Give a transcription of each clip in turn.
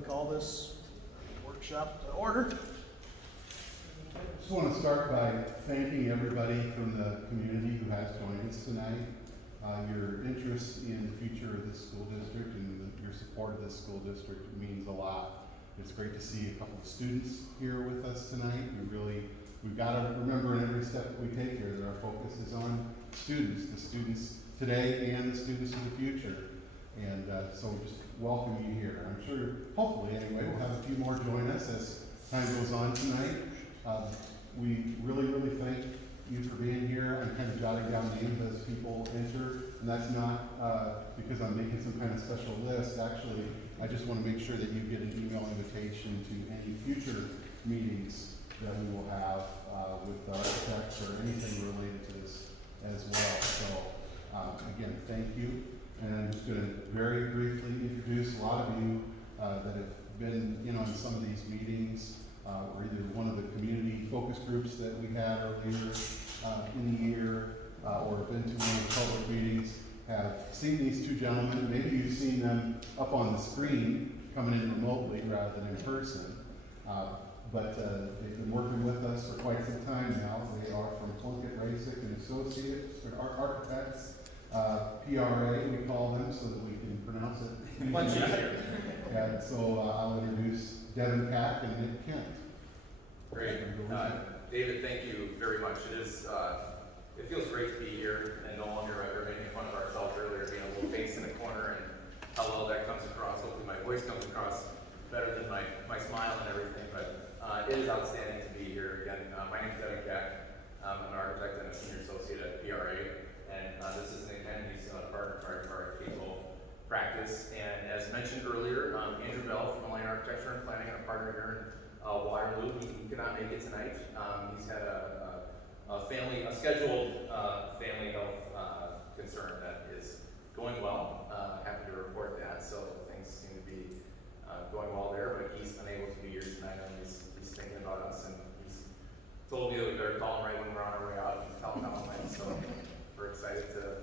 Call this workshop to order. I just want to start by thanking everybody from the community who has joined us tonight. Your interest in the future of this school district and your support of this school district means a lot. It's great to see a couple of students here with us tonight. We've got to remember in every step that we take here that our focus is on students, the students today and the students of the future. And so just welcome you here. I'm sure, hopefully anyway, we'll have a few more join us as time goes on tonight. We really thank you for being here. I'm kind of jotting down names as people enter, and that's not because I'm making some kind of special list. Actually, I just want to make sure that you get an email invitation to any future meetings that we will have with architects or anything related to this as well. So again, thank you. And I'm just going to very briefly introduce a lot of you that have been in some of these meetings, or either one of the community focus groups that we had earlier in the year, or been to one of the public meetings, have seen these two gentlemen. Maybe you've seen them up on the screen coming in remotely rather than in person. But they've been working with us for quite some time now. They are from Plunkett, Rasick and Associates, architects. PRA, we call them, so that we can pronounce it much easier. And so I'll introduce Devin Pack and Nick Kent. Great. David, thank you very much. It feels great to be here and no longer we're making fun of ourselves earlier, being a little face in the corner, and how well that comes across. Hopefully my voice comes across better than my smile and everything, but it is outstanding to be here again. My name is Devin Pack. I'm an architect and a senior associate at PRA. And this is an Contingencies partner to our K-12 practice. And as mentioned earlier, Andrew Bell from Line Architecture and Planning, our partner here in Waterloo, he could not make it tonight. He's had a scheduled family health concern that is going well. Happy to report that. So things seem to be going well there, but he's unable to be here tonight. And he's thinking about us, and he's told me that we better call him right when we're on our way out and tell him how it went. So we're excited to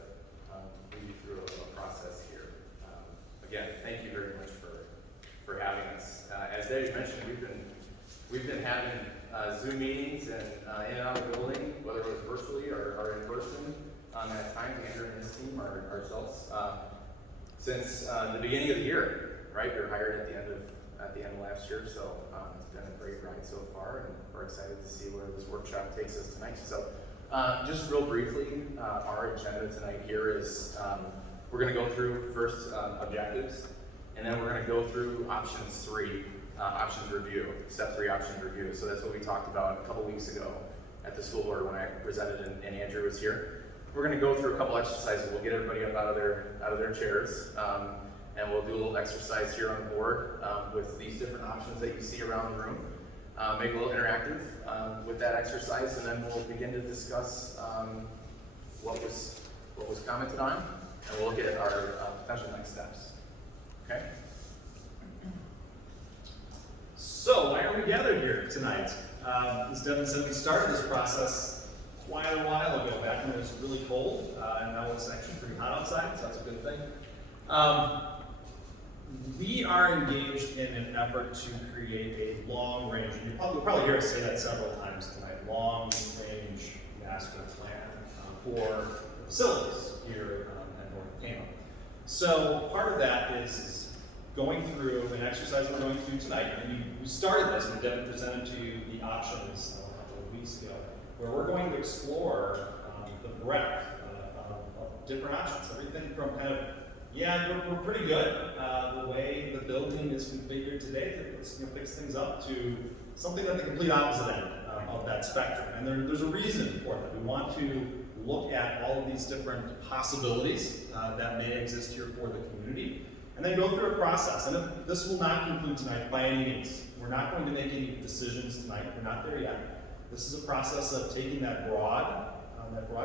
lead you through a process here. Again, thank you very much for having us. As Dave mentioned, we've been having Zoom meetings and in and out of the building, whether it was virtually or in person, at times. Andrew and his team ourselves since the beginning of the year. Right, we were hired at the end of last year, so it's been a great ride so far, and we're excited to see where this workshop takes us tonight. So. Just real briefly, our agenda tonight here is we're going to go through first objectives, and then we're going to go through options review, step 3 options review. So that's what we talked about a couple weeks ago at the school board when I presented and Andrew was here. We're going to go through a couple exercises. We'll get everybody up out of their chairs, and we'll do a little exercise here on the board with these different options that you see around the room. Make it a little interactive with that exercise, and then we'll begin to discuss what was commented on, and we'll look at our potential next steps. Okay? So, why are we gathered here tonight? As Devin said, we started this process quite a while ago, back when it was really cold, and now it's actually pretty hot outside, so that's a good thing. We are engaged in an effort to create a long-range, and you'll probably hear us say that several times tonight, long-range master plan for facilities here at North Tama. So part of that is going through an exercise we're going through tonight, and we started this when Devin presented to you the options a couple of weeks ago, where we're going to explore the breadth of different options, everything from kind of we're pretty good. The way the building is configured today to fix things up to something at the complete opposite end of that spectrum. And there's a reason for that. We want to look at all of these different possibilities that may exist here for the community, and then go through a process. And this will not conclude tonight by any means. We're not going to make any decisions tonight. We're not there yet. This is a process of taking that broad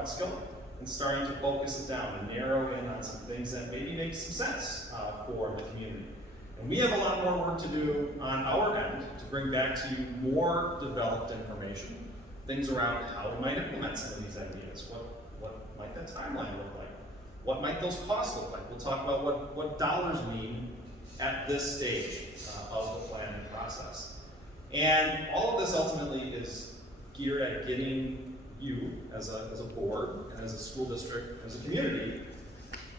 scope and starting to focus it down and narrow in on some things that maybe make some sense for the community. And we have a lot more work to do on our end to bring back to you more developed information, things around how we might implement some of these ideas. What might that timeline look like? What might those costs look like? We'll talk about what dollars mean at this stage of the planning process. And all of this ultimately is geared at getting you as a board, and as a school district, as a community,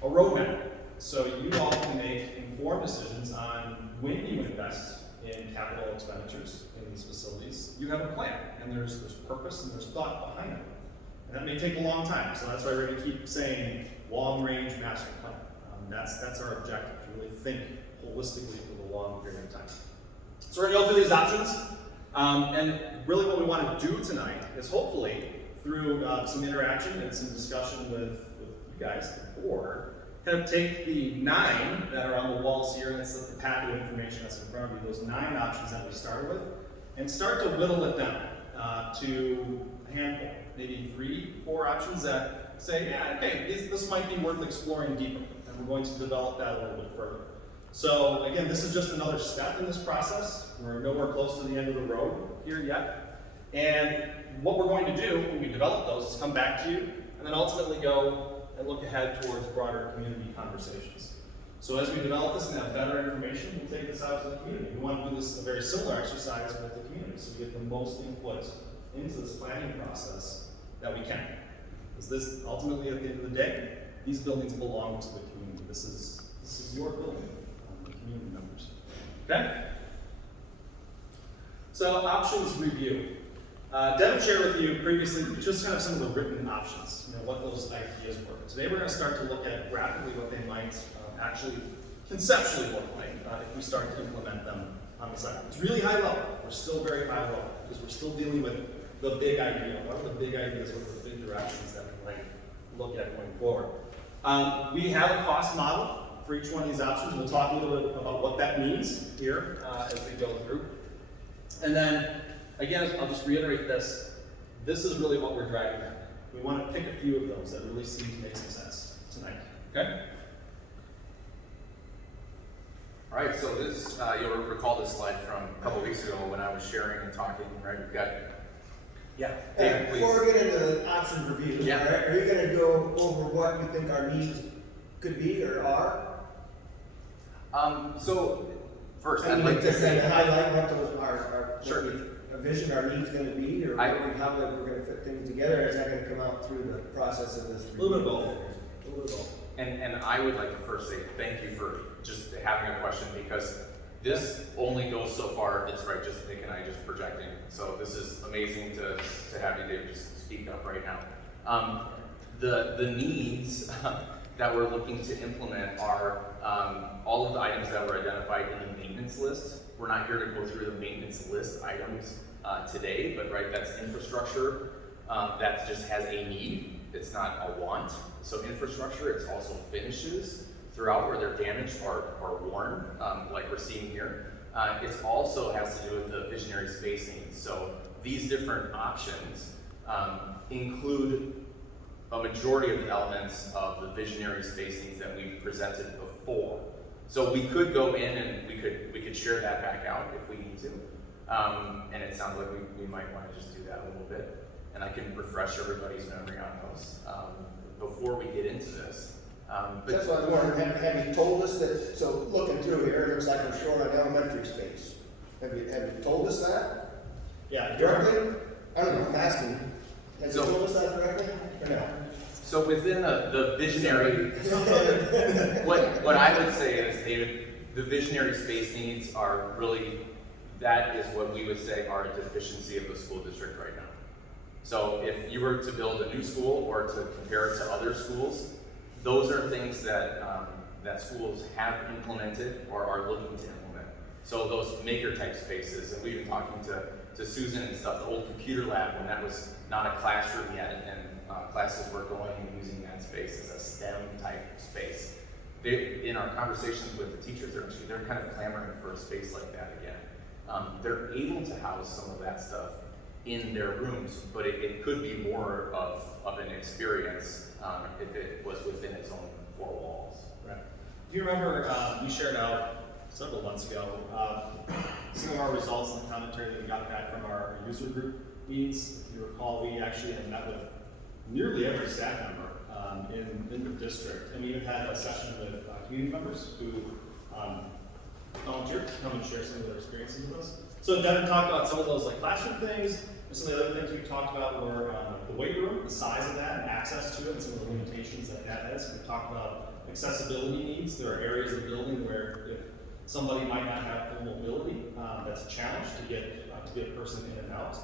a roadmap. So you all can make informed decisions on when you invest in capital expenditures in these facilities. You have a plan, and there's purpose and there's thought behind it. And that may take a long time, so that's why we're going to keep saying long-range master plan. That's our objective, to really think holistically for the long period of time. So we're going to go through these options, and really what we want to do tonight is hopefully, through some interaction and some discussion with you guys, the board, kind of take the 9 that are on the walls here, and it's the packet of information that's in front of you, those 9 options that we started with, and start to whittle it down to a handful, maybe 3, 4 options that say, yeah, okay, this might be worth exploring deeper, and we're going to develop that a little bit further. So again, this is just another step in this process. We're nowhere close to the end of the road here yet. And what we're going to do when we develop those is come back to you, and then ultimately go and look ahead towards broader community conversations. So as we develop this and have better information, we'll take this out to the community. We want to do this a very similar exercise with the community, so we get the most input into this planning process that we can. Because this, ultimately, at the end of the day, these buildings belong to the community. This is your building, the community members. Okay? So options review. Devin shared with you previously just kind of some of the written options, what those ideas were. Today we're going to start to look at graphically what they might actually conceptually look like if we start to implement them on the site. It's really high level. We're still very high level because we're still dealing with the big idea. What are the big ideas? What are the big directions that we might look at going forward? We have a cost model for each one of these options. We'll talk a little bit about what that means here as we go through. And then, again, I'll just reiterate this. This is really what we're driving at. We want to pick a few of those that really seem to make some sense tonight. Okay? All right, so this, you'll recall this slide from a couple weeks ago when I was sharing and talking, right? We've got, yeah, David, please. Before we get into the options review, Yeah. are you going to go over what you think our needs could be or are? So first, And I'd like to say, highlight what those are, Sure. a vision our needs going to be, or how we're going to fit things together, or is that going to come out through the process of this? A little bit of both. A little bit of both. and I would like to first say thank you for just having a question, because this only goes so far if it's right, just Nick and I just projecting. So this is amazing to have you, David, just speak up right now. The needs that we're looking to implement are all of the items that were identified in the maintenance list. We're not here to go through the maintenance list items today, but right, that's infrastructure that just has a need. It's not a want. So infrastructure, it's also finishes throughout where they're damaged or worn, like we're seeing here. It also has to do with the visionary space needs. So these different options include a majority of the elements of the visionary space needs that we presented before. So we could go in and we could share that back out if we need to. And it sounds like we might want to just do that a little bit. And I can refresh everybody's memory on those before we get into this. That's what I was wondering, have you told us that, so looking through here, it looks like we're short on elementary space. Have you told us that? Yeah, Directly? I don't know, I'm asking. Has you So- told us that directly, or no? So within the visionary, what I would say is, David, the visionary space needs are really, that is what we would say are a deficiency of the school district right now. So if you were to build a new school or to compare it to other schools, those are things that that schools have implemented or are looking to implement. So those maker type spaces, and we've been talking to Susan and stuff, the old computer lab when that was not a classroom yet, and classes were going and using that space as a STEM type space. In our conversations with the teachers, they're kind of clamoring for a space like that again. They're able to house some of that stuff in their rooms, but it could be more of an experience if it was within its own 4 walls. Right. Do you remember we shared out several months ago some of our results and the commentary that we got back from our user group meetings? If you recall, we actually had met with nearly every staff member in the district, and we even had a session with community members who volunteer to come and share some of their experiences with us. So Devin talked about some of those like classroom things, and some of the other things we talked about were the weight room, the size of that, and access to it, and some of the limitations that that has. We talked about accessibility needs. There are areas of the building where if somebody might not have full mobility, that's a challenge to get a person in and out.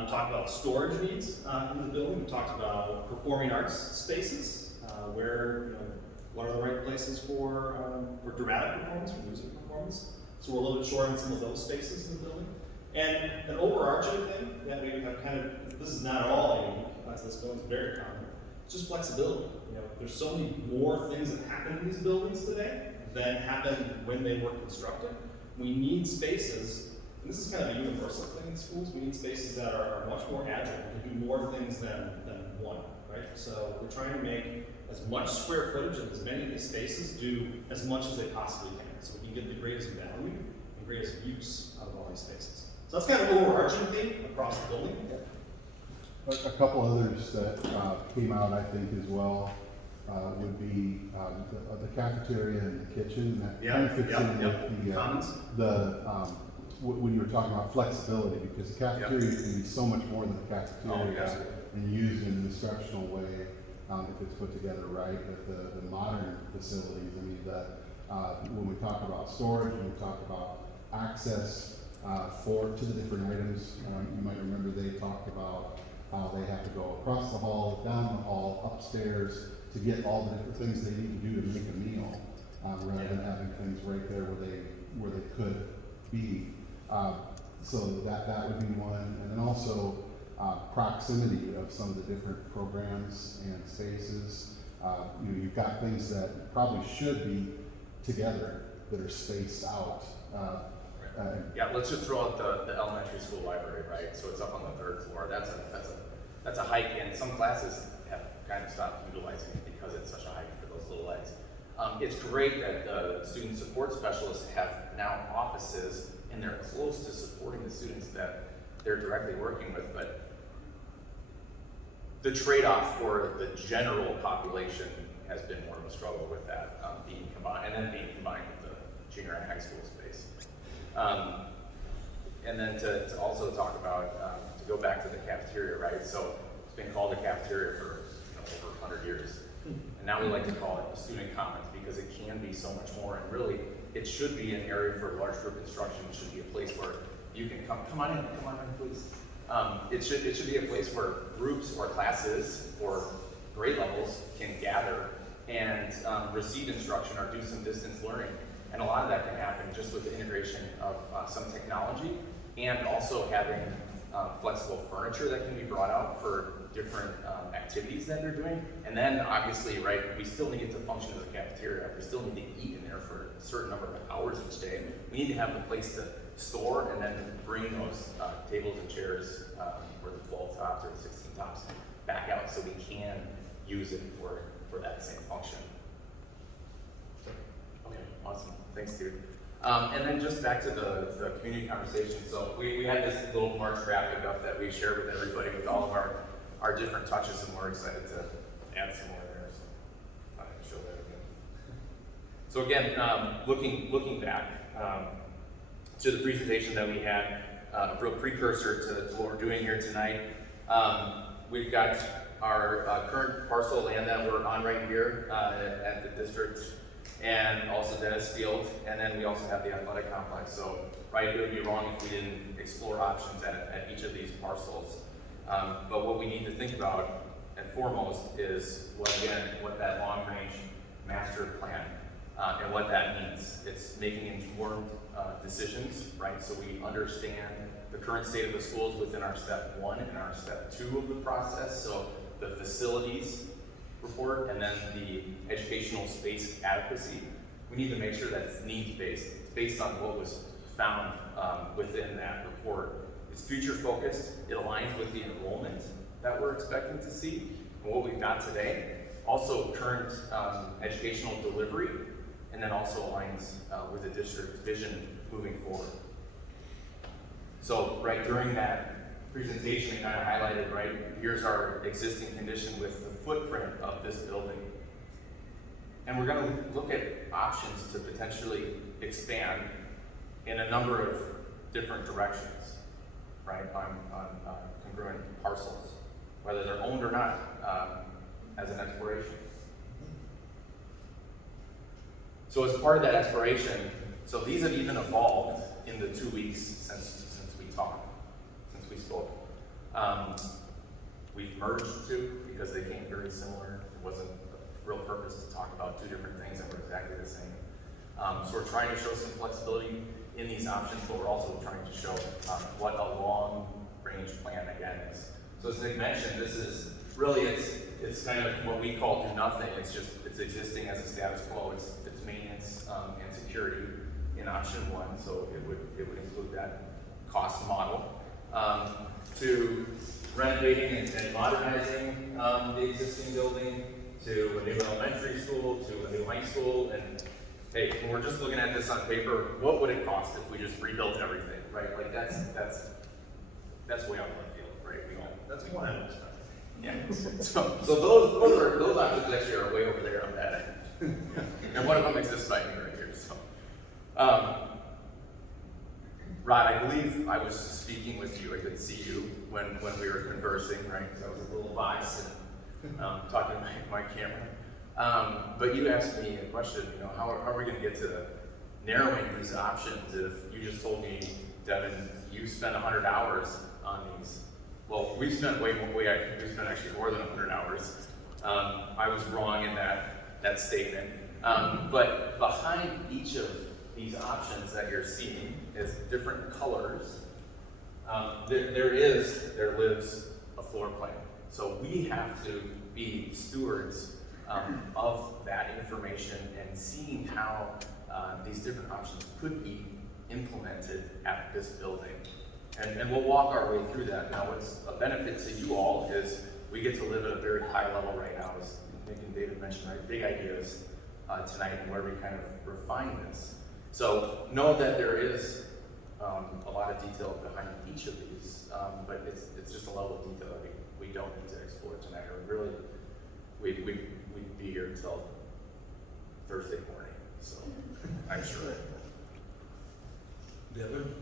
We talked about storage needs in the building. We talked about performing arts spaces, where, what are the right places for dramatic performance, for music performance. So we're a little bit short on some of those spaces in the building. And an overarching thing that we have this is not at all unique to this building, it's very common. It's just flexibility. There's so many more things that happen in these buildings today than happened when they were constructed. We need spaces, and this is kind of a universal thing in schools, we need spaces that are much more agile, can do more things than one, right? So we're trying to make as much square footage of as many of these spaces do as much as they possibly can, so we can get the greatest value and greatest use out of all these spaces. So that's kind of an overarching thing across the building. A couple others that came out, I think, as well, would be the cafeteria and the kitchen. That kind of fits in with Commons. When you were talking about flexibility, because the cafeteria can be so much more than the cafeteria and used in an instructional way if it's put together right. But the modern facilities, I mean, when we talk about storage, when we talk about access to the different items, you might remember they talked about how they have to go across the hall, down the hall, upstairs to get all the different things they need to do to make a meal, rather than having things right there where they could be. So that would be one, and then also proximity of some of the different programs and spaces. You've got things that probably should be together that are spaced out. Yeah, let's just throw out the elementary school library, right? So it's up on the 3rd floor. That's a hike, and some classes have kind of stopped utilizing it because it's such a hike for those little legs. It's great that the student support specialists have now offices and they're close to supporting the students that they're directly working with, but the trade-off for the general population has been more of a struggle with that being combined with the junior and high school space. And then to also talk about, to go back to the cafeteria, right? So it's been called a cafeteria for over 100 years. And now we like to call it the student commons because it can be so much more. And really, it should be an area for large group instruction. It should be a place where you can come on in, please. It should be a place where groups or classes or grade levels can gather and receive instruction or do some distance learning. And a lot of that can happen just with the integration of some technology and also having flexible furniture that can be brought out for different activities that they're doing. And then obviously, right, we still need it to function as a cafeteria. We still need to eat in there for a certain number of hours each day. We need to have the place to store and then bring those tables and chairs, or the 12 tops or the 16 tops, back out so we can use it for that same function. Okay, awesome. Thanks, dude. And then just back to the community conversation. So we had this little March graphic up that we shared with everybody with all of our different touches, and we're excited to add some more there. So I can show that again. So again, looking back to the presentation that we had, a real precursor to what we're doing here tonight. We've got our current parcel land that we're on right here at the district, and also Dennis Field, and then we also have the athletic complex. So, right, it would be wrong if we didn't explore options at each of these parcels. But what we need to think about, and foremost, is what that long-range master plan and what that means. It's making informed decisions, right? So we understand the current state of the schools within our step 1 and our step 2 of the process. So the facilities report, and then the educational space adequacy. We need to make sure that it's needs-based. It's based on what was found within that report. It's future-focused. It aligns with the enrollment that we're expecting to see and what we've got today. Also, current educational delivery, and then also aligns with the district's vision moving forward. So, right during that presentation, it kind of highlighted, right, here's our existing condition with the footprint of this building. And we're gonna look at options to potentially expand in a number of different directions, right, on congruent parcels, whether they're owned or not, as an exploration. So as part of that exploration, so these have even evolved in the 2 weeks since we talked, since we spoke. We've merged two because they came very similar. It wasn't a real purpose to talk about two different things that were exactly the same. So we're trying to show some flexibility in these options, but we're also trying to show what a long-range plan again is. So as Nick mentioned, this is really, it's kind of what we call do nothing. It's existing as a status quo. It's maintenance and security in option one. So it would include that cost model. To renovating and modernizing the existing building, to a new elementary school, to a new high school, and hey, when we're just looking at this on paper, what would it cost if we just rebuilt everything, right? Like that's way out of left field, right? We all, That's one end of the spectrum. yeah. So those options actually are way over there on that end, and one of them exists by me right here. So, Rod, I believe I was speaking with you. I could see you when we were conversing, right? Because I was a little biased and talking to my camera. But you asked me a question. You know, how are we going to get to narrowing these options if you just told me, Devin, you spent 100 hours on these? Well, we've spent we spent actually more than 100 hours. I was wrong in that statement. But behind each of these options that you're seeing is different colors. There lives a floor plan. So we have to be stewards of that information and seeing how these different options could be implemented at this building. And we'll walk our way through that. Now, what's a benefit to you all is we get to live at a very high level right now, as Nick and David mentioned, right? Big ideas tonight and where we kind of refine this. So know that there is a lot of detail behind each of these, but it's just a level of detail that we don't need to explore tonight, or really, we'd be here until Thursday morning, so I'm sure. Devin,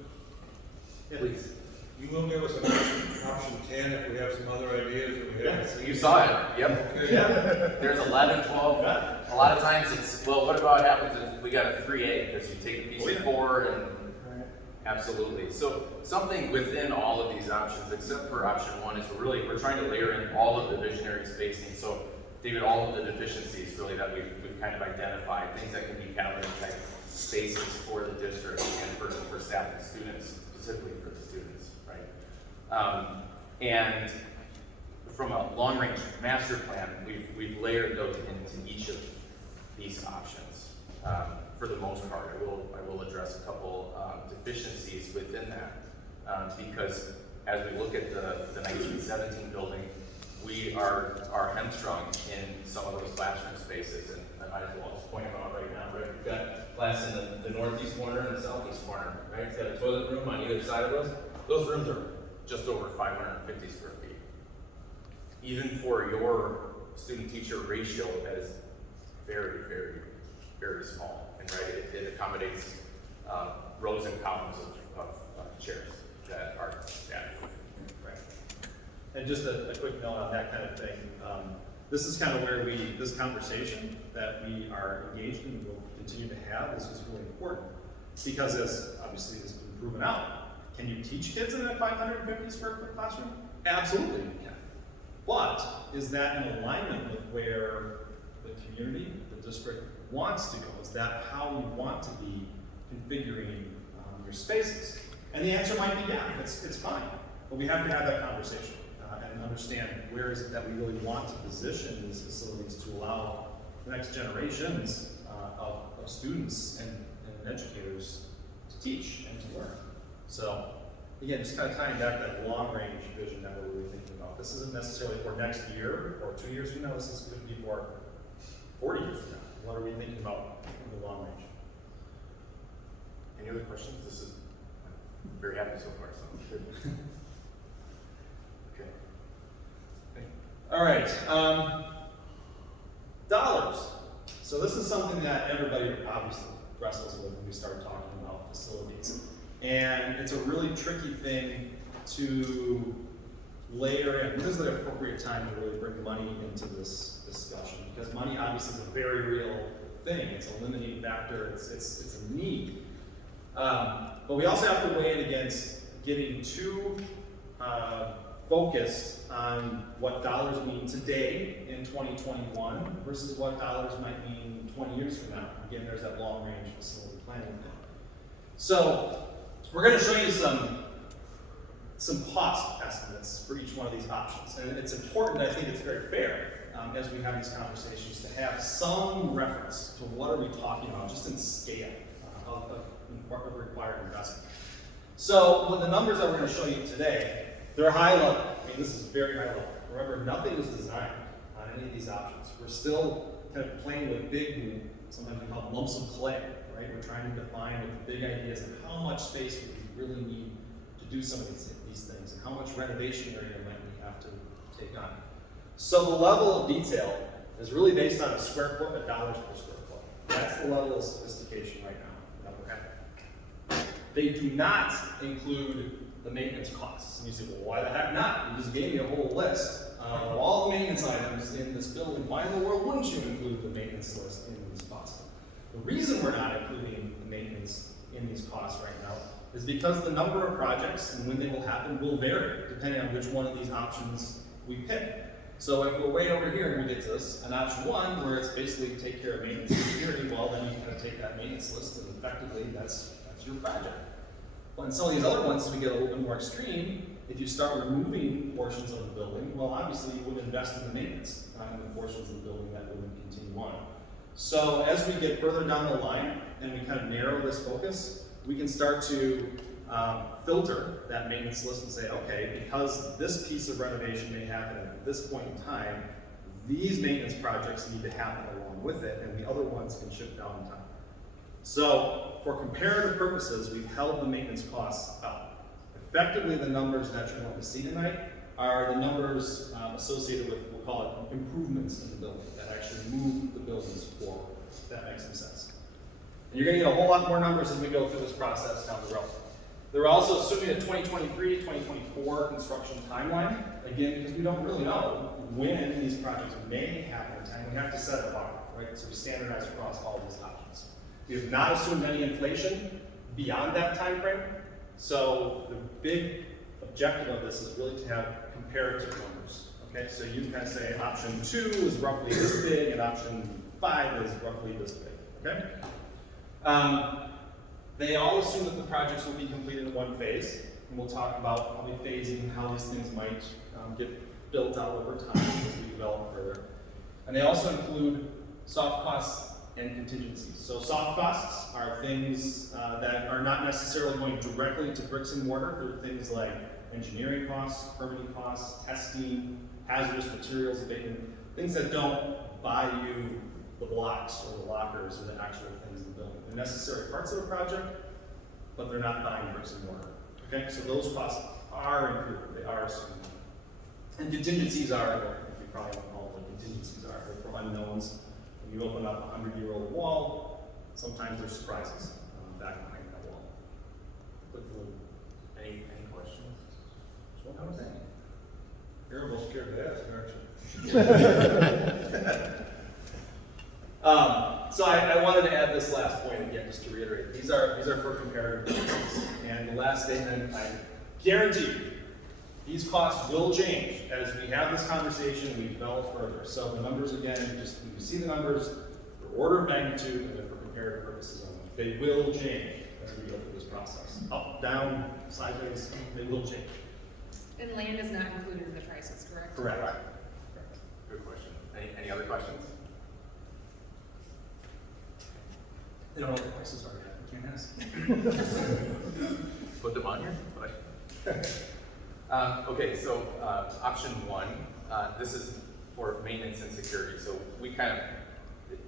Please. you will give us an option 10 if we have some other ideas that we haven't seen. You saw it, yep. Okay. Yeah. There's 11, 12, a lot of times it's, well, what about happens if we got a 3A, because you take a piece of 4 and, absolutely. So something within all of these options, except for option 1, is we're trying to layer in all of the visionary spacing. So David, all of the deficiencies really that we've kind of identified, things that can be cavern type spaces for the district and for staff and students, specifically for the students, right? And from a long-range master plan, we've layered those into each of these options. For the most part, I will address a couple deficiencies within that, because as we look at the 1917 building, we are hamstrung in some of those classroom spaces, and I might as well just point them out right now. Right, we've got class in the northeast corner and the southeast corner. Right, it's got a toilet room on either side of those. Those rooms are just over 550 square feet. Even for your student-teacher ratio, that is very, very, very small. And right, it accommodates rows and columns of chairs that are static. Right. And just a quick note on that kind of thing. This is kind of where this conversation that we are engaged in and will continue to have is really important. Because as obviously has been proven out, can you teach kids in a 550 square foot classroom? Absolutely you can. But is that in alignment with where the community, the district wants to go? Is that how we want to be configuring your spaces? And the answer might be yeah, it's fine. But we have to have that conversation and understand where is it that we really want to position these facilities to allow the next generations of students and educators to teach and to learn. So again, just kind of tying back that long-range vision that we're really thinking about. This isn't necessarily for next year or 2 years from now. This is going to be for 40 years from now. What are we thinking about in the long range? Any other questions? This is I'm very happy so far. So okay. All right. Dollars. So this is something that everybody obviously wrestles with when we start talking about facilities. And it's a really tricky thing to layer in. This is the appropriate time to really bring money into this discussion, because money obviously is a very real thing. It's a limiting factor, it's a need. But we also have to weigh it against getting too focused on what dollars mean today in 2021 versus what dollars might mean 20 years from now. Again, there's that long range facility planning thing. So we're going to show you some cost estimates for each one of these options. And it's important, I think it's very fair, as we have these conversations, to have some reference to what are we talking about, just in scale of required investment. So with the numbers that we're going to show you today, they're high level. I mean, this is very high level. Remember, nothing is designed on any of these options. We're still kind of playing with big, sometimes we call lumps of clay, right? We're trying to define with the big ideas of how much space would we really need to do some of these things, and how much renovation area might we have to take on. So the level of detail is really based on a square foot, $1 per square foot. That's the level of sophistication right now that we're at. They do not include the maintenance costs. And you say, well, why the heck not? You just gave me a whole list of all the maintenance items in this building. Why in the world wouldn't you include the maintenance list in these costs? The reason we're not including the maintenance in these costs right now is because the number of projects and when they will happen will vary depending on which one of these options we pick. So if we're way over here and we get to this, an option 1 where it's basically take care of maintenance and security, well then you kind of take that maintenance list and effectively that's your project. But in some of these other ones, as we get a little bit more extreme, if you start removing portions of the building, well obviously you would invest in the maintenance, not in the portions of the building that wouldn't continue on. So as we get further down the line and we kind of narrow this focus, we can start to filter that maintenance list and say, okay, because this piece of renovation may happen at this point in time, these maintenance projects need to happen along with it, and the other ones can shift down in time. So for comparative purposes, we've held the maintenance costs up. Effectively, the numbers that you're going to see tonight are the numbers associated with, we'll call it improvements in the building, that actually move the buildings forward, if that makes some sense. And you're going to get a whole lot more numbers as we go through this process down the road. They're also assuming a 2023, 2024 construction timeline, again, because we don't really know when these projects may happen in time. We have to set a bar, right? So we standardize across all these options. We have not assumed any inflation beyond that time frame. So the big objective of this is really to have comparative numbers. Okay, so you can say option 2 is roughly this big, and option 5 is roughly this big. Okay. They all assume that the projects will be completed in one phase, and we'll talk about probably phasing, how these things might get built out over time as we develop further. And they also include soft costs and contingencies. So soft costs are things that are not necessarily going directly to bricks and mortar. They're things like engineering costs, permitting costs, testing, hazardous materials abatement, things that don't buy you the blocks or the lockers or the actual things in the building. They're necessary parts of the project, but they're not buying bricks and mortar. Okay, so those costs are included, they are assumed. And contingencies are, you probably don't know what contingencies are, they're for unknowns. When you open up a 100-year-old wall, sometimes there's surprises back behind that wall. Any questions? I was saying. You're almost scared to ask, aren't you? So I wanted to add this last point again, just to reiterate. These are for comparative purposes. And the last statement, I guarantee you, these costs will change as we have this conversation and we develop further. So the numbers, again, just when you see the numbers, they're order of magnitude and they're for comparative purposes only. They will change as we go through this process. Up, down, sideways, they will change. And land is not included in the prices, correct? Correct. Good question. Any other questions? They don't know what the prices are yet. You can't ask. Put them on here? Okay, so option 1, this is for maintenance and security. So we kind of,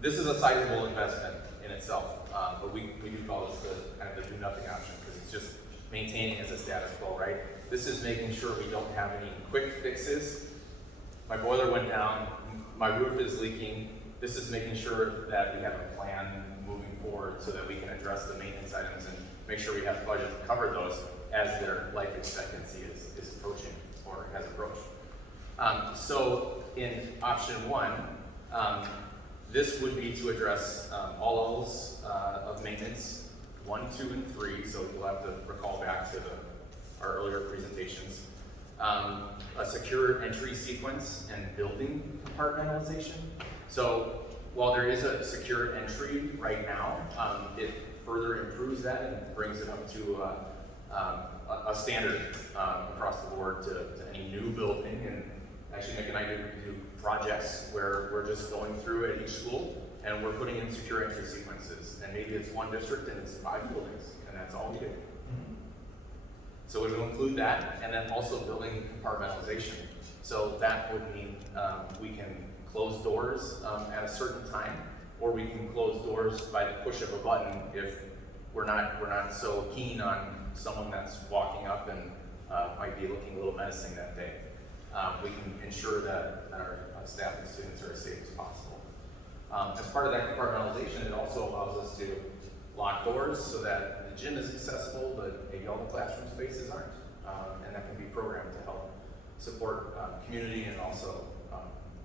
this is a sizable investment in itself, but we do call this the kind of the do nothing option because it's just maintaining as a status quo, right? This is making sure we don't have any quick fixes. My boiler went down, my roof is leaking, this is making sure that we have a plan moving forward so that we can address the maintenance items and make sure we have budget to cover those as their life expectancy is approaching or has approached. So in option one, this would be to address all levels of maintenance, 1, 2, and 3. So you'll have to recall back to our earlier presentations. A secure entry sequence and building compartmentalization. So while there is a secure entry right now, it further improves that and brings it up to a standard across the board to any new building. And actually, Nick and I do projects where we're just going through at each school and we're putting in secure entry sequences. And maybe it's one district and it's 5 buildings, and that's all we do. So it will include that, and then also building compartmentalization. So that would mean we can close doors at a certain time, or we can close doors by the push of a button if we're not so keen on someone that's walking up and might be looking a little menacing that day. We can ensure that our staff and students are as safe as possible. As part of that compartmentalization, it also allows us to lock doors so that the gym is accessible, but maybe all the classroom spaces aren't. And that can be programmed to help support community and also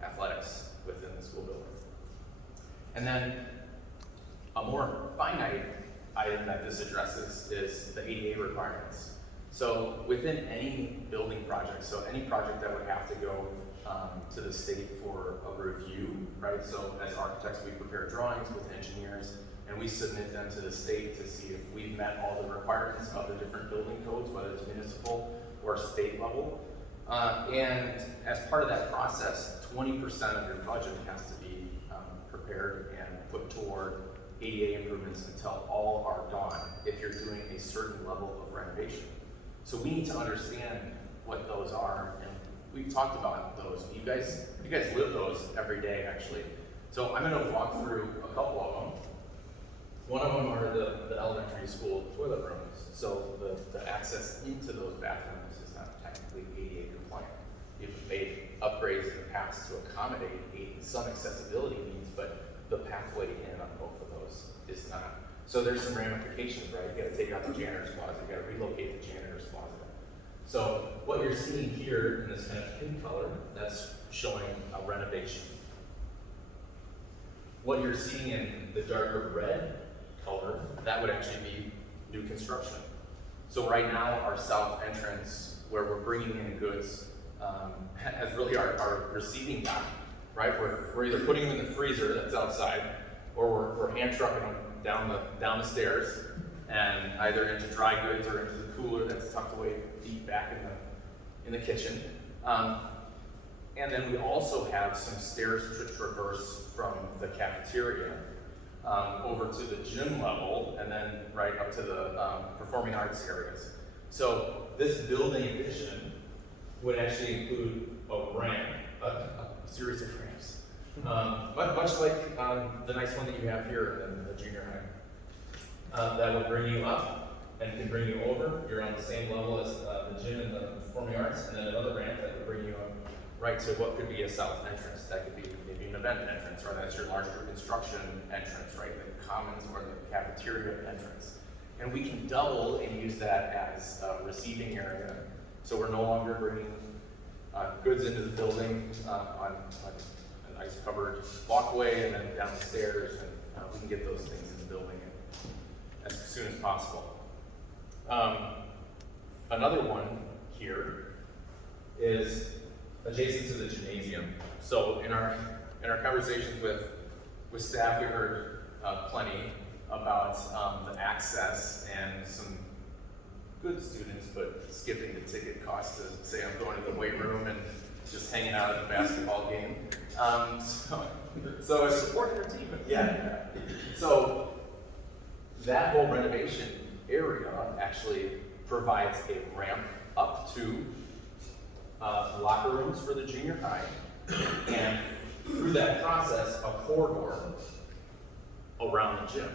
athletics within the school building. And then a more finite item that this addresses is the ADA requirements. So within any building project, so any project that would have to go to the state for a review, right? So as architects, we prepare drawings with engineers, and we submit them to the state to see if we've met all the requirements of the different building codes, whether it's municipal or state level. And as part of that process, 20% of your budget has to be prepared and put toward ADA improvements until all are gone if you're doing a certain level of renovation. So we need to understand what those are, and we've talked about those. You guys live those every day, actually. So I'm gonna walk through a couple of them. One of them are the elementary school toilet rooms. So the access into those bathrooms is not technically ADA compliant. You've made upgrades in the past to accommodate some accessibility needs, but the pathway in on both of those is not. So there's some ramifications, right? You gotta take out the janitor's closet, you gotta relocate the janitor's closet. So what you're seeing here in this kind of pink color, that's showing a renovation. What you're seeing in the darker red color, that would actually be new construction. So right now, our south entrance, where we're bringing in goods, has really our receiving dock, right? We're either putting them in the freezer that's outside, or we're hand trucking them down the stairs, and either into dry goods or into the cooler that's tucked away deep back in the kitchen. And then we also have some stairs to traverse from the cafeteria over to the gym level, and then right up to the performing arts areas. So this building addition would actually include a ramp, a series of ramps, much like the nice one that you have here in the junior high. That would bring you up and can bring you over. You're on the same level as the gym and the performing arts, and then another ramp that would bring you up right to what could be a south entrance. That could be maybe an event entrance, or that's your larger construction entrance, right? The commons or the cafeteria entrance. And we can double and use that as a receiving area. So we're no longer bringing goods into the building on an ice-covered walkway and then down the stairs, and we can get those things in the building as soon as possible. Another one here is adjacent to the gymnasium. So in our conversations with staff, we heard plenty about the access and some good students, but skipping the ticket cost to say I'm going to the weight room and just hanging out at the basketball game. So Support your team. yeah. So that whole renovation area actually provides a ramp up to locker rooms for the junior high, and through that process, a corridor around the gym.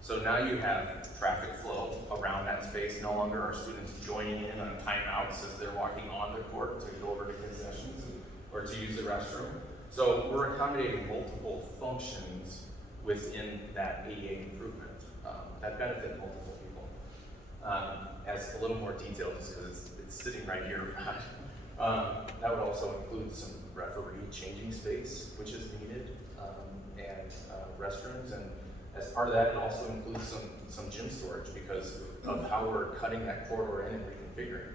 So now you have traffic flow around that space. No longer are students joining in on timeouts as they're walking on the court to go over to concessions or to use the restroom. So we're accommodating multiple functions within that ADA improvement that benefit multiple people. As a little more detail, just because it's sitting right here. That would also include some referee changing space, which is needed, and restrooms. And as part of that, it also includes some gym storage because of how we're cutting that corridor in and reconfiguring.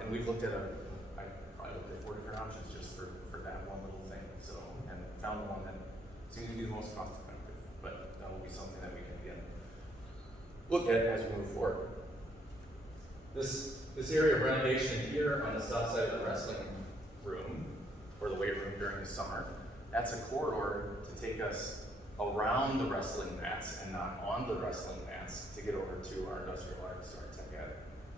And we've looked at I probably looked at 4 different options just for that one little thing. So, and found the one that seems to be the most cost effective. But that will be something that we can again look at as we move forward. This area of renovation here on the south side of the wrestling room, or the weight room during the summer, that's a corridor to take us around the wrestling mats and not on the wrestling mats to get over to our industrial arts, our tech ed,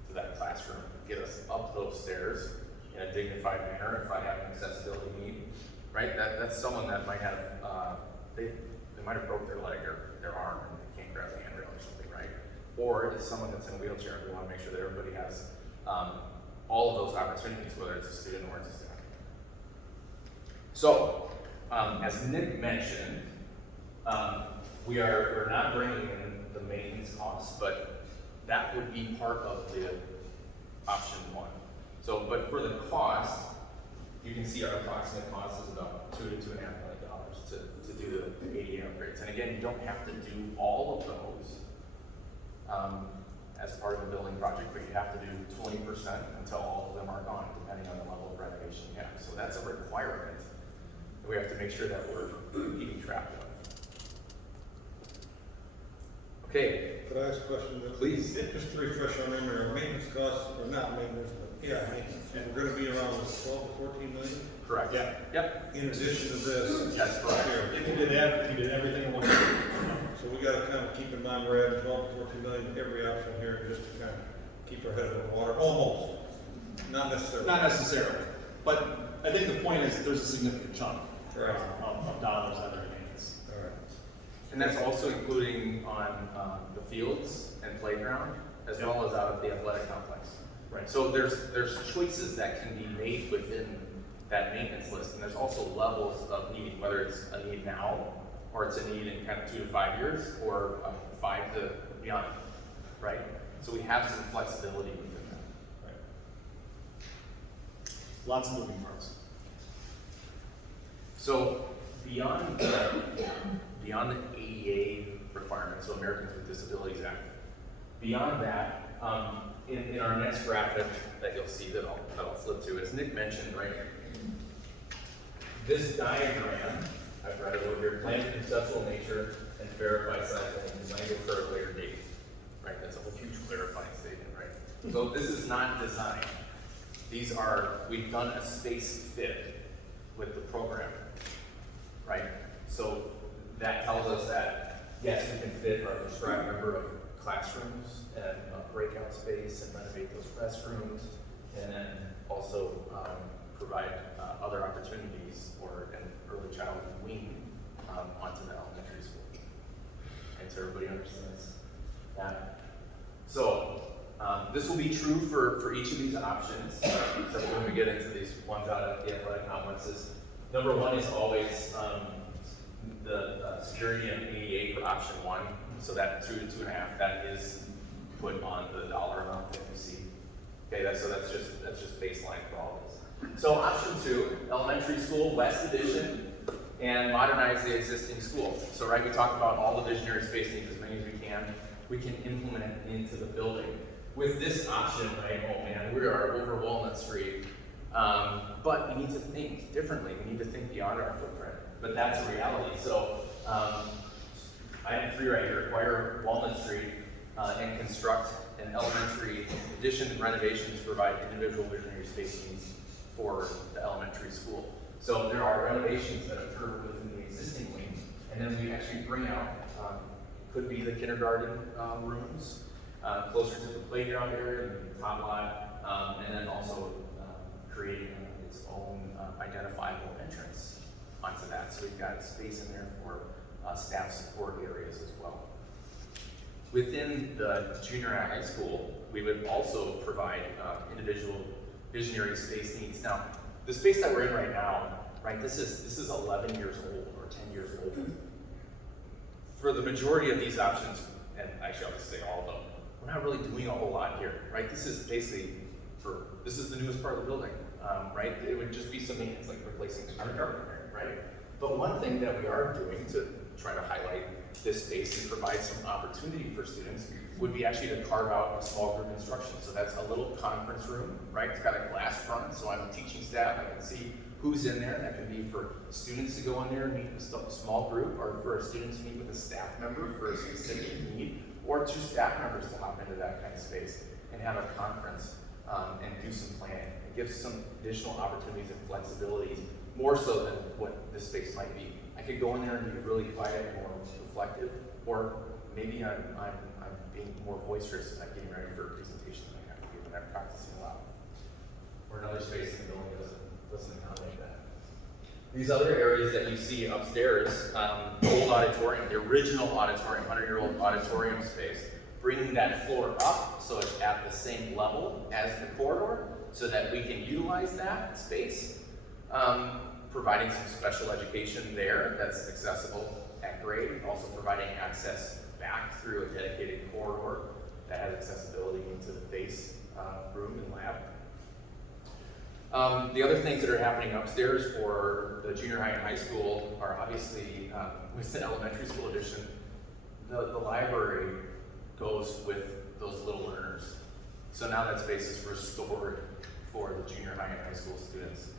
to that classroom, get us up those stairs in a dignified manner if I have an accessibility need, right? That's someone that might have, they might have broke their leg or their arm and they can't grab the handrail or something, right? Or it's someone that's in a wheelchair and we want to make sure that everybody has all of those opportunities, whether it's a student or it's a staff. So, as Nick mentioned, we're not bringing in the maintenance costs, but that would be part of the option 1. So, but for the cost, you can see our approximate cost is about $2 to $2.5 million to do the ADA upgrades. And again, you don't have to do all of those as part of a building project, but you have to do 20% until all of them are gone, depending on the level of renovation you have. So that's a requirement that we have to make sure that we're keeping track of. Okay. Could I ask a question? Please. Just to refresh our memory, our maintenance costs, or not maintenance, but maintenance, and we're gonna be around 12 to 14 million? Correct. Yeah. Yep. In addition to this? That's correct. Here. If you did everything in one year. So we gotta kind of keep in mind we're adding 12 to 14 million to every option here, just to kind of keep our head above water, almost. Not necessarily. Not necessarily, but I think the point is there's a significant chunk Right. of dollars that are maintenance. All right. And that's also including on the fields and playground, as well as out of the athletic complex. Right. So there's choices that can be made within that maintenance list, and there's also levels of need, whether it's a need now, or it's a need in kind of 2 to 5 years, or 5 to beyond, right? So we have some flexibility within that. Right. Lots of moving parts. So beyond the ADA requirements, so Americans with Disabilities Act, beyond that, in our next graphic that you'll see that I'll flip to, as Nick mentioned, right? This diagram, I've read it over here, plan of conceptual nature and verify size and design for a later date, right? That's a whole huge clarifying statement, right? So this is not design. These are, we've done a space fit with the program, right? So that tells us that, yes, we can fit our prescribed number of classrooms and a breakout space and renovate those restrooms, and then also provide other opportunities or an early childhood wing onto the elementary school. And so everybody understands that. So this will be true for each of these options. So when we get into these ones out of the athletic complexes, number 1 is always the security and ADA for option 1. So that 2 to 2.5, that is put on the dollar amount that you see. Okay, that's just baseline for all of this. So option 2, elementary school, West Addition, and modernize the existing school. So right, we talked about all the visionary space needs, as many as we can. We can implement it into the building. With this option, right, oh man, we are over Walnut Street. But we need to think differently. We need to think beyond our footprint. But that's a reality. So item 3 right here, acquire Walnut Street and construct an elementary addition and renovation to provide individual visionary space needs for the elementary school. So there are renovations that occur within the existing wing, and then we actually bring out, could be the kindergarten rooms, closer to the playground area, the top lot, and then also creating its own identifiable entrance onto that. So we've got space in there for staff support areas as well. Within the junior high school, we would also provide individual visionary space needs. Now, the space that we're in right now right? This is 11 years old or 10 years old. For the majority of these options, and actually I'll just say all of them, we're not really doing a whole lot here, right? This is basically this is the newest part of the building, right? It would just be some maintenance, like replacing undercarpet, right? But one thing that we are doing to try to highlight this space and provide some opportunity for students would be actually to carve out a small group instruction. So that's a little conference room, right? It's got a glass front, so I'm a teaching staff, I can see who's in there. That can be for students to go in there and meet with a small group, or for a student to meet with a staff member for a specific need, or 2 staff members to hop into that kind of space and have a conference and do some planning. It gives some additional opportunities and flexibilities, more so than what this space might be. I could go in there and be really quiet and more reflective, or maybe I'm being more boisterous and I'm getting ready for a presentation that I have to do when I'm practicing a lot. Or another space in the building doesn't accommodate that. These other areas that you see upstairs, the old auditorium, the original auditorium, 100-year-old auditorium space, bringing that floor up so it's at the same level as the corridor so that we can utilize that space, providing some special education there that's accessible at grade, also providing access back through a dedicated corridor that has accessibility into the base room and lab. The other things that are happening upstairs for the junior high and high school are obviously, with the elementary school edition, the library goes with those little learners. So now that space is restored for the junior high and high school students.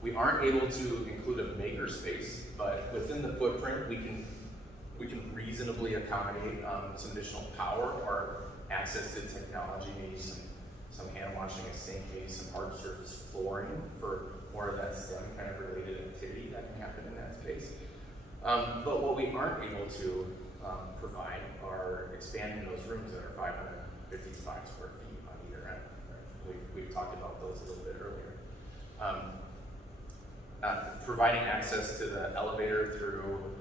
We aren't able to include a maker space, but within the footprint, we can reasonably accommodate some additional power or access to technology, maybe some hand washing, a sink, maybe some hard surface flooring for more of that STEM kind of related activity that can happen in that space. But what we aren't able to provide are expanding those rooms that are 555 square feet on either end. We've talked about those a little bit earlier. Providing access to the elevator through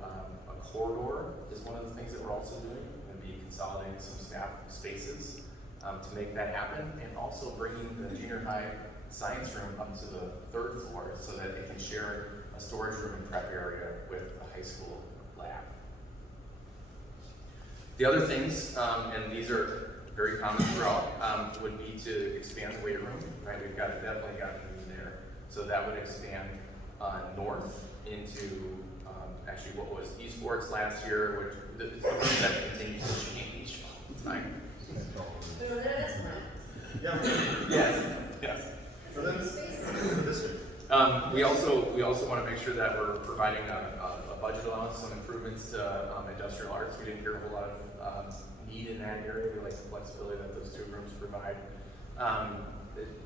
a corridor is one of the things that we're also doing, and be consolidating some staff spaces to make that happen, and also bringing the junior high science room up to the 3rd floor so that it can share a storage room and prep area with the high school lab. The other things, and these are very common throughout, would be to expand the weight room, right? We've definitely got room there. So that would expand north into actually what was esports last year, which the room that continues to change all the time. Yeah. Yes. For this We also want to make sure that we're providing a budget allowance, some improvements to industrial arts. We didn't hear a whole lot of need in that area. We like the flexibility that those 2 rooms provide.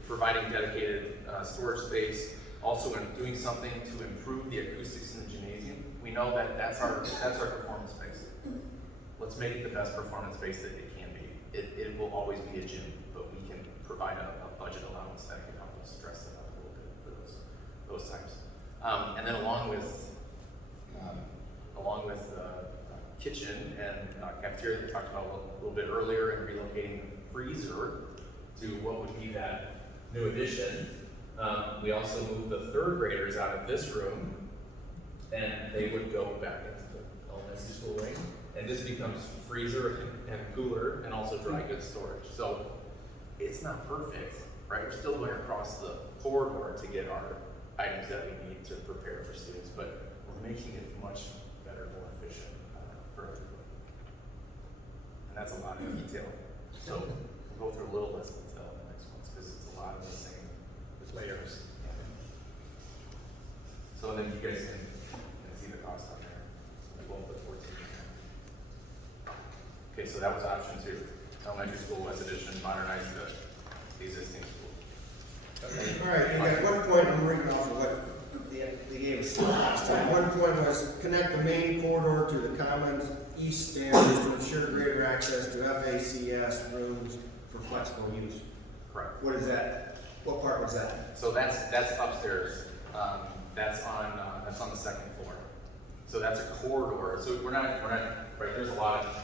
Providing dedicated storage space, also in doing something to improve the acoustics in the gymnasium. We know that that's our performance space. Let's make it the best performance space that it can be. It will always be a gym, but we can provide a budget allowance that can help us stress that out a little bit for those times. And then along with the kitchen and cafeteria that we talked about a little bit earlier, and relocating the freezer to what would be that new addition. We also moved the 3rd graders out of this room, and they would go back into the elementary school wing, and this becomes freezer and cooler, and also dry goods storage. So it's not perfect, right? We're still going across the corridor to get our items that we need to prepare for students, but we're making it much better, more efficient for everybody. And that's a lot of detail. So we'll go through a little less detail in the next ones, because it's a lot of the same layers. So then you guys can see the cost on there. 12 to 14. Okay, so that was option 2. Elementary school West Edition, modernize the existing school. All right, and at one point, I'm reading off of what they gave us last time. One point was connect the main corridor to the commons east stairs to ensure greater access to FACS rooms for flexible use. Correct. What is that? What part was that? So that's upstairs. That's on the 2nd floor. So that's a corridor. So we're not right. There's a lot of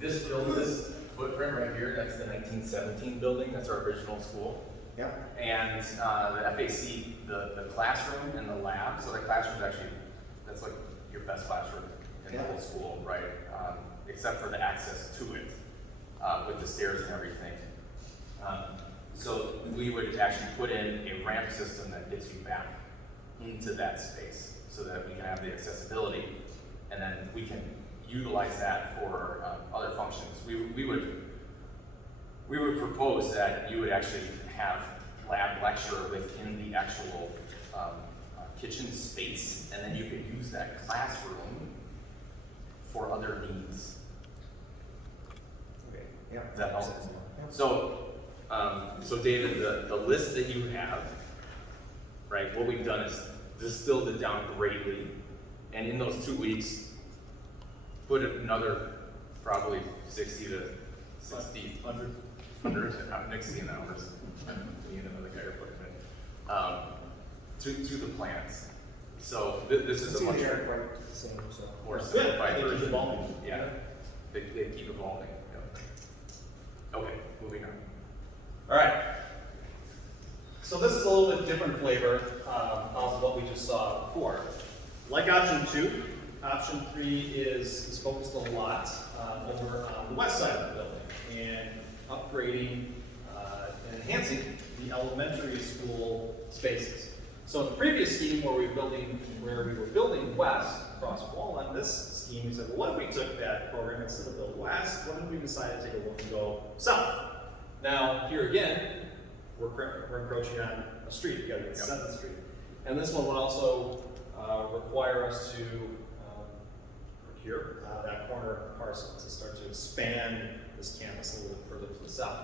this footprint right here. That's the 1917 building. That's our original school. Yep. And the FAC, the classroom and the lab, so the classroom is actually, that's like your best classroom in the Yeah. whole school, right? Except for the access to it, with the stairs and everything. So we would actually put in a ramp system that gets you back into that space so that we can have the accessibility, and then we can utilize that for other functions. We would propose that you would actually have lab lecture within the actual kitchen space, and then you could use that classroom for other needs. Okay, yeah. Does that help? Yep. So David, the list that you have, right, what we've done is distilled it down greatly, and in those 2 weeks, put another probably 60 to 60, 100, I'm mixing numbers, me and another guy are putting it, to the plans. So this is a much They're quite the same, so. more Good, simplified they keep version. evolving. Yeah, they keep evolving, yeah. Okay, moving on. All right. So this is a little bit different flavor of what we just saw before. Like option 2, option 3 is focused a lot over on the west side of the building and upgrading and enhancing the elementary school spaces. So in the previous scheme where we were building west across Walnut, this scheme, we said, well, what if we took that program instead of build west? What if we decided to take a look and go south? Now, here again, we're encroaching on a street, we gotta get 7th Street. And this one would also require us to procure that corner parcel to start to expand this campus a little bit further to the south.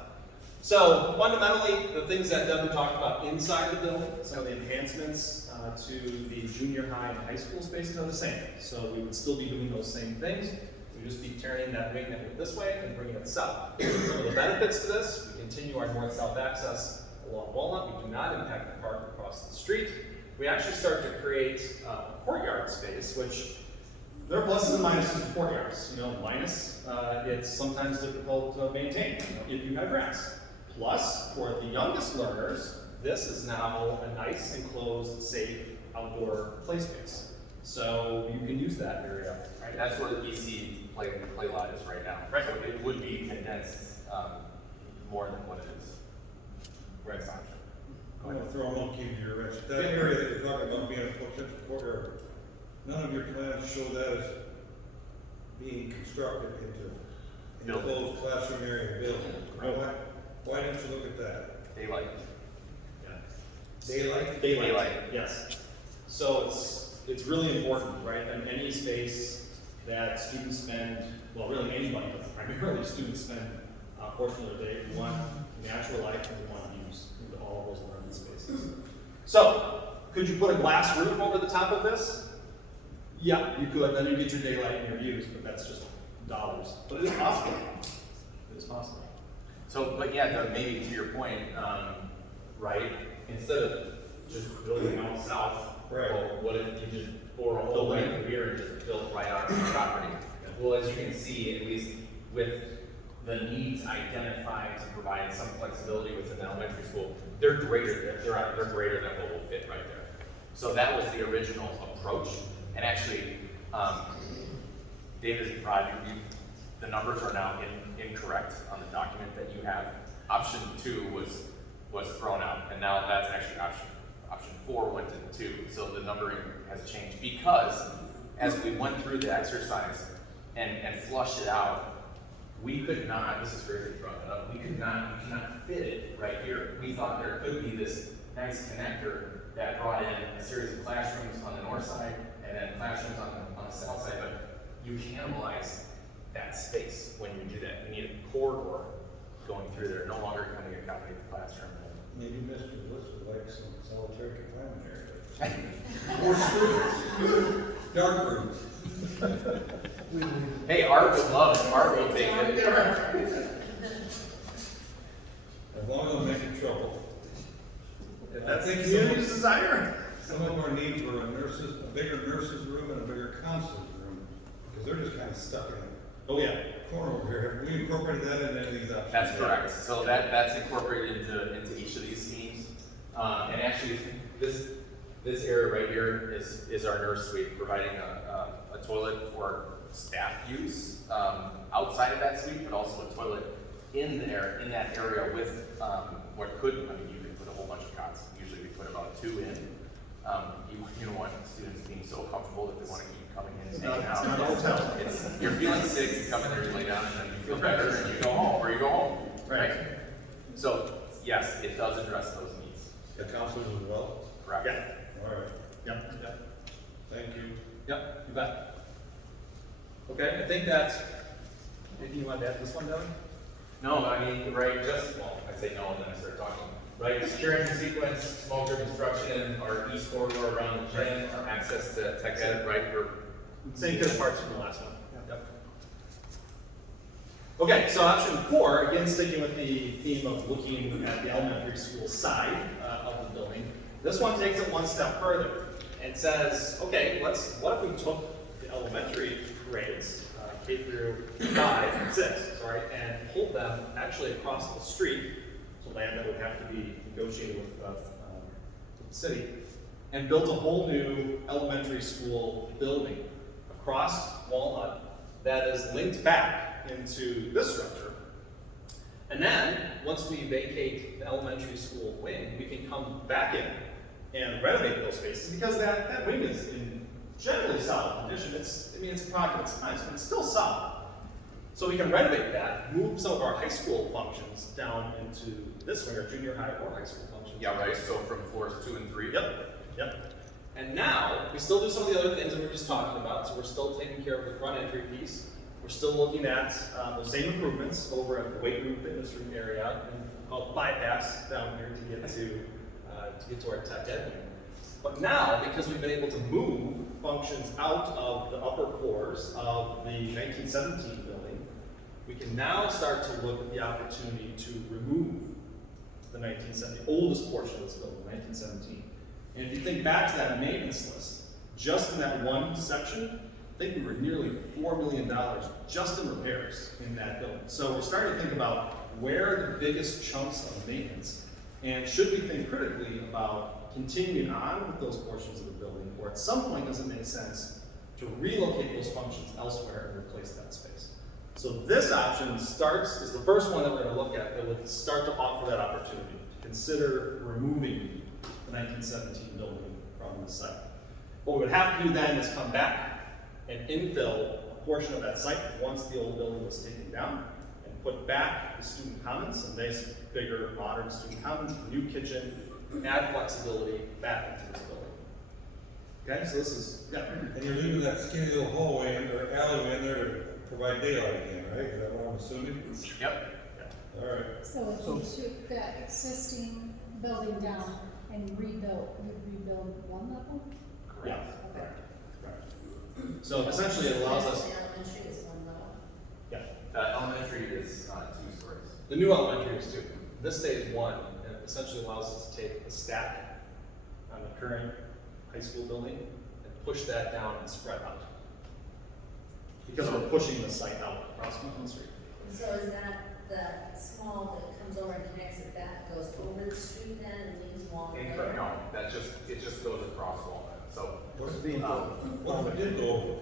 So fundamentally, the things that Devin talked about inside the building, some of the enhancements to the junior high and high school spaces are the same. So we would still be doing those same things. We'd just be tearing that wing network this way and bringing it south. Some of the benefits to this, we continue our north-south access along Walnut. We do not impact the park across the street. We actually start to create a courtyard space, which there are pluses and minuses to courtyards. Minus, it's sometimes difficult to maintain if you have grass. Plus, for the youngest learners, this is now a nice, enclosed, safe outdoor play space. So you can use that area. Right, that's where the EC play lot is right now. Right. So it would be condensed more than what it is. Right, Sanjay? I'm gonna throw a monkey into your wrench. That area that you're talking about being a potential courtyard, none of your plans show that as being constructed into enclosed classroom area building. Why didn't you look at that? Daylight. Daylight? Daylight. Yes. So it's really important, right? In any space that students spend, well, really anybody, but primarily students spend a portion of their day, we want natural light and we want views into all of those learning spaces. So, could you put a glass roof over the top of this? Yeah, you could. Then you get your daylight and your views, but that's just dollars. But it is possible. It is possible. So, but yeah, maybe to your point, right, instead of just building out south, Right. well, what if you just bore a hole right through here and just built right on the property? Well, as you can see, at least with the needs identified to provide some flexibility within the elementary school, they're greater than what will fit right there. So that was the original approach, and actually, David's project, the numbers are now incorrect on the document that you have. Option 2 was thrown out, and now that's actually option 4 went to 2. So the numbering has changed because as we went through the exercise and flushed it out, we could not, this is great that you brought that up, we cannot fit it right here. We thought there could be this nice connector that brought in a series of classrooms on the north side and then classrooms on the south side, but you cannibalize that space when you do that. You need a corridor going through there, no longer can we accommodate the classroom. Maybe Mr. Bliss would like some solitary confinement area. More students. Dark rooms. Hey, Art would love it. Art will take it. As long as I'm making trouble. That's the think community's desire. Some of our needs were a bigger nurses room and a bigger counselor's room, because they're just kind of stuck in Oh yeah. a corner over here. Have we incorporated that in any of these options? That's correct. So that's incorporated into each of these schemes. And actually, this area right here is our nurse suite, providing a toilet for staff use outside of that suite, but also a toilet in that area with what could, I mean, you could put a whole bunch of cots. Usually we put about 2 in. You don't want students being so comfortable that they want to keep coming in and hanging out. It's not a hotel. You're feeling sick, you come in there, you lay down, and then you feel better, and you go home, or you go home. Right. So, yes, it does address those needs. The counselors as well? Correct. Yeah. All right, Yep. thank you. Yep, you bet. Okay, I think that, maybe you want to add this one, Devin? No, I mean, right, well, I say no, and then I start talking. Right, secure engine sequence, small-driven construction, our east corridor around the gym, our access to tech ed, right, we're Same kind of parts from the last one. Yep. Okay, so option 4, again sticking with the theme of looking at the elementary school side of the building. This one takes it one step further and says, okay, what if we took the elementary grades, K through 5 and 6, sorry, and pulled them actually across the street, so land that would have to be negotiated with the city, and built a whole new elementary school building across Walnut that is linked back into this structure. And then, once we vacate the elementary school wing, we can come back in and renovate those spaces, because that wing is in generally solid condition. It's a project, it's nice, but it's still solid. So we can renovate that, move some of our high school functions down into this wing, or junior high or high school functions. Yeah, right, so from floors 2 and 3. Yep. And now, we still do some of the other things that we were just talking about, so we're still taking care of the front entry piece. We're still looking at those same improvements over at the weight room, fitness room area, and called bypass down here to get to our tech ed wing. But now, because we've been able to move functions out of the upper floors of the 1917 building, we can now start to look at the opportunity to remove the oldest portion of this building, 1917. And if you think back to that maintenance list, just in that one section, I think we were nearly $4 million just in repairs in that building. So we're starting to think about where are the biggest chunks of maintenance, and should we think critically about continuing on with those portions of the building, or at some point does it make sense to relocate those functions elsewhere and replace that space? So this option is the first one that we're going to look at that would start to offer that opportunity to consider removing the 1917 building from the site. What we would have to do then is come back and infill a portion of that site once the old building was taken down, and put back the student commons, a nice, bigger, modern student commons, new kitchen, add flexibility back into this building. Okay, so this is, yeah. And you're leaving that skinny little hallway or alleyway in there to provide daylight again, right? Is that what I'm assuming? Yep. All right. So if you took that existing building down and you'd rebuild one level? Yeah. Okay. Right. So essentially it allows us, The elementary is one level. yeah. Elementary is 2 stories. The new elementary is 2. This stays 1, and it essentially allows us to take the stack on the current high school building and push that down and spread out. Because we're pushing the site out across Main Street. So is that the small that comes over and connects it back, goes over the street then and leaves Walnut there? No, it just goes across Walnut. So, What if it did go over?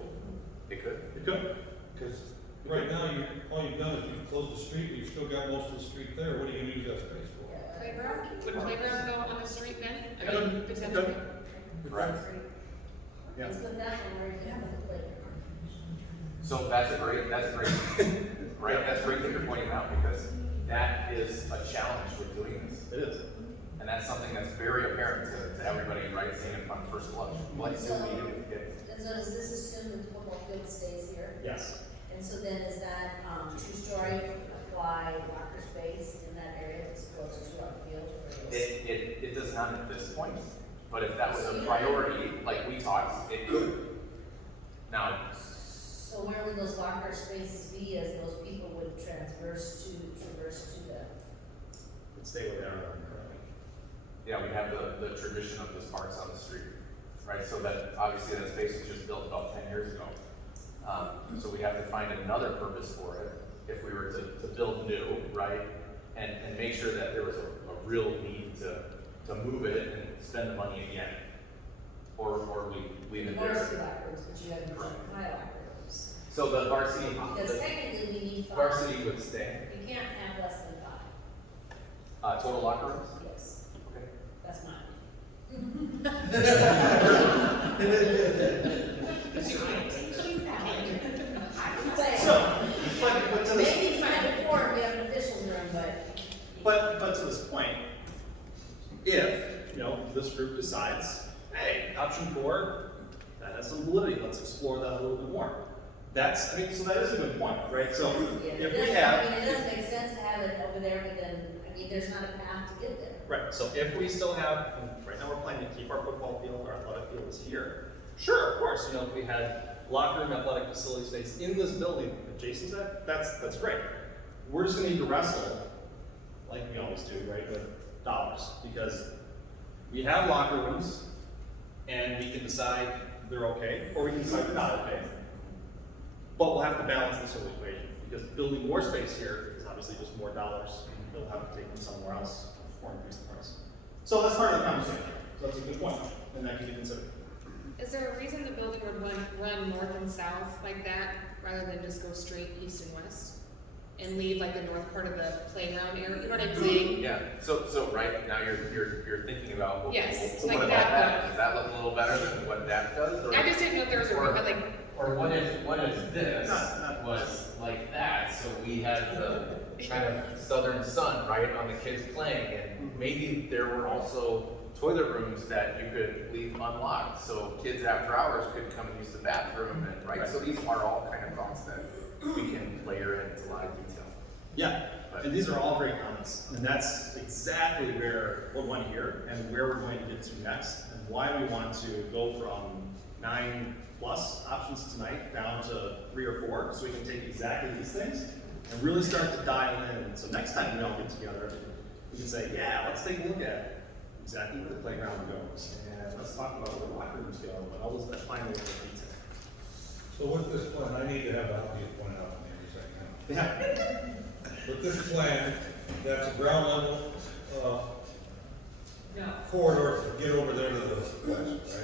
it could. It could. Because right now, all you've done is you've closed the street, but you've still got most of the street there. What are you gonna use that space for? Playground? Would playground go on the street then? I It mean, could. potentially. Right. Yeah. Let's put that one where you have the playground. So that's a great thing you're pointing out, because that is a challenge with doing this. It is. And that's something that's very apparent to everybody, right, seeing it on first blush. What do we do with kids? And so does this assume that the football field stays here? Yes. And so then is that, 2-story apply locker space in that area that's close to our field? Or is- It does not at this point, but if that was a priority, like we talked, it could. Now, So where would those locker spaces be as those people would traverse to the? It'd stay where they are currently. yeah, we have the tradition of the sparks on the street, right? So that, obviously, that space was just built about 10 years ago. So we have to find another purpose for it if we were to build new, right? And make sure that there was a real need to to move it and spend the money again? Or we leave it there? Varsity locker rooms, but you have to my locker rooms. So the varsity, Because the technically we need 5. varsity would stay, You can't have less than 5. total locker rooms? Yes, Okay. that's mine. But to this, Maybe 5 to 4 if we have an officials room, but to this point, if, this group decides, hey, option 4, that has some validity, let's explore that a little bit more. So that is a good point, right? So yeah, if it we doesn't, have. it doesn't make sense to have it over there, but then, there's not a path to get there. Right, so if we still have, and right now we're planning to keep our football field, our athletic field is here. Sure, of course, if we had locker room, athletic facility space in this building adjacent to that, that's great. We're just gonna need to wrestle, like we always do, right, with dollars, because we have locker rooms, and we can decide they're okay, or we can decide they're not okay. But we'll have to balance this whole equation, because building more space here is obviously just more dollars. They'll have to take them somewhere else or increase the price. So that's part of the conversation. So that's a good point, and that can be considered. Is there a reason the building would run north and south like that, rather than just go straight east and west? And leave like the north part of the playground area, you know what I'm saying? Yeah, so right now you're thinking about, well, Yes, what like about that that? one. Does that look a little better than what that does? Or- I just didn't know if there was a reason, like, Or what if this was like that, so we had the kind of southern sun, right, on the kids playing, and maybe there were also toilet rooms that you could leave unlocked, so kids after hours could come and use the bathroom, and, right, so these are all kind of thoughts that we can layer into a lot of detail. Yeah, and these are all great comments, and that's exactly where we're going here, and where we're going to get to next, and why we want to go from 9+ options tonight down to 3 or 4, so we can take exactly these things and really start to dial in. So next time we all get together, we can say, yeah, let's take a look at exactly where the playground goes, and let's talk about where the locker rooms go, and all those that final little detail. So with this plan, I need to have the obvious point out in every second. Yeah. With this plan, that's a ground level, no. corridor to get over there to the west,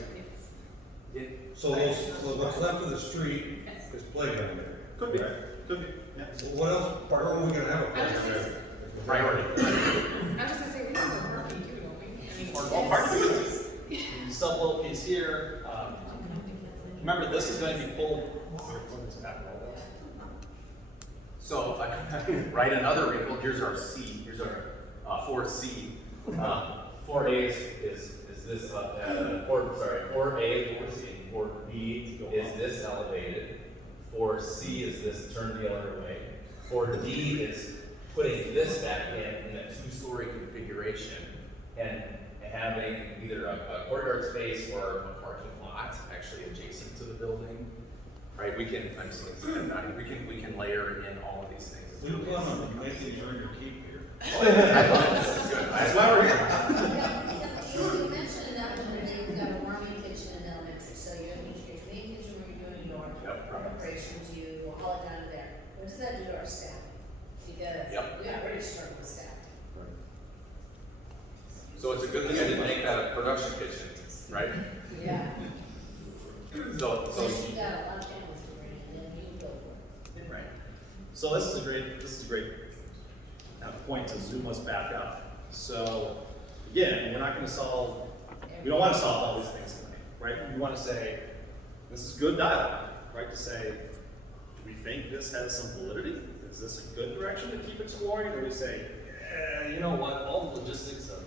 right? So what's left of the street is playground area. Could be, right? could be, yeah. What else, where are we gonna have a playground area? Priority. I was just gonna say, we have the parking too, don't we? I mean, All part of it. You sub little piece here. Remember, this is going to be pulled. So if I can write another wrinkle, here's our C, here's our 4C. 4A is this, 4A, 4C, 4B is this elevated, 4C is this turned the other way, 4D is putting this back in a 2-story configuration and having either a courtyard space or a parking lot actually adjacent to the building. Right, we can layer in all of these things. We plan on making sure you keep here. That's why we're here. You mentioned enough that you've got a warming kitchen in elementary, so you're gonna your main kitchen where you're doing your preparations, you will haul it down to there. What does that do to our staff? Because we already struggle with staff. So it's a good thing I didn't make that a production kitchen, right? Yeah. So So you got a lot of families to bring in, and then you go for it. Right. So this is a great point to zoom us back up. So again, we're not going to solve. We don't want to solve all these things tonight, right? We want to say this is good dialogue, right? To say, do we think this has some validity? Is this a good direction to keep exploring, or do we say, yeah, you know what? All the logistics of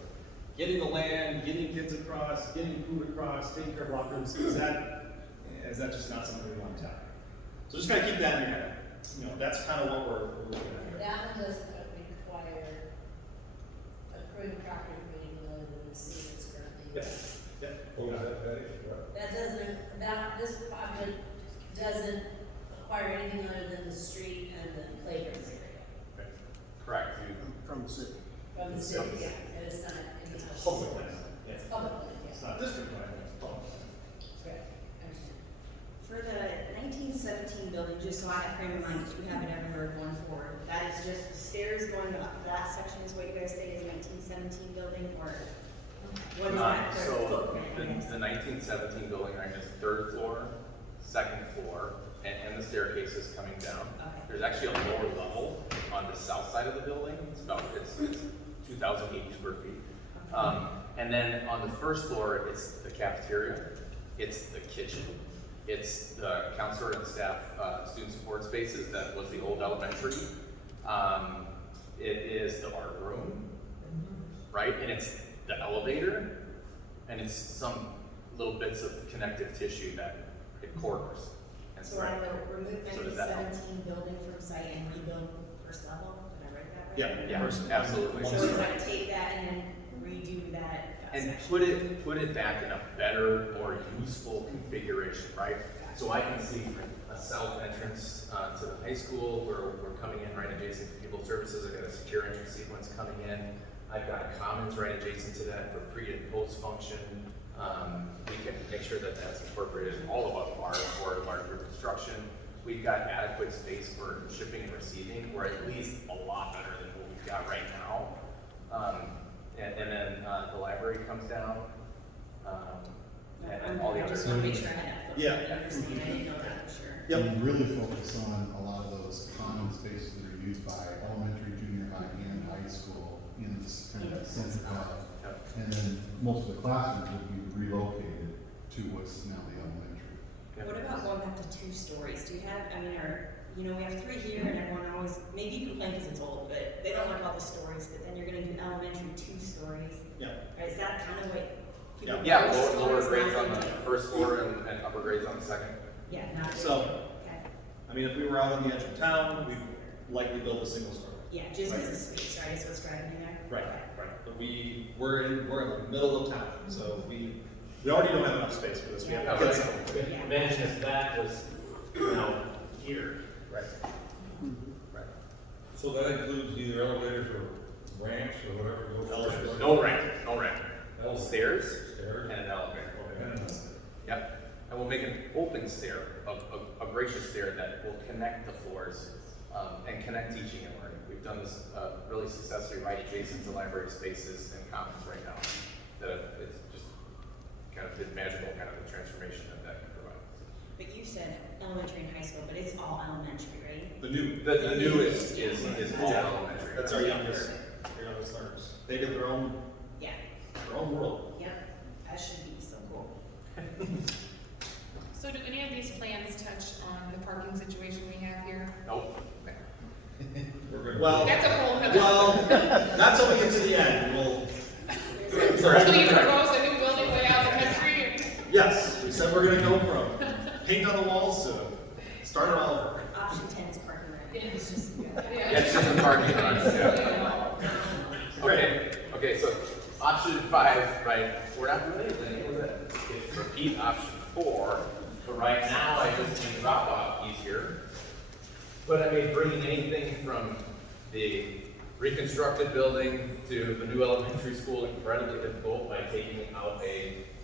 getting the land, getting kids across, getting food across, taking care of locker rooms, is that just not something we want to tackle? So just kind of keep that in your head. That's kind of what we're looking at here. That one doesn't require approved property for anything other than the city that's currently. Yeah. What was that is, right? This project doesn't require anything other than the street and the playground area. correct. From the city. From the city, yeah, and it's not any house. Public land. Yeah. It's public land, It's yeah. not district land, it's public land. Correct, I understand. For the 1917 building, just so I have frame of mind, because we have it everywhere going forward, that is just the stairs going up, that section is what you guys say is 1917 building, or? What is that So footprint? the 1917 building, right, is third floor, second floor, and the staircase is coming down. Okay. There's actually a lower level on the south side of the building. It's 2,080 square feet. And then on the first floor, it's the cafeteria, it's the kitchen, it's the counselor and staff student support spaces that was the old elementary. It is the art room, right? And it's the elevator, and it's some little bits of connective tissue that it corridors. And So I will remove So does that help? 1917 building from site and rebuild first level, did I write that right? Yeah. Yeah, absolutely. So it's like take that and then redo that. And section. put it back in a better, more useful configuration, right? So I can see a south entrance to the high school where we're coming in right adjacent to people services. I've got a secure entry sequence coming in. I've got commons right adjacent to that for pre and post function. We can make sure that that's incorporated all above bar for larger construction. We've got adequate space for shipping and receiving. We're at least a lot better than what we've got right now. And then the library comes down, and all the I other. just want to make sure I had that footprint. Yeah. Understand, I didn't know that for sure. Yep. And really focus on a lot of those common spaces that are used by elementary, junior high, and high school in this kind of center hub. Yep. And then most of the classrooms would be relocated to what's now the elementary. What about going back to 2 stories? Do you have, I mean, we have 3 here and everyone always, maybe you complain because it's old, but they don't like all the stories, but then you're gonna do elementary 2 stories. Yeah. Right, is that kind of what? people Yeah, want? lower Stories, grades not on the like- first floor and upper grades on the second. Yeah, not. So- Okay, I mean, if we were out on the edge of town, we'd likely build a single story. yeah, just because of space, right, is what's driving you there? Right, Okay. right. But we're in the middle of town, so we already don't have enough space for this. We have to get something. Yeah. Imagine if that was, here. Right. Right. So that includes either elevators or ramps or whatever. Elevators. No ramp, no ramp. Elevator. Stairs Stairs. and an elevator. And Yep. And we'll make an open stair, a gracious stair that will connect the floors and connect teaching and learning. We've done this really successfully right adjacent to library spaces and commons right now. It's just kind of the magical kind of the transformation that can provide. But you said elementary and high school, but it's all elementary, right? The new. The new is all elementary. That's our youngest learners. They get their own Yeah, world. yep, that should be so cool. So do any of these plans touch on the parking situation we have here? Nope. we're gonna. Well, That's a whole nother. that's when we get to the end. We'll. So you propose a new building way out in the country? Yes, we said we're gonna go from paint on the walls to start it all over. Option 10 is parking right. Yeah. It's just, Yeah, it's just a parking lot, yeah. Okay, so option 5, right, we're not doing anything with it. It's repeat option 4, but right now I just made drop off easier. But I made bringing anything from the reconstructed building to the new elementary school incredibly difficult by taking out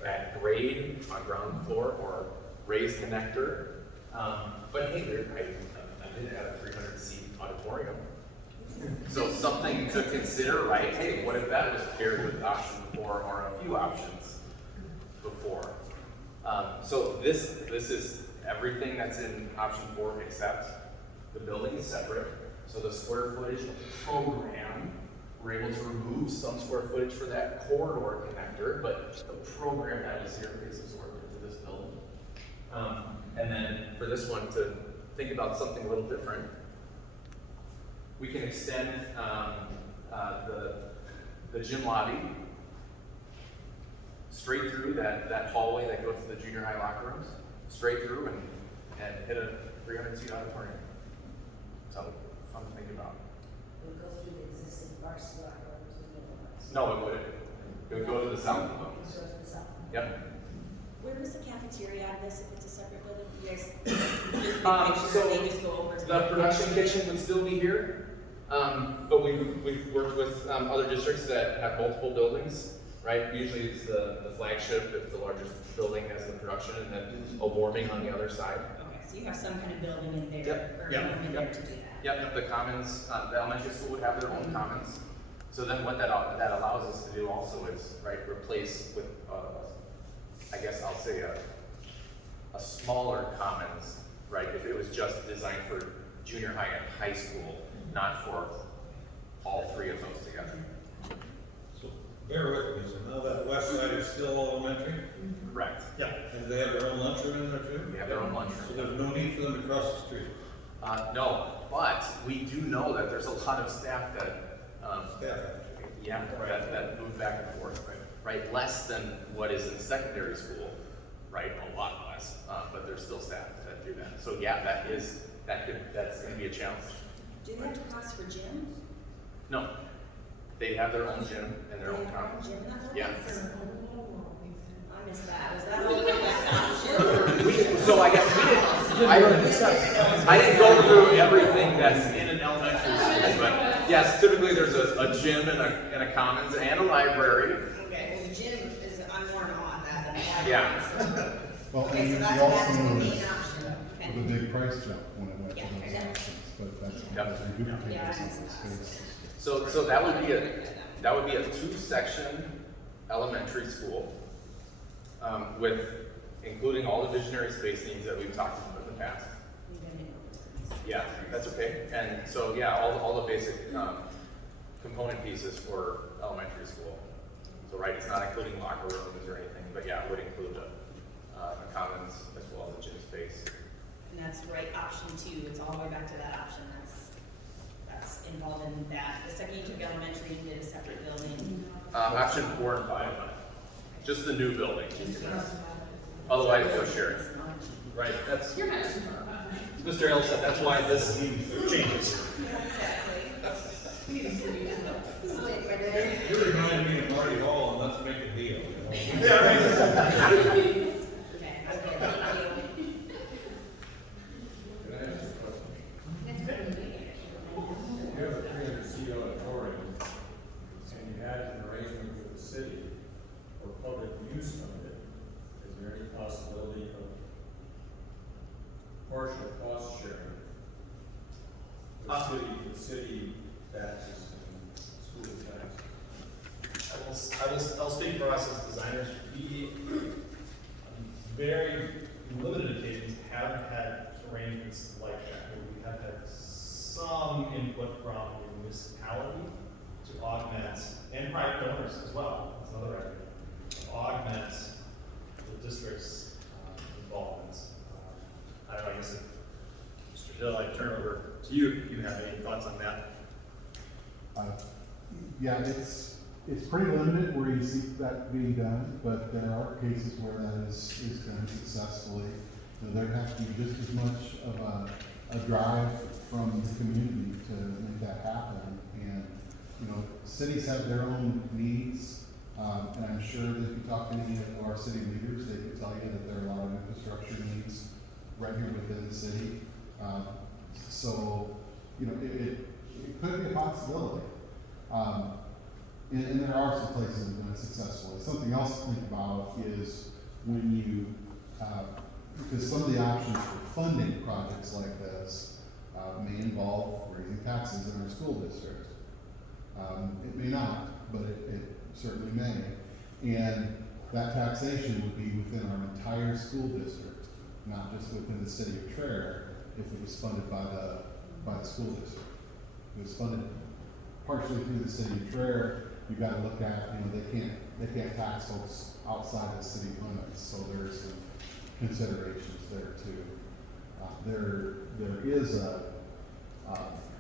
that grade on ground floor or raised connector. But hey, I did add a 300-seat auditorium. So something to consider, right? Hey, what if that was paired with option 4 or a few options before? So this is everything that's in option 4 except the building is separate. So the square footage program, we're able to remove some square footage for that corridor connector, but the program that was here is absorbed into this building. And then for this one to think about something a little different, we can extend the gym lobby straight through that hallway that goes to the junior high locker rooms, straight through and hit a 300-seat auditorium. Something fun to think about. It would go through the existing Parcel locker rooms and the other ones. No, it wouldn't. It would go to the south. So it's the south. Yep. where was the cafeteria out of this, if it's a separate building? You guys just So they just go over to the production kitchen would still be here, but we've worked with other districts that have multiple buildings, right? Usually it's the flagship, if the largest building has the production, and then a warming on the other side. Okay, so you have some kind of building in there, Yep. or Yep. room in there to do that. Yep, the commons, the elementary school would have their own commons. So then what that allows us to do also is, right, replace with, I guess I'll say a smaller commons, right? If it was just designed for junior high and high school, not for all three of those together. So bear with me, so now that west side is still elementary, Correct. Yeah. and they have their own lunchroom in there too? They have their own So lunchroom. there's no need for them to cross the street? No, but we do know that there's a lot of staff that, Staff. yeah, that move back and forth, right? Less than what is in secondary school, right? A lot less, but there's still staff that do that. So yeah, that's gonna be a challenge. Do they have to cross for gym? No, they have their own gym and their They own have their own commons. gym in that building? Yeah. I missed that. Was that all the way back to option? So I guess I didn't go through everything that's in an elementary school, but yes, typically there's a gym and a commons and a library. Okay, well, the gym is, I'm more on that than the Yeah. library. Well, Okay, and so we that's also the know main there's option. the Okay. big price jump when it went to Yeah, those exactly. options, but that's Yep. because we duplicate Yeah, I some of missed those that. spaces. So that would be a two-section elementary school, with, including all the visionary space needs that we've talked about in the past. You're gonna need overtimes. Yeah, that's okay. And so, yeah, all the basic, component pieces for elementary school. So, right, it's not including locker rooms or anything, but yeah, it would include the commons as well as the gym space. And that's right, option two, it's all the way back to that option, that's involved in that. The second you took elementary, you did a separate building. Option 4 and 5, just the new building. Otherwise, we're sharing. Right, that's, You're not. Mr. Ellis said, that's why this changes. You reminded me of Marty Hall, and let's make a deal, you know? Okay, okay, thank you. Can I ask a question? You have a 300-seat auditorium, and you had an arrangement with the city for public use of it. Is there any possibility of partial cost sharing? The city taxes and school taxes? I'll speak for us as designers. We, on very limited occasions, have had arrangements like that, where we have had some input from the municipality to augment, and private donors as well, that's another record, to augment the district's involvement. I don't know, I guess, Mr. Hill, I turn over to you, if you have any thoughts on that. Yeah, it's pretty limited where you see that being done, but there are cases where that is done successfully. So there has to be just as much of a drive from the community to make that happen. And, you know, cities have their own needs, and I'm sure that if you talk to any of our city leaders, they could tell you that there are a lot of infrastructure needs right here within the city. So, you know, it could be a possibility. And there are some places that have done it successfully. Something else to think about is when you, because some of the options for funding projects like this may involve raising taxes in our school district. It may not, but it certainly may. And that taxation would be within our entire school district, not just within the city of Traer, if it was funded by the school district. If it was funded partially through the city of Traer, you've got to look at, you know, they can't tax folks outside the city limits, so there's some considerations there too. There is a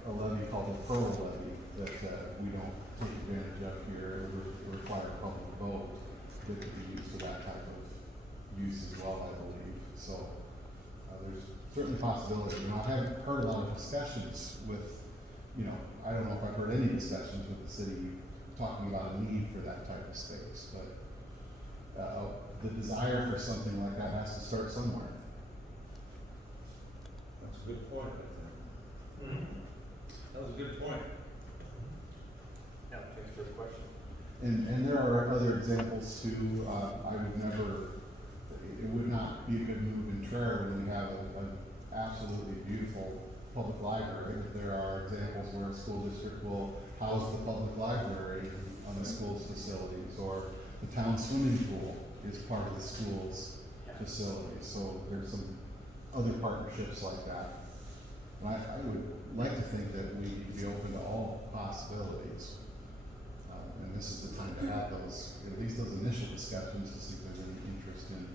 levy called the Pearl levy that we don't take advantage of here. It would require a public vote that could be used for that type of use as well, I believe. So there's certainly possibility. You know, I haven't heard a lot of discussions with, you know, I don't know if I've heard any discussions with the city talking about a need for that type of space, but the desire for something like that has to start somewhere. That's a good point, I think. That was a good point. Yeah, thanks for the question. And there are other examples too. I would never, it would not be a good move in Traer when we have an absolutely beautiful public library. There are examples where a school district will house the public library on the school's facilities, or the town swimming pool is part of the school's facilities. So there's some other partnerships like that. And I would like to think that we'd be open to all possibilities. And this is the time to have those, at least those initial discussions, to see if there's any interest in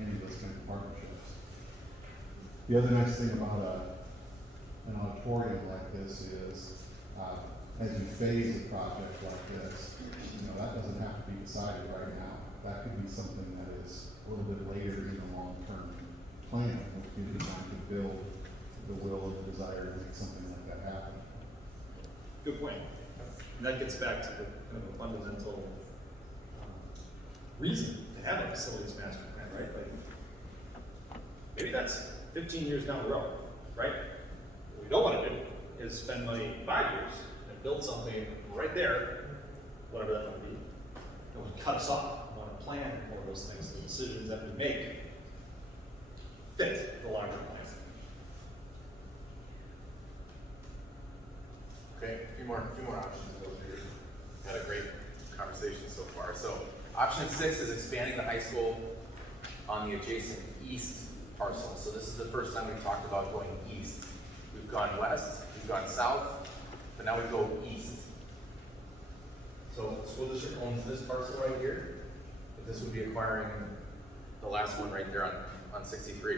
any of those kind of partnerships. The other nice thing about an auditorium like this is, as you phase a project like this, that doesn't have to be decided right now. That could be something that is a little bit later in the long-term plan, which gives you time to build the will or the desire to make something like that happen. Good point. And that gets back to the kind of a fundamental reason to have a facilities master plan, right? Like, maybe that's 15 years down the road, right? What we don't want to do is spend money 5 years and build something right there, whatever that might be, that would cut us off. We want to plan for those things, the decisions that we make fit the larger plan. Okay, a few more options. Had a great conversation so far. So option 6 is expanding the high school on the adjacent east parcel. So this is the first time we've talked about going east. We've gone west, we've gone south, but now we go east. So the school district owns this parcel right here, but this would be acquiring the last one right there on 63.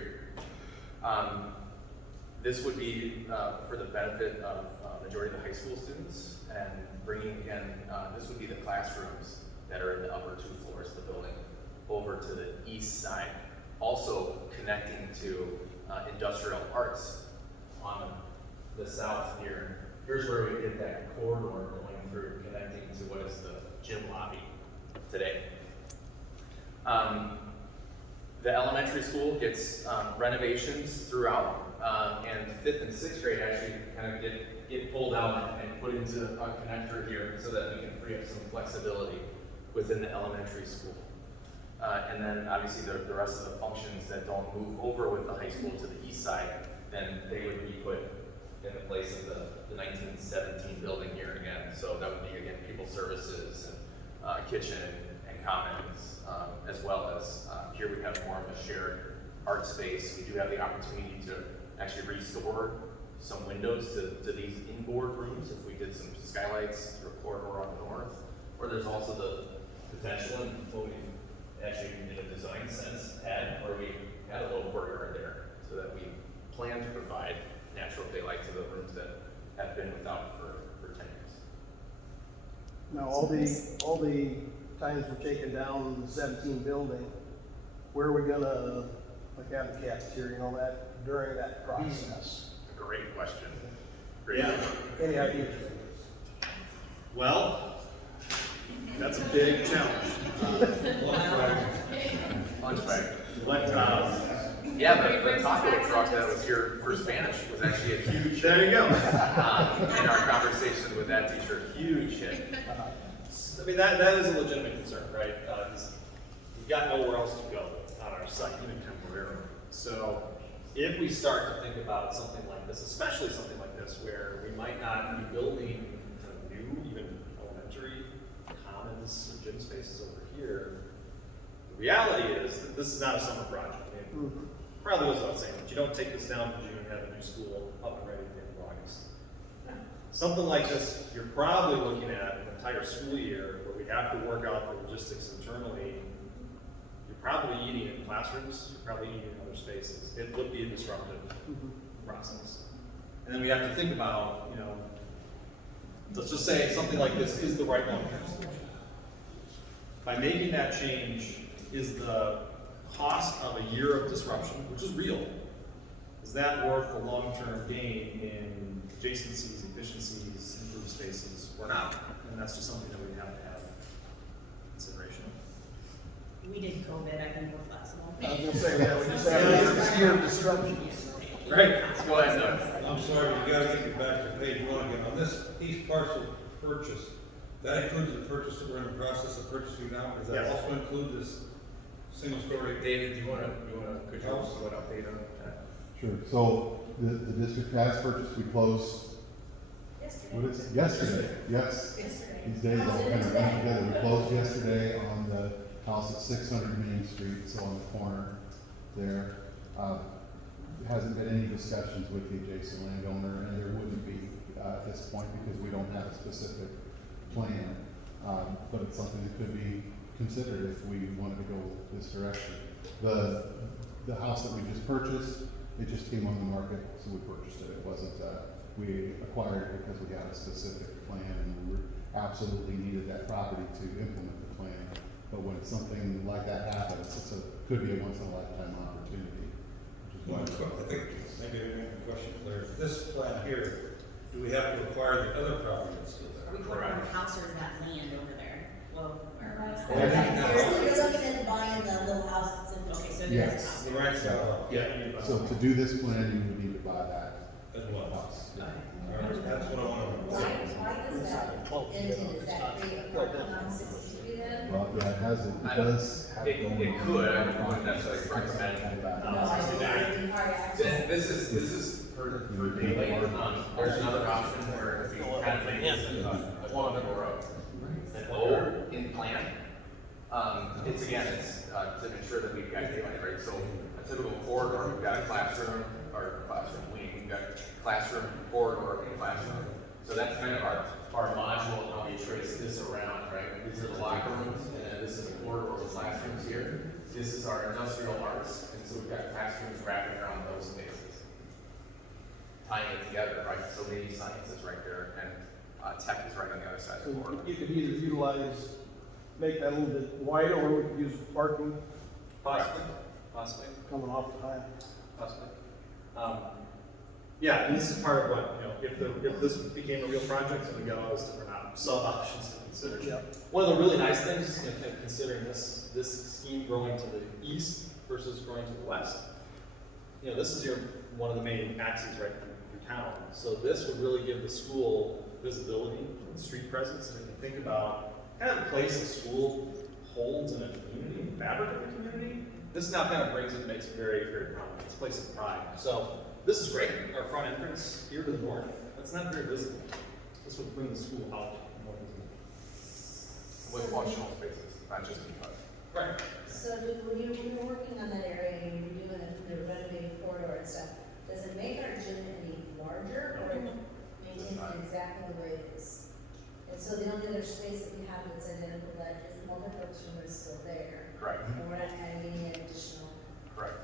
This would be for the benefit of majority of the high school students, and bringing again, this would be the classrooms that are in the upper 2 floors of the building over to the east side. Also connecting to industrial arts on the south here. Here's where we get that corridor going through, connecting to what is the gym lobby today. The elementary school gets renovations throughout, and 5th and 6th grade actually kind of get pulled out and put into a connector here so that we can free up some flexibility within the elementary school. And then obviously the rest of the functions that don't move over with the high school to the east side, then they would be put in the place of the 1917 building here again. So that would be again people services and kitchen and commons, as well as here we have more of a shared art space. We do have the opportunity to actually restore some windows to these inboard rooms if we did some skylights through a corridor on the north. Or there's also the potential, and what we actually in a design sense had, where we had a little courtyard there so that we plan to provide natural daylight to the rooms that have been without for 10 years. Now, all the times we're taking down the 17 building, where are we gonna, like, have the cafeteria and all that during that process? Great question. Great. Yeah. Any ideas? Well, that's a big challenge. Lunch bag. But, Yeah, the taco truck that was here for Spanish was actually a huge there you go. in our conversation with that teacher, huge hit. I mean, that is a legitimate concern, right? We've got nowhere else to go on our site, even temporarily. So if we start to think about something like this, especially something like this, where we might not be building kind of new, even elementary commons, gym spaces over here, the reality is that this is not a summer project. I mean, probably goes without saying, but you don't take this down in June and have a new school up and ready at the end of August. Something like this, you're probably looking at an entire school year where we have to work out the logistics internally. You're probably eating in classrooms, you're probably eating in other spaces. It would be a disruptive process. And then we have to think about, let's just say something like this is the right long-term solution. By making that change, is the cost of a year of disruption, which is real, is that worth the long-term gain in adjacencies, efficiencies, improved spaces, or not? And that's just something that we have to have consideration of. We did COVID, I can be more flexible. I was gonna say, yeah, we just have a year of disruptions. Right. Go ahead, Doug. I'm sorry, you gotta get it back to page 1 again. On this east parcel purchase, that includes the purchase that we're in the process of purchasing now? Does that Yes. also include this single story? David, could you also an update on that? Sure, so the district has purchased, we closed What is, yesterday, yes. Yesterday. These days all kind of run together. We closed yesterday on the house at 600 Main Street, so on the corner there. There hasn't been any discussions with the adjacent landowner, and there wouldn't be at this point because we don't have a specific plan. But it's something that could be considered if we wanted to go this direction. The house that we just purchased, it just came on the market, so we purchased it. It wasn't, we acquired it because we had a specific plan and we absolutely needed that property to implement the plan. But when something like that happens, could be a once in a lifetime opportunity. Well, I think, maybe to make the question clear, this plan here, do we have to acquire the other property that's still Are there? we putting our house or is that land over there? Well, You're looking at buying the little house that's in. okay, so Yes. there's a house. The right side up, Yeah. So to do this plan, you would need to buy that as well. house. Okay. All right, that's what I want to Why know. does that end, does that create a parking on 63 then? Well, yeah, it has, it does have. It could, I wouldn't necessarily recommend. No, I think it would be hard access. This is for daily, there's another option where if you kind of make this a one or an O in plan. It's again, it's, to ensure that we've got daylight, right? So a typical corridor, we've got a classroom, or classroom wing, we've got classroom, corridor, and classroom. So that's kind of our module, how we trace this around, right? These are the locker rooms, and then this is the corridor with classrooms here. This is our industrial arts, and so we've got classrooms wrapping around those spaces. Tying it together, right? So maybe science is right there, and tech is right on the other side of So the corridor. you could either utilize, make that a little bit wider, or we could use parking Possibly. coming off the high. Possibly. Yeah, and this is part of what, if this became a real project, and we got all these different sub options to consider. Yeah. One of the really nice things, considering this scheme growing to the east versus growing to the west, this is one of the main axes right through town. So this would really give the school visibility and street presence. And if you think about kind of the place the school holds in a community, fabric of the community, this now kind of brings it and makes it very, very prominent. It's a place of pride. So this is great. Our front entrance here to the north, that's not very visible. This would bring the school out more visible. With functional spaces, not just because. Right. So when you're working on that area and you're doing the renovating corridor and stuff, does it make our gym any larger or maintain it exactly the way it is? And so the only other space that we have that's identical to that is the multi-purpose room is still there. Correct. And we're not adding any additional. Correct.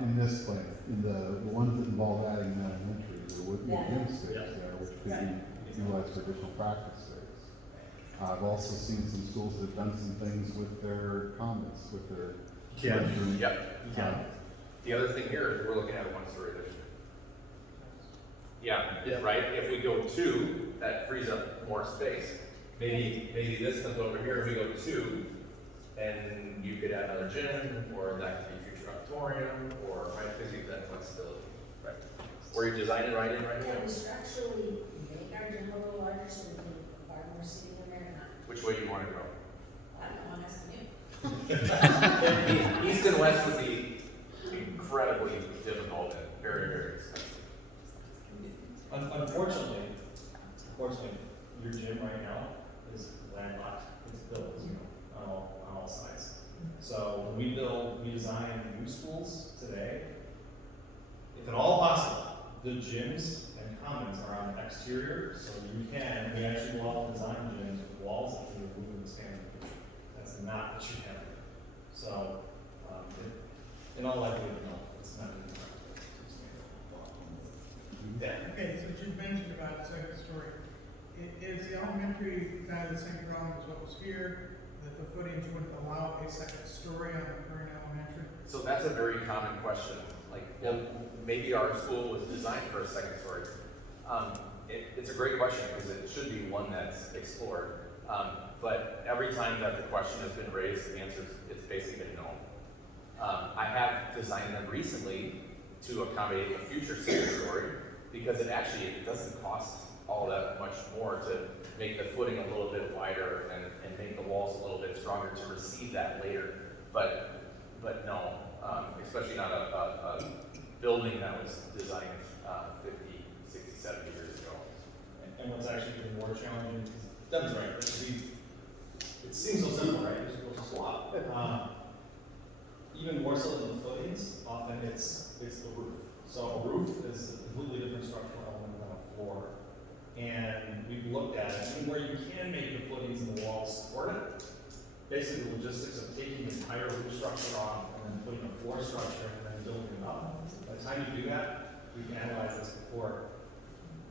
In this plan, in the ones that involve adding an elementary, there would be a gym space Yeah. there, which could be utilized for additional practice space. I've also seen some schools that have done some things with their commons, with their. Yeah. lunchroom. Yep. The other thing here is we're looking at a one-story addition. Yeah, right? If we go two, that frees up more space. Maybe this comes over here, if we go two, and you could add another gym, or that could be future auditorium, or, right, because you have that flexibility, right? Or you design it right in, right Can away. we structurally make our gym a little larger so we can acquire more seating in there or not? Which way do you want to go? I don't know, I'm asking you. East and west would be incredibly difficult and very, very expensive. Unfortunately, your gym right now is landlocked. It's built, on all sides. So when we design new schools today, if at all possible, the gyms and commons are on the exterior, so we actually will often design gyms with walls that can remove the standing picture. That's not what you have here. So, in all likelihood, no, it's not. Yeah. Okay, so you mentioned about second story. Is the elementary kind of the same problem as what was here, that the footings wouldn't allow a second story on the current elementary? So that's a very common question. Like, well, maybe our school was designed for a second story. It's a great question because it should be one that's explored. But every time that the question has been raised, the answer is it's basically been no. I have designed them recently to accommodate a future second story because it doesn't cost all that much more to make the footing a little bit wider and make the walls a little bit stronger to receive that later. But no, especially not a building that was designed 50, 70 years ago. And what's actually even more challenging, because Devin's right, it seems so simple, right? Just go swap. Even more so than the footings, often it's the roof. So a roof is a completely different structural element than a floor. And we've looked at it, and where you can make the footings and the walls support it, basically the logistics of taking the entire roof structure off and then putting a floor structure and then building it up. By the time you do that, we've analyzed this before,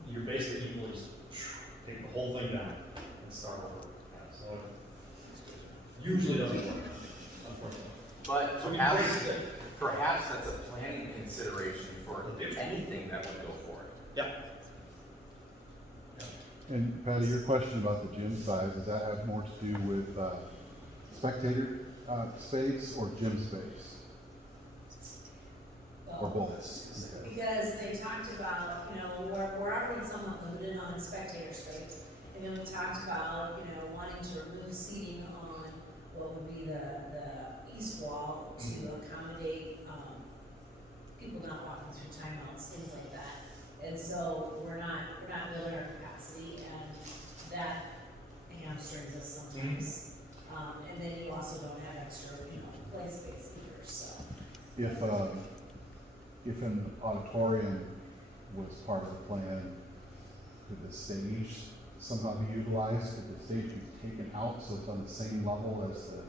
you're basically able to just take the whole thing down and start over. So it usually doesn't work, unfortunately. But So we perhaps, raised it. perhaps that's a planning consideration for anything that would go for it. Yeah. And Patty, your question about the gym size, does that have more to do with spectator space or gym space? Or both? Okay. Because they talked about, you know, we're already somewhat limited on spectator space. And then we talked about, you know, wanting to remove seating on what would be the east wall to accommodate, people not walking through timeouts, things like that. And so we're not building our capacity, and that hamstrings us sometimes. And then you also don't have extra, you know, play space either, so. If an auditorium was part of the plan, could the stage somehow be utilized? Could the stage be taken out so it's on the same level as the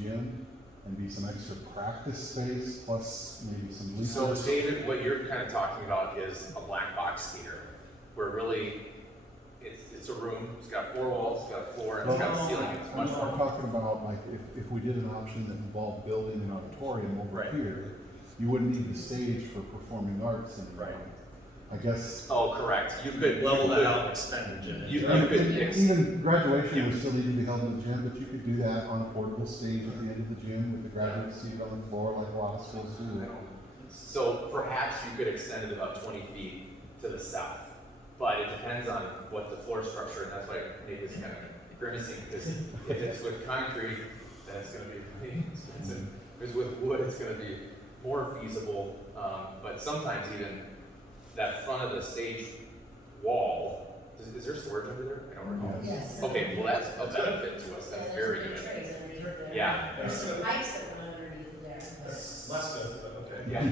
gym? And be some extra practice space, plus maybe some leases? So David, what you're kind of talking about is a black box theater, where really, it's a room, it's got 4 walls, it's got a floor, and it's got a ceiling, it's much I'm more. talking about, like, if we did an option that involved building an auditorium over Right. here, you wouldn't need the stage for performing arts anymore. Right. I guess. Oh, correct, you could. Level you that could- out, expand the gym. You And could ex- even graduation would still need to be held in the gym, but you could do that on a portable stage at the end of the gym with the graduate seat on the floor, like a lot of schools do. So perhaps you could extend it about 20 feet to the south, but it depends on what the floor structure, and that's why Nate is kind of grimacing, because if it's with concrete, then it's gonna be really expensive. If it's with wood, it's gonna be more feasible, but sometimes even that front of the stage wall, is there storage under there? I don't recall. Yes. Okay, well, that's a benefit to us, that's very good. Trays underneath there. Yeah. There's some pipes that run underneath there. Less good, but okay. Yeah. Way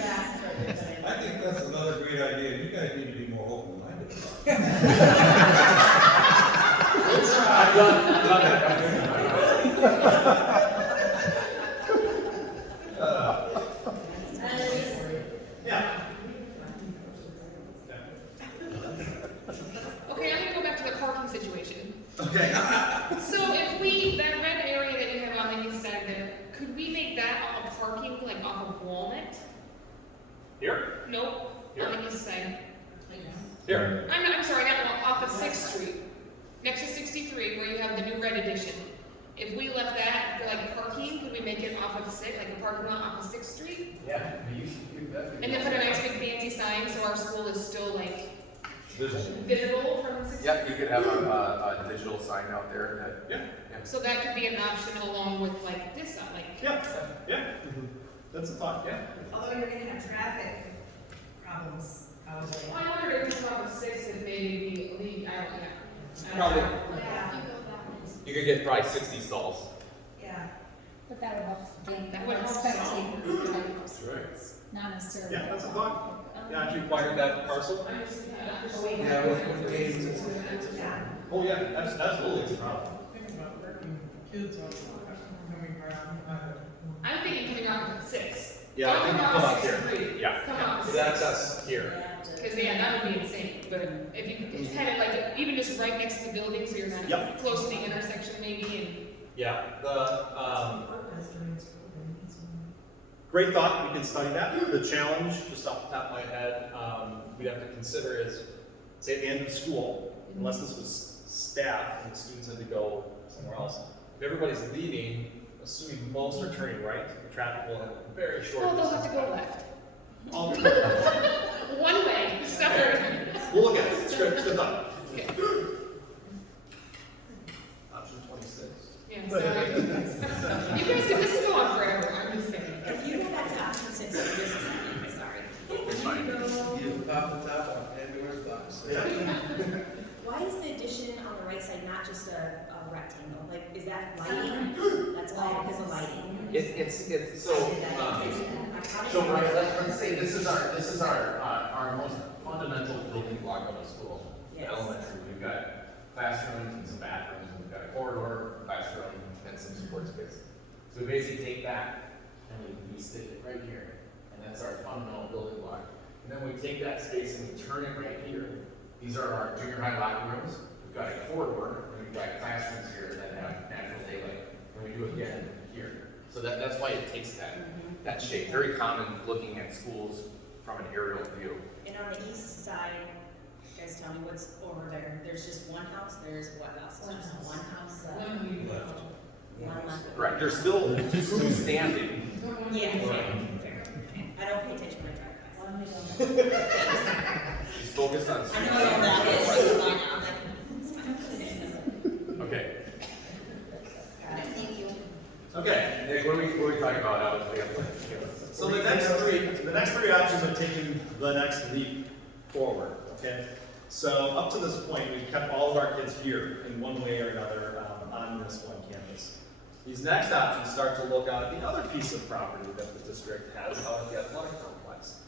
back further, but I think that's another great idea. You guys need to be more open-minded about it. I've done that. Yeah. Okay, I'm gonna go back to the parking situation. Okay. So if that red area that you have on the east side there, could we make that a parking, like off of Walnut? Here? Nope, Here. on the east side. Here. I'm sorry, not off of 6th Street, next to 63, where you have the new red addition. If we left that for like parking, could we make it off of like a parking lot off of 6th Street? Yeah. And then put a nice big fancy sign so our school is still like Visible. visible from 6th Street? Yep, you could have a digital sign out there that, Yeah. So that could be an option along with like this, like. Yeah. Yeah. That's a thought, yeah. Although you're gonna have traffic problems, probably. Well, I wonder if it's off of 6th, if maybe we, I don't know. Probably. Yeah, you could get probably 60 stalls. yeah. But that would help gain That would help spectator, That's right. not necessarily. Yeah, that's a thought. Yeah, if you acquired that parcel. I'm just, Yeah, with games, it's. Yeah. Oh, yeah, absolutely, it's a problem. Think about bringing kids on, coming around. I'm thinking coming off of 6th. Yeah, I think you come out here. 63. Yeah. Come off of That's 6th. us here. Because yeah, that would be insane, but if you could kind of like, even just right next to the building, so you're not Yep. close to the intersection maybe, Yeah, great thought, we can study that. The challenge, just off the top of my head, we'd have to consider is, say at the end of school, unless this was staff and the students had to go somewhere else, if everybody's leaving, assuming most are turning right, the traffic will have a very and, short well, they'll distance. have to go left. All good. One way, sorry. We'll look at it, it's good, it's good thought. Okay. Option 26. Yeah, sorry. You guys, this is go on forever, I'm just saying. If you go back to option 6, this is, sorry. You off the top of February. just a rectangle? Like, is that lighting? That's why, because of lighting. It's, so, right, let's say this is our most fundamental building block of a school. Yes. Elementary, we've got classrooms and some bathrooms, we've got a corridor, classroom, and some support space. So we basically take that and we stick it right here, and that's our fundamental building block. And then we take that space and we turn it right here. These are our junior high locker rooms. We've got a corridor, and we've got classrooms here that have natural daylight, and we do it again here. So that's why it takes that shape. Very common looking at schools from an aerial view. And on the east side, you guys tell me what's over there. There's just one house, there's what else? Just one house. One left. Right, there's still two standing. Yeah, fair. I don't pay attention when I drive by. She's focused on. I know what that is. Okay. Got it, thank you. Okay, Nick, what are we talking about now? So the next three options are taking the next leap forward, okay? So up to this point, we've kept all of our kids here in one way or another on this one campus. These next options start to look out at the other piece of property that the district has out at the athletic complex.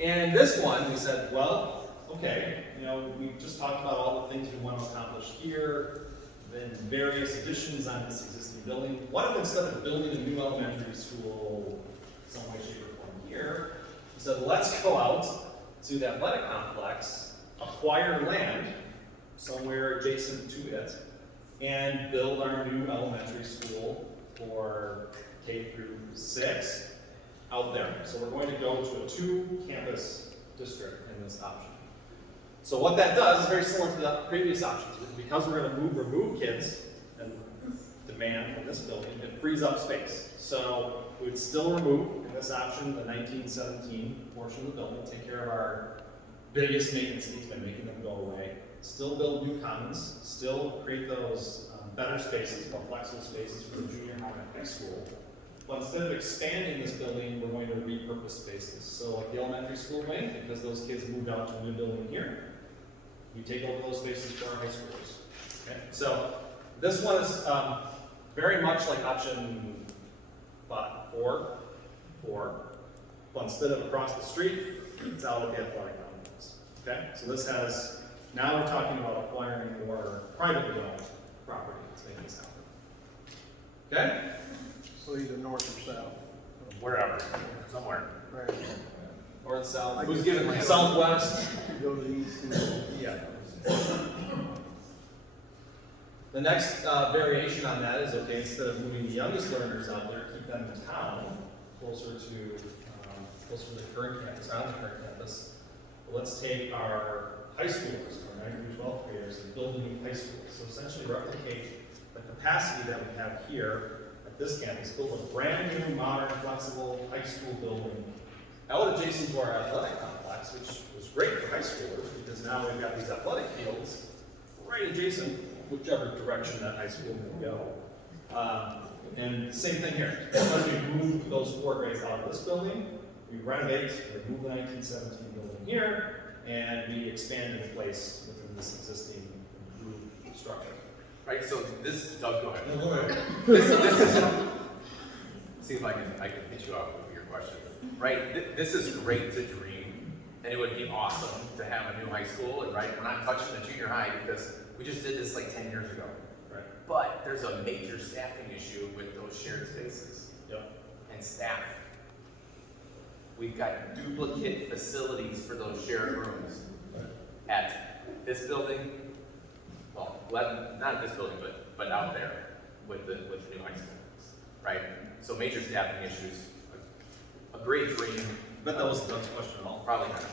And this one, we said, well, okay, we just talked about all the things we want to accomplish here, then various additions on this existing building. What if instead of building a new elementary school some way, shape, or form here, we said, let's go out to the athletic complex, acquire land somewhere adjacent to it, and build our new elementary school for K through 6 out there. So we're going to go to a 2-campus district in this option. So what that does is very similar to the previous options. Because we're going to remove kids and demand from this building, it frees up space. So we would still remove, in this option, the 1917 portion of the building, take care of our biggest maintenance needs by making them go away, still build new commons, still create those better spaces, more flexible spaces for the junior high and high school. But instead of expanding this building, we're going to repurpose spaces. So like the elementary school wing, because those kids moved out to a new building here, you take over those spaces for our high schoolers. Okay? So this one is very much like option 4, but instead of across the street, it's out at the athletic complex. Okay? So this has, now we're talking about acquiring more privately owned property to make this happen. Okay? So either north or south. Wherever, somewhere. Right. North, south. Who's giving land? Southwest. Go to the east and Yeah. The next variation on that is, okay, instead of moving the youngest learners out there, keep them in town, closer to the current campus, on the current campus. But let's take our high schoolers, our 9th through 12th graders, and build a new high school. So essentially replicate the capacity that we have here at this campus, build a brand new, modern, flexible high school building out adjacent to our athletic complex, which was great for high schoolers because now we've got these athletic fields right adjacent, whichever direction that high school will go. And same thing here. As we move those 4 grades out of this building, we renovate, we move the 1917 building here, and we expand in place within this existing improved structure. Right, so this, Doug, go ahead. No, go ahead. This is, see if I can hit you off with your question. Right, this is great to dream, and it would be awesome to have a new high school, and right, we're not touching the junior high because we just did this like 10 years ago. Right. But there's a major staffing issue with those shared spaces. Yep. And staff. We've got duplicate facilities for those shared rooms at this building, well, not at this building, but out there with the new high school, right? So major staffing issues, a great dream. But that wasn't Doug's question at all. Probably not.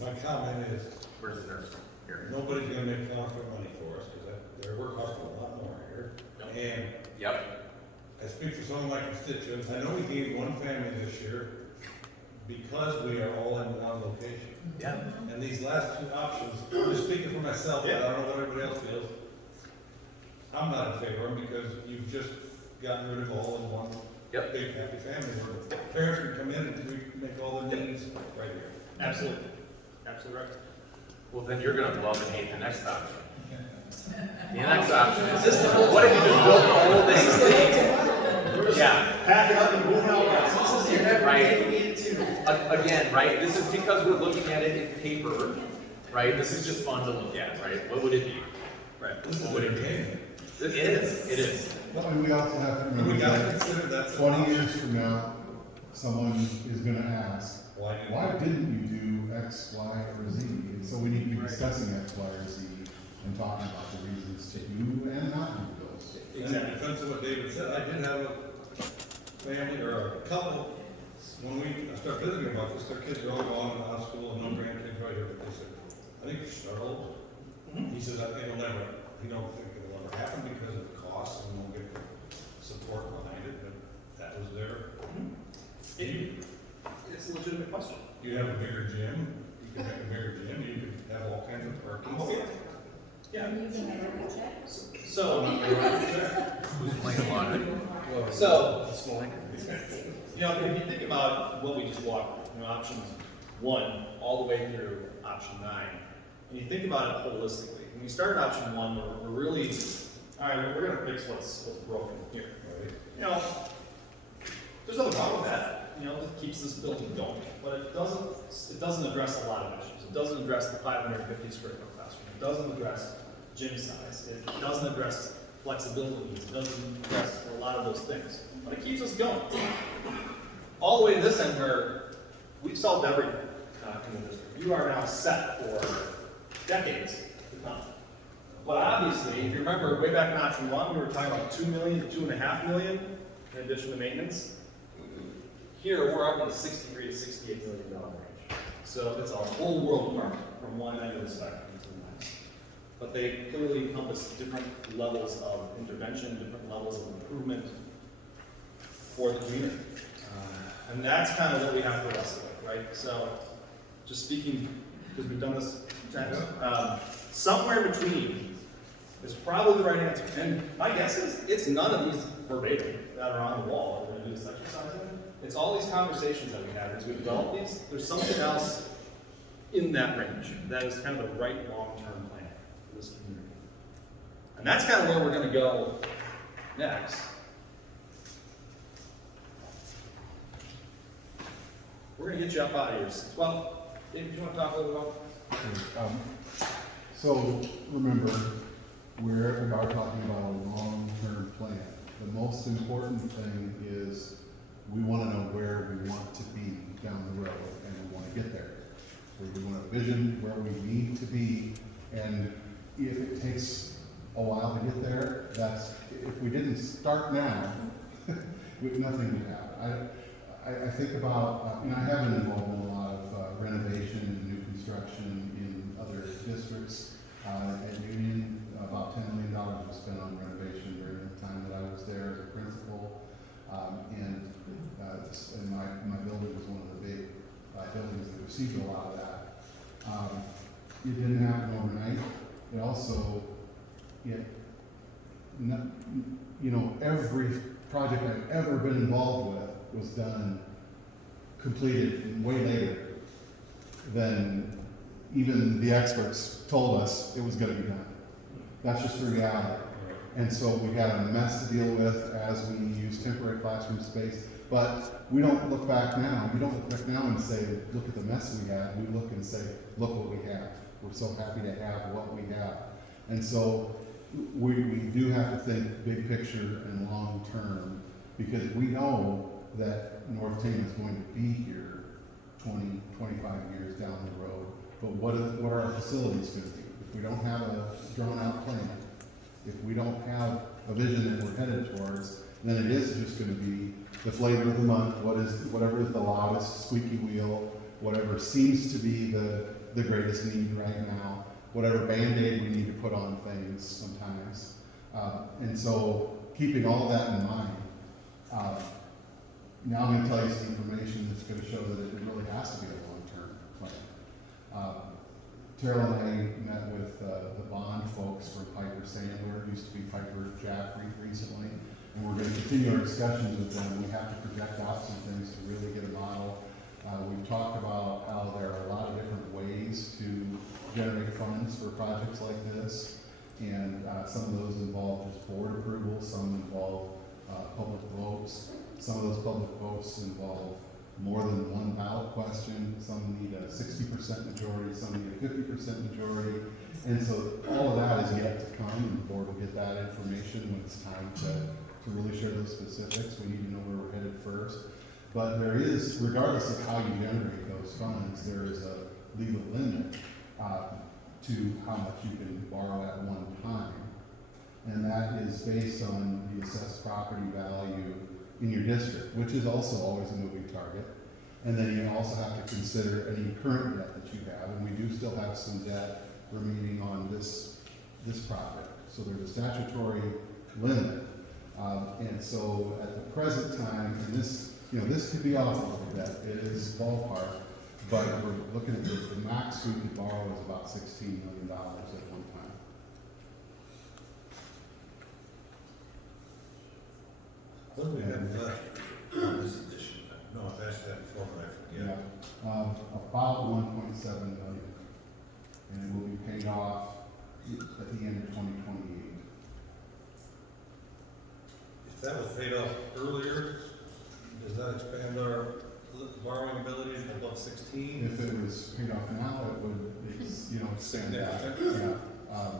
My comment is, Where's the nurse here? nobody's gonna make counterfeit money for us, because their work costs a lot more here. And Yep. I speak for some of my constituents, I know we gave one family this year because we are all in one location. Yeah. And these last 2 options, I'm just speaking for myself, but I don't know what everybody else feels. I'm not in favor of them because you've just gotten rid of all in one Yep. big happy family where the parents can come in and we make all the needs right here. Absolutely. Absolutely right. Well, then you're gonna love and hate the next option. The next option is, what if you just built the whole thing? Yeah, pack it up and move out. Right. Again, right, this is because we're looking at it in paper, right? This is just fun to look at, right? What would it be? Right. This is entertainment. It is. Well, and we also have to remember We gotta that consider that. 20 years from now, someone is gonna ask, Why didn't you do X, Y, or Z? And so we need to be discussing X, Y, or Z and talking about the reasons to do and not do those. In defense of what David said, I did have a family or a couple, when I started visiting about this, their kids are all gone out of school and no grandkids right here, but they said, I think it's struggle. He says, it'll never, he don't think it'll ever happen because of the cost and won't get the support behind it, but that was their. It's a legitimate question. You have a bigger gym, you can have a bigger gym, you could have all kinds of parking. Yeah. Are you gonna write a check? So, Who's playing laundry? so, you know, if you think about what we just walked through, you know, options 1 all the way through option 9, and you think about it holistically, when we started option 1, we're really, all right, we're gonna fix what's broken here, right? You know, there's nothing wrong with that. You know, it keeps this building going, but it doesn't address a lot of issues. It doesn't address the 550 square foot classroom. It doesn't address gym size. It doesn't address flexibility. It doesn't address a lot of those things. But it keeps us going. All the way to this end where we've solved everything in the district. You are now set for decades to come. But obviously, if you remember way back in option 1, we were talking about $2 million to $2.5 million in addition to maintenance. Here, we're up in the $63 to $68 million range. So it's a whole world apart from one end of the spectrum to the next. But they clearly encompass different levels of intervention, different levels of improvement for the community. And that's kind of what we have to wrestle with, right? So, just speaking, because we've done this times, somewhere between is probably the right answer. And my guess is, it's none of these verbatim that are on the wall that we're going to do this exercise in. It's all these conversations that we have as we develop these. There's something else in that range that is kind of the right long-term plan for this community. And that's kind of where we're going to go next. We're going to get you up out of here. Well, Dave, do you want to talk a little bit about? So remember, we are talking about a long-term plan. The most important thing is we want to know where we want to be down the road, and we want to get there. We want to vision where we need to be, and if it takes a while to get there, if we didn't start now, nothing would happen. I think about, I have been involved in a lot of renovation and new construction in other districts. At Union, about $10 million was spent on renovation during the time that I was there as a principal. And my building was one of the big buildings that received a lot of that. It didn't happen overnight. It also, every project I've ever been involved with was completed way later than even the experts told us it was going to be done. That's just the reality. And so we had a mess to deal with as we use temporary classroom space. But we don't look back now. We don't look back now and say, look at the mess we had. We look and say, look what we have. We're so happy to have what we have. And so we do have to think big picture and long term, because we know that North Tama is going to be here 20, 25 years down the road. But what are our facilities going to be? If we don't have a drawn out plan, if we don't have a vision that we're headed towards, then it is just going to be the flavor of the month, whatever is the loudest squeaky wheel, whatever seems to be the greatest need right now, whatever Band-Aid we need to put on things sometimes. And so keeping all that in mind, now I'm going to tell you some information that's going to show that it really has to be a long-term plan. Terrell and I met with the bond folks from Piper Sandler, used to be Piper Jaffrey recently, and we're going to continue our discussions with them. We have to project out some things to really get a model. We've talked about how there are a lot of different ways to generate funds for projects like this, And some of those involve just board approval, some involve public votes. Some of those public votes involve more than one ballot question. Some need a 60% majority, some need a 50% majority. And so all of that is yet to come, and the board will get that information when it's time to really share those specifics. We need to know where we're headed first. But there is, regardless of how you generate those funds, there is a legal limit to how much you can borrow at one time. And that is based on the assessed property value in your district, which is also always a moving target. And then you also have to consider any current debt that you have, and we do still have some debt remaining on this project. So there's a statutory limit. And so at the present time, and this, this could be off a little bit, it is ballpark, but we're looking at the max we could borrow is about $16 million at one time. What do we have left on this edition? No, I've asked that before, but I forget. About 1.7 million. And it will be paid off at the end of 2028. If that was paid off earlier, does that expand our borrowing ability to about 16? If it was paid off now, it would, extend that. Significant. Yeah.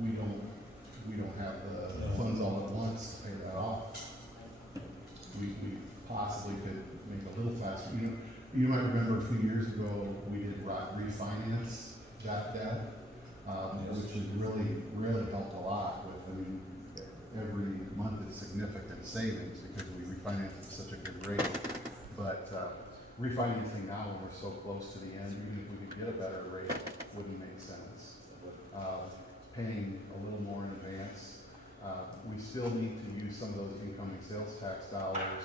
We don't have the funds all at once to pay that off. We possibly could make a little faster. You might remember a few years ago, we did refinance that debt, which has really helped a lot with, every month it's significant savings because we refinanced at such a good rate. But refinancing now when we're so close to the end, even if we could get a better rate, wouldn't make sense. Paying a little more in advance. We still need to use some of those incoming sales tax dollars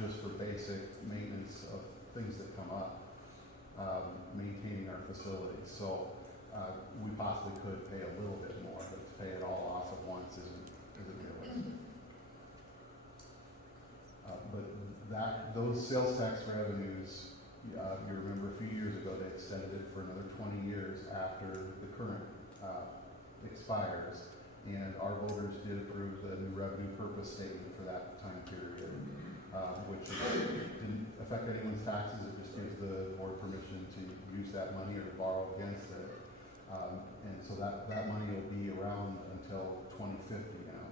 just for basic maintenance of things that come up, maintaining our facilities. So we possibly could pay a little bit more, but to pay it all off at once isn't realistic. But those sales tax revenues, you remember a few years ago they extended it for another 20 years after the current expires, and our voters did approve the new revenue purpose statement for that time period, which didn't affect anyone's taxes. It just gives the board permission to use that money or to borrow against it. And so that money will be around until 2050 now.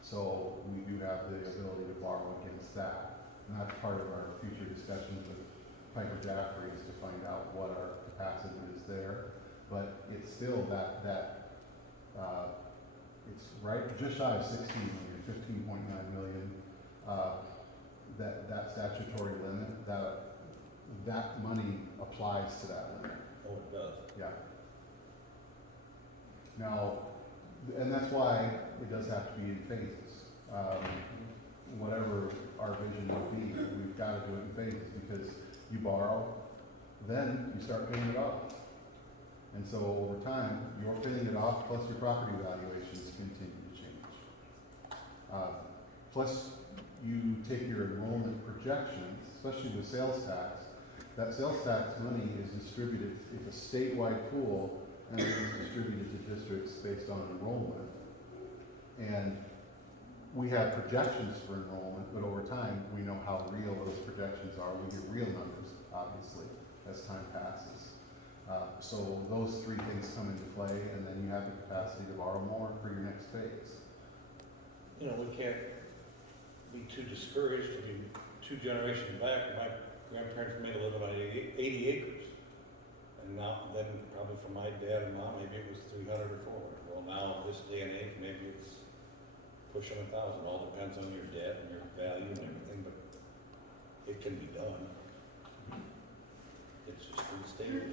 So we do have the ability to borrow against that. And that's part of our future discussions with Piper Jaffray is to find out what our capacity is there. But it's still it's right just shy of 16 million, 15.9 million. That statutory limit, that money applies to that limit. Oh, it does. Yeah. Now, and that's why it does have to be in phases. Whatever our vision would be, we've got to do it in phases because you borrow, then you start paying it off. And so over time, you're paying it off, plus your property valuations continue to change. Plus, you take your enrollment projections, especially with sales tax. That sales tax money is distributed, it's a statewide pool, and it is distributed to districts based on enrollment. And we have projections for enrollment, but over time, we know how real those projections are. We get real numbers, obviously, as time passes. So those three things come into play, and then you have the capacity to borrow more for your next phase. We can't be too discouraged. I mean, 2 generations back, my grandparents made a living on 80 acres. And now, then probably for my dad and mom, maybe it was 300 or 400. Well, now, this day and age, maybe it's pushing 1,000. All depends on your debt and your value and everything, but it can be done. It's just free state.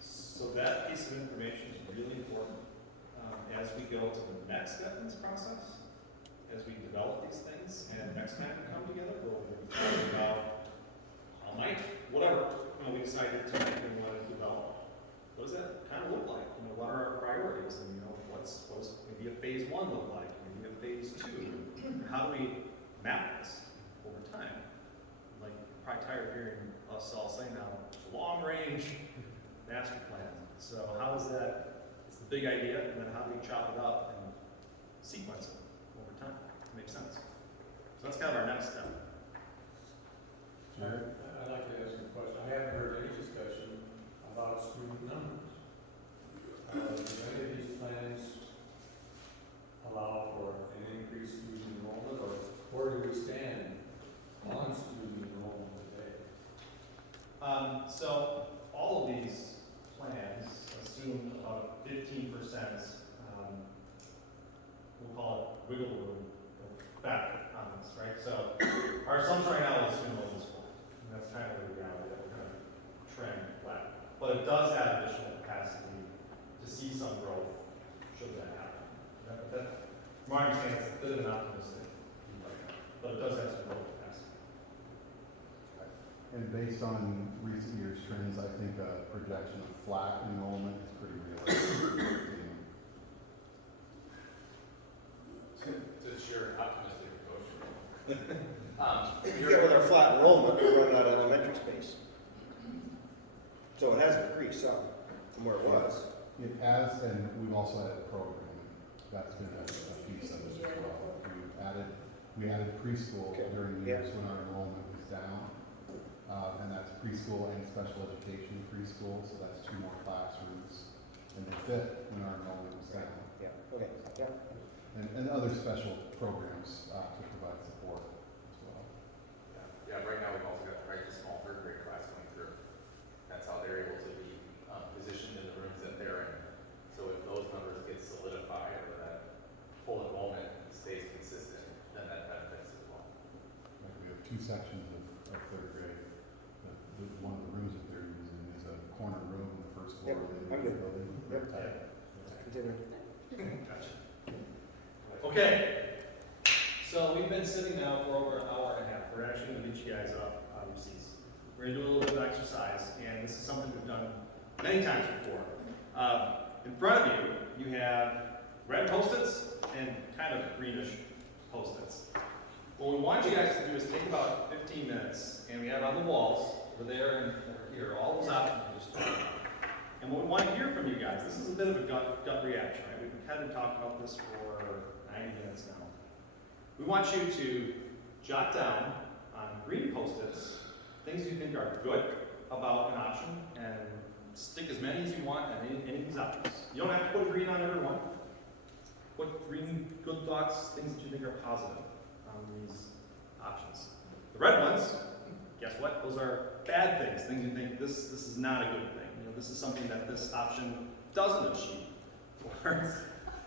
So that piece of information is really important as we go to the next step in this process, as we develop these things, and next time we come together, we'll talk about how might, whatever, we decided tonight we want to develop. What does that kind of look like? What are our priorities? And what does maybe a phase 1 look like? Maybe a phase 2? How do we map this over time? Like, I'm probably tired of hearing us all say now, long range master plan. So how is that, it's the big idea, and then how do we chop it up and sequence it over time to make sense? So that's kind of our next step. Jared? I'd like to ask you a question. I haven't heard any discussion about student numbers. Do any of these plans allow for an increased student enrollment, or where do we stand on student enrollment today? So all of these plans assume about 15%, we'll call it wiggle room factor on this, right? So our assumption right now is student enrollment is full, and that's kind of the reality that we're going to trend flat. But it does have additional capacity to see some growth should that happen. From my understanding, it's a bit of an optimistic view right now, but it does have some growth capacity. And based on recent years' trends, I think a projection of flat enrollment is pretty realistic. It's your optimistic approach. Yeah, with our flat enrollment, we're running out of elementary space. So it has increased some from where it was. It has, and we've also added programming. That's been a piece of it as well. We added preschool during years when our enrollment was down. And that's preschool and special education preschool, so that's 2 more classrooms. And they fit when our enrollment was down. Yeah, okay, yeah. And other special programs to provide support as well. Yeah, right now we've also got the small third grade class coming through. That's how they're able to be positioned in the rooms that they're in. So if those numbers get solidified or that full enrollment stays consistent, then that benefits as well. Like we have 2 sections of third grade. One of the rooms that they're using is a corner room in the first floor of the I'm good. building. Yep. Continue. Gotcha. Okay, so we've been sitting now for over an hour and a half. We're actually going to meet you guys up overseas. We're going to do a little bit of exercise, and this is something we've done many times before. In front of you, you have red Post-its and kind of greenish Post-its. What we want you guys to do is take about 15 minutes, and we have on the walls, over there and over here, all those options we just talked about. And what we want to hear from you guys, this is a bit of a gut reaction, right? We've kind of talked about this for 90 minutes now. We want you to jot down on green Post-its things you think are good about an option, and stick as many as you want on any of these options. You don't have to put green on every one. Put green good thoughts, things that you think are positive on these options. The red ones, guess what? Those are bad things, things you think this is not a good thing. You know, this is something that this option doesn't achieve. Or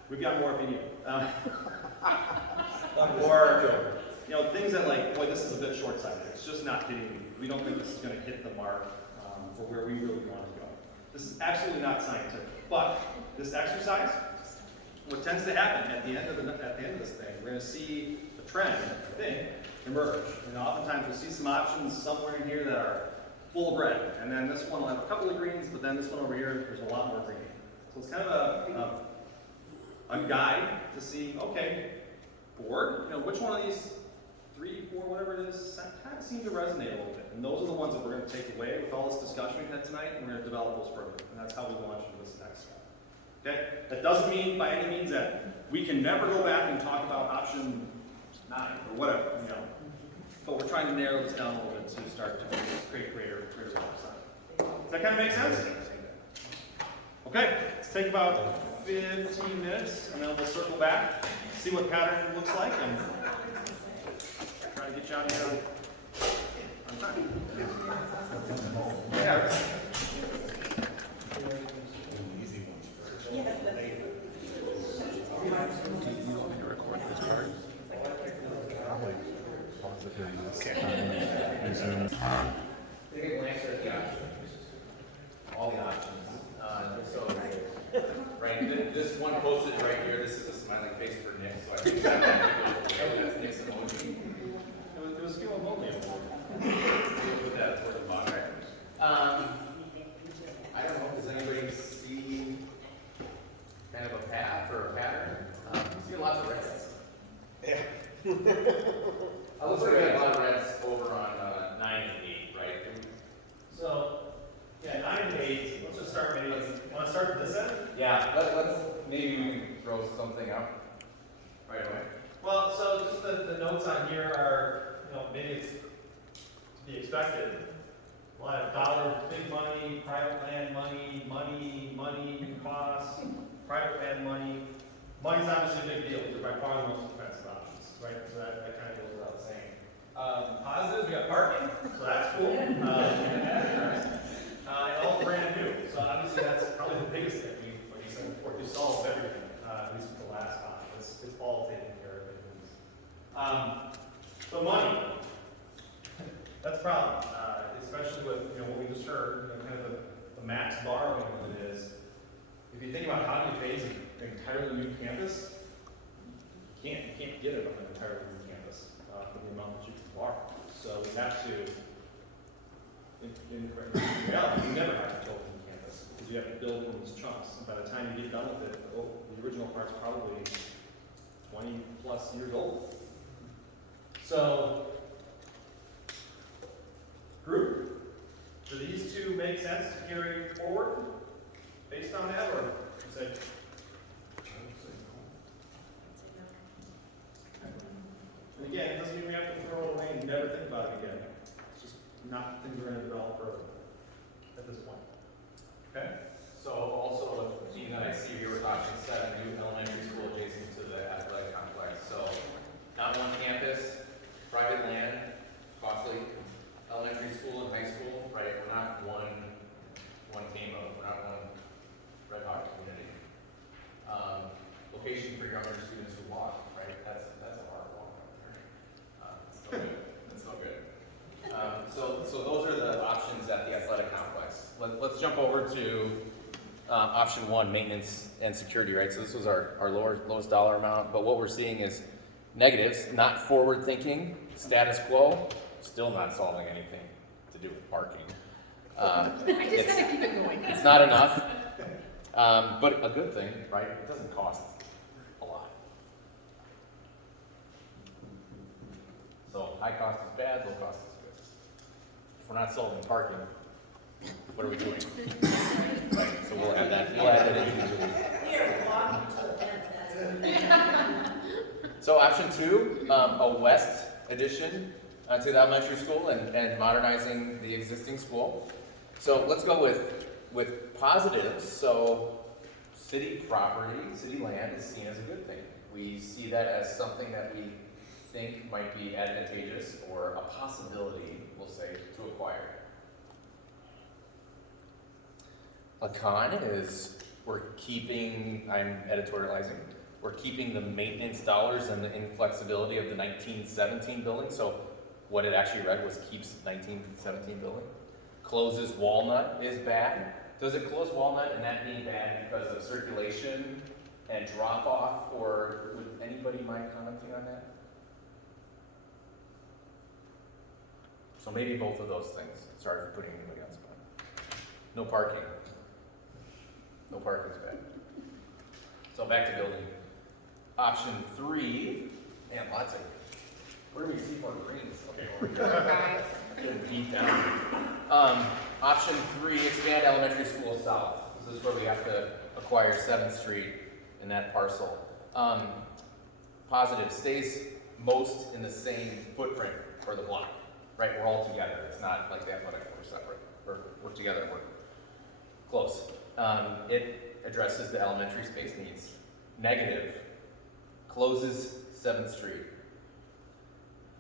we've got more if you need. Or you know, things that like, boy, this is a bit short-sighted. It's just not hitting. We don't think this is going to hit the mark for where we really want to go. This is absolutely not scientific. But this exercise, what tends to happen at the end of this thing, we're going to see a trend, I think, emerge. And oftentimes we'll see some options somewhere in here that are full of red. And then this one will have a couple of greens, but then this one over here, there's a lot more green. So it's kind of a guide to see, okay, board, you know, which one of these 3, 4, whatever it is, kind of seem to resonate a little bit. And those are the ones that we're going to take away with all this discussion we've had tonight, and we're going to develop those further. And that's how we launch into this next step. Okay? That doesn't mean by any means that we can never go back and talk about option 9 or whatever, you know. But we're trying to narrow this down a little bit to start to create greater focus on it. Does that kind of make sense? Okay, let's take about 15 minutes, and then we'll circle back, see what pattern looks like, and try to get you out here on time. Yeah. Take a glance at the options, all the options. Right, this one posted right here, this is a smiling face for Nick, so I think that's Nick's emoji. It was feeling lonely. Put that toward the bottom. I don't know, does anybody see kind of a path or a pattern? I see lots of reds. Yeah. I looks like we have a lot of reds over on 9 and 8, right? So, yeah, 9 and 8, let's just start let's, maybe we can throw something out right away. Well, so just the notes on here are, maybe it's to be expected. A lot of dollars, big money, private land money, money, costs, private land money. Money's obviously a big deal, they're by far the most expensive options, right? So that kind of goes without saying. Positives, we got parking, so that's cool. And all brand new, so obviously that's probably the biggest thing. Like you said before, this solves everything, at least for the last time. It's all taken care of. But money, that's a problem, especially with what we just heard, kind of the max borrowing that it is. If you think about how do you phase an entirely new campus, you can't get it on an entirely new campus for the amount that you can borrow. So we have to, in reality, you never have a total new campus because you have to build in these chunks. And by the time you get done with it, the original part's probably 20 plus years old. So, group, do these two make sense to carry forward based on that, or is it? And again, it doesn't mean we have to throw it away and never think about it again. It's just not things we're going to develop further at this point. Okay? So also, Gene, that I see here with option 7, new elementary school adjacent to the athletic complex. So, not one campus, private land, costly, elementary school and high school, right? We're not one Tama, we're not one Red Hawk community. Location for younger students who walk, right? That's a hard walk up there. That's no good. That's no good. So those are the options at the athletic complex. Let's jump over to option 1, maintenance and security, right? So this was our lowest dollar amount, but what we're seeing is negatives, not forward thinking, status quo, still not solving anything to do with parking. I just gotta keep it going. It's not enough, but a good thing, right? It doesn't cost a lot. So high cost is bad, low cost is good. If we're not solving parking, what are we doing? Right, so we'll add that individually. We are walking to the fence, that's what we do. So option 2, a west addition to the elementary school and modernizing the existing school. So let's go with positives. So city property, city land is seen as a good thing. We see that as something that we think might be advantageous or a possibility, we'll say, to acquire. A con is I'm editorializing, we're keeping the maintenance dollars and the inflexibility of the 1917 building. So what it actually read was keeps 1917 building. Closes Walnut is bad. Does it close Walnut and that being bad because of circulation and drop off, or would anybody mind commenting on that? So maybe both of those things. Sorry for putting anybody on the spot. No parking. No parking's bad. So back to building. Option 3, man, lots of, where do we see more greens? Okay, over here. Getting beat down. Option 3, expand elementary school south. This is where we have to acquire 7th Street in that parcel. Positive, stays most in the same footprint for the block, right? We're all together. It's not like the athletic, we're separate. We're together, we're close. It addresses the elementary space needs. Negative, closes 7th Street.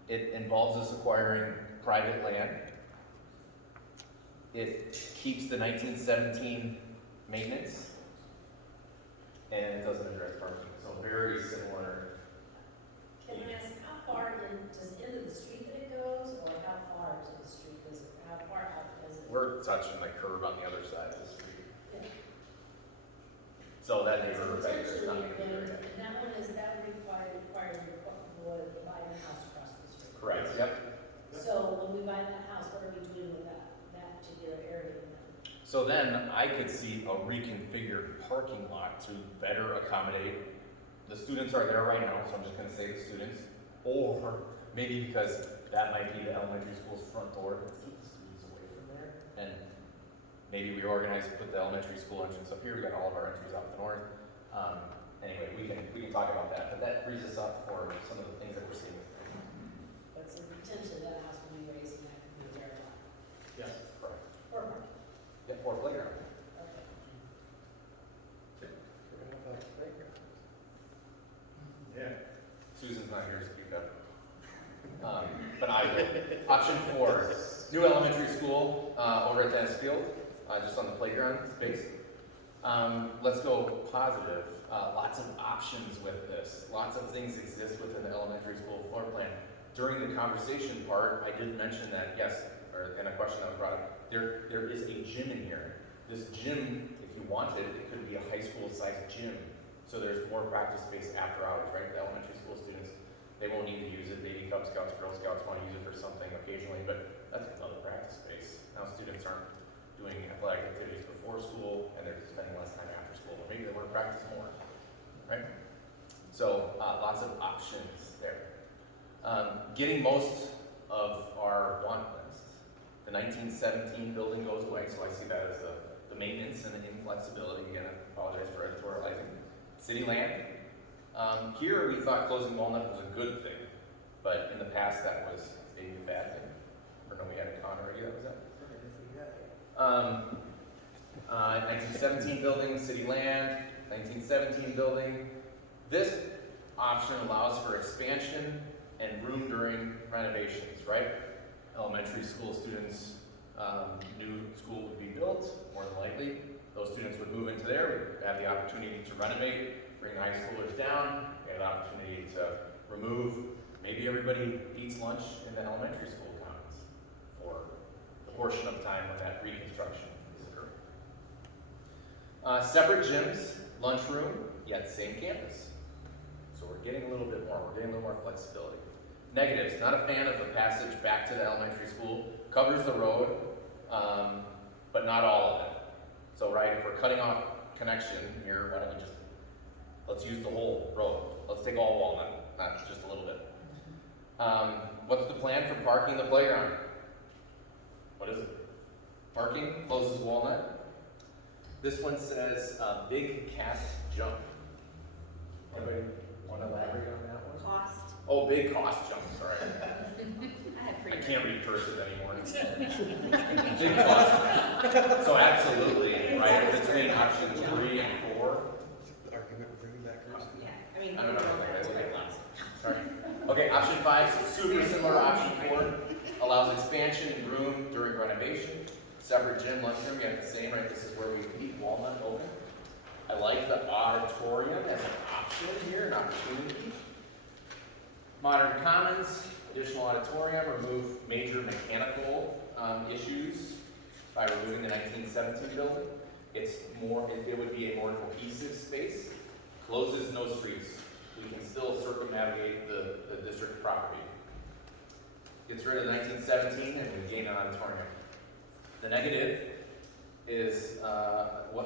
It involves us acquiring private land. It keeps the 1917 maintenance, and it doesn't address parking. So very similar. Can I ask, how far into the street that it goes, or how far to the street does it, how far out does it? We're touching the curb on the other side of the street. Yeah. So that neighborhood back there is Potentially, not going to be very and that one, is that required to buy the house across the street? correct. Yep. So when we buy that house, what are we doing with that particular area then? So then I could see a reconfigured parking lot to better accommodate, the students are there right now, so I'm just gonna say the students, or maybe because that might be the elementary school's front door, let's keep the students away from there and maybe reorganize, put the elementary school entrance up here, we got all of our entries out the north. Anyway, we can talk about that, but that frees us up for some of the things that we're seeing. But so potentially that house will be raised and that could be their lot. Yes, correct. Or parking. Yep, or playground. Okay. Yeah. Susan's not here to speak up. But I will. Option 4, new elementary school over at Dennis Field, just on the playground space. Let's go positive. Lots of options with this. Lots of things exist within the elementary school floor plan. During the conversation part, I did mention that, yes, or in a question that was brought up, there is a gym in here. This gym, if you wanted, it could be a high school sized gym. So there's more practice space after hours, right? The elementary school students, they won't need to use it. Maybe Cub Scouts, Girl Scouts want to use it for something occasionally, but that's another practice space. Now students aren't doing athletic activities before school and they're spending less time after school. Or maybe they want to practice more, right? So lots of options there. Getting most of our want list. The 1917 building goes away, so I see that as the maintenance and the inflexibility. Again, I apologize for editorializing. City land. Here we thought closing Walnut was a good thing, but in the past that was maybe a bad thing. Or no, we had a con already, that was that. 1917 building, city land, 1917 building. This option allows for expansion and room during renovations, right? Elementary school students, new school would be built, more than likely. Those students would move into there, we'd have the opportunity to renovate, bring the high schoolers down, we have the opportunity to remove, maybe everybody eats lunch in the elementary school commons for the portion of time when that reconstruction is occurring. Separate gyms, lunchroom, yet same campus. So we're getting a little bit more, we're getting a little more flexibility. Negatives, not a fan of the passage back to the elementary school. Covers the road, but not all of it. So right, if we're cutting off connection here, why don't we just, let's use the whole road. Let's take all Walnut, not just a little bit. What's the plan for parking the playground? What is it? Parking closes Walnut. This one says big cat jump. Anybody want to elaborate on that one? Cost. Oh, big cost jump, sorry. I had I pretty. can't read cursive anymore. Big cost. So absolutely, right, between options 3 and 4. Argument of bringing back cursive. Yeah, I mean. I don't know, I look at glasses. Sorry. Okay, option 5, so super similar to option 4. Allows expansion and room during renovation. Separate gym, lunchroom, you have the same, right? This is where we keep Walnut open. I like the auditorium as an option here, an opportunity. Modern Commons, additional auditorium, remove major mechanical issues by removing the 1917 building. It's more, it would be a more cohesive space. Closes no streets. We can still circumnavigate the district property. Gets rid of 1917 and we gain an auditorium. The negative is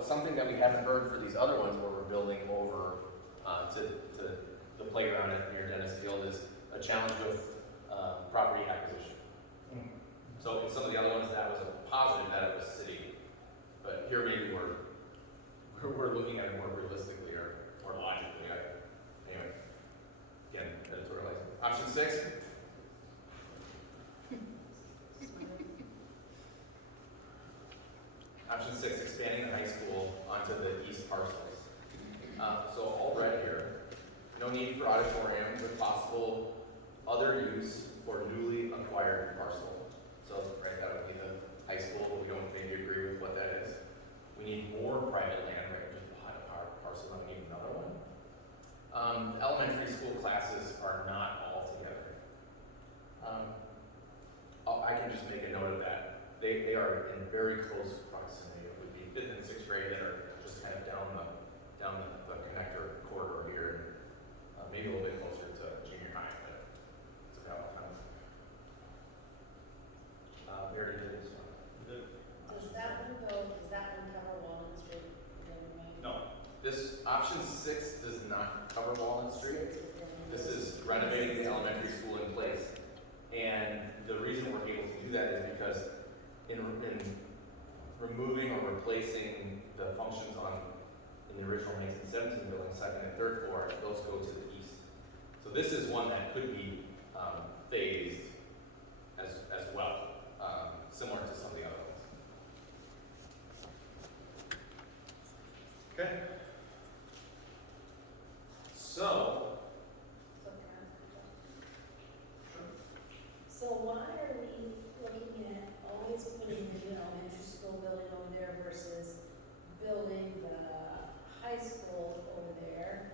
something that we haven't heard for these other ones where we're building over to the playground near Dennis Field is a challenge with property acquisition. So in some of the other ones that was a positive that it was city, but here maybe we're looking at it more realistically or logically. Anyway, again, editorializing. Option 6. Option 6, expanding the high school onto the east parcels. So all red here, no need for auditorium with possible other use for newly acquired parcel. So right, that would be the high school, but we don't maybe agree with what that is. We need more private land, right? Just bought a parcel, and we need another one. Elementary school classes are not all together. I can just make a note of that. They are in very close proximity. It would be 5th and 6th grade that are just kind of down the connector corridor here, maybe a little bit closer to junior high, but it's about kind of. We already did this one. Does that one cover Walnut Street? No, this option 6 does not cover Walnut Street. This is renovating the elementary school in place. And the reason we're able to do that is because in removing or replacing the functions in the original 1917 building, second and third floor, those go to the east. So this is one that could be phased as well, similar to some of the other ones. Okay. So, So why are we looking at always putting the new elementary school building over there versus building the high school over there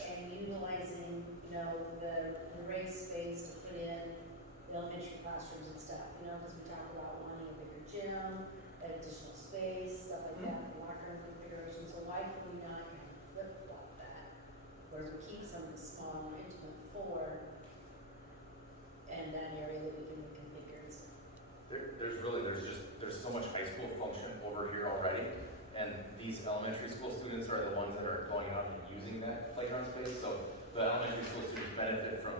and utilizing, you know, the race space to put in the elementary classrooms and stuff, you know, because we talked about wanting a bigger gym, additional space, stuff like that, locker room configuration, so why could we not flip-flop that? Where we keep some of the small, more intimate floor and that area that we can configure. There's so much high school function over here already, and these elementary school students are the ones that are going out and using that playground space, so the elementary school students benefit from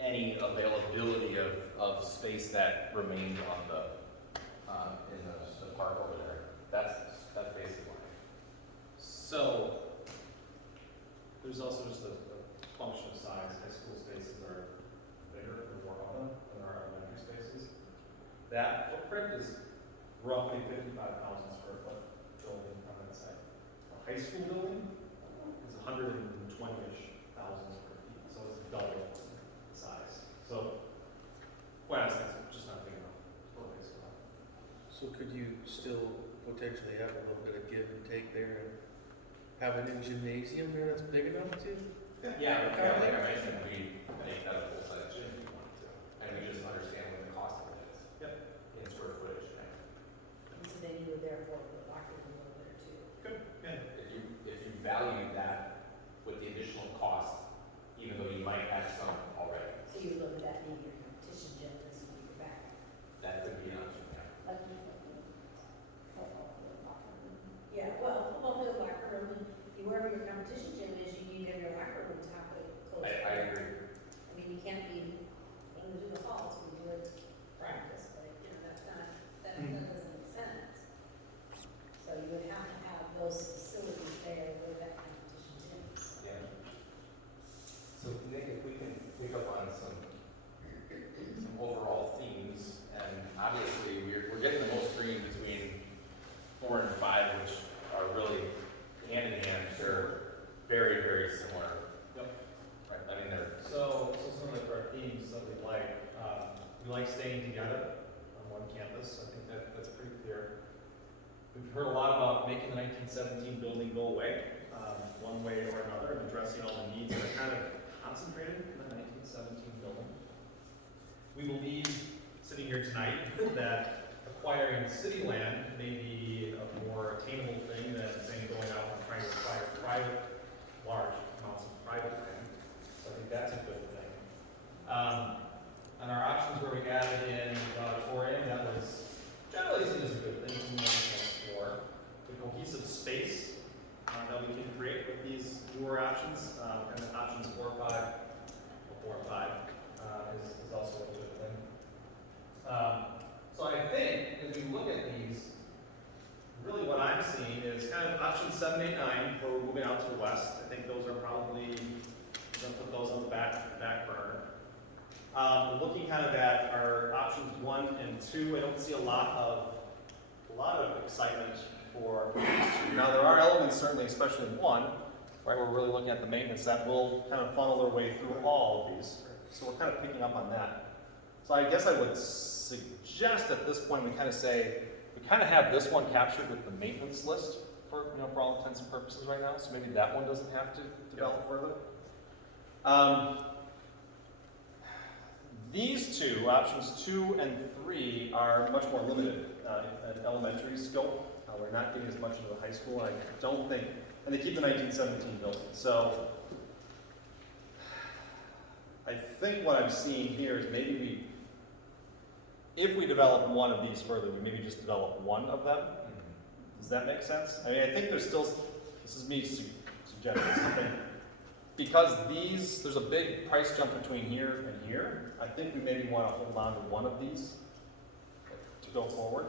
any availability of space that remains on in the park over there. That's basically why. so, there's also just a function of size. High school spaces are bigger or more open than our elementary spaces. That footprint is roughly 55,000 square foot building on that site. A high school building is 120-ish thousand square feet, so it's double the size. So, quite honestly, it's just not big enough for a high school. So could you still potentially have a little bit of give and take there and have a new gymnasium there that's big enough to? Yeah, like I mentioned, we make that a full-size gym if you wanted to, and we just understand what the cost of it is. Yep. In square footage, right? And so then you would therefore put locker room over there too. Good, yeah. If you value that with the additional cost, even though you might have some already, So you would look at that in your competition gym as you move back. that could be an option, yeah. Like you football field, locker room. Yeah, well, football field, locker room, and wherever your competition gym is, you need to have your locker room to have it close. I agree. I mean, you can't be, when we do the halls, we do it practice, but, you know, that's not, that doesn't make sense. So you would have to have those facilities there where that competition gym is. Yeah. So Nick, if we can pick up on some overall themes, and obviously we're getting the most green between 4 and 5, which are really hand in hand. They're very, very similar. Yep. Right, I mean, they're So some of our themes that we like staying together on one campus. I think that's pretty clear. We've heard a lot about making the 1917 building go away, one way or another, and addressing all the needs that are kind of concentrated in the 1917 building. We believe, sitting here tonight, that acquiring city land may be a more attainable thing than saying going out and trying to acquire large amounts of private land. So I think that's a good thing. And our options where we added in the auditorium, that was generally seen as a good thing to explore. The cohesive space that we can create with these newer options, and options 4 or 5, is also a good thing. So I think as we look at these, really what I'm seeing is kind of option 7, 8, 9, where we're moving out to the west. I think those are probably, we're gonna put those on the back burner. Looking kind of at our options 1 and 2, I don't see a lot of excitement for these two. Now there are elements certainly, especially in 1, right, we're really looking at the maintenance that will kind of funnel their way through all of these. So we're kind of picking up on that. So I guess I would suggest at this point we kind of say, we kind of have this one captured with the maintenance list for all intents and purposes right now, so maybe that one doesn't have to develop further. These two, options 2 and 3, are much more limited at elementary scope. We're not getting as much into the high school, and I don't think, and they keep the 1917 building. So I think what I'm seeing here is maybe if we develop one of these further, we maybe just develop one of them. Does that make sense? I mean, I think there's still, this is me suggesting something. Because there's a big price jump between here and here, I think we maybe want to hold on to one of these to go forward.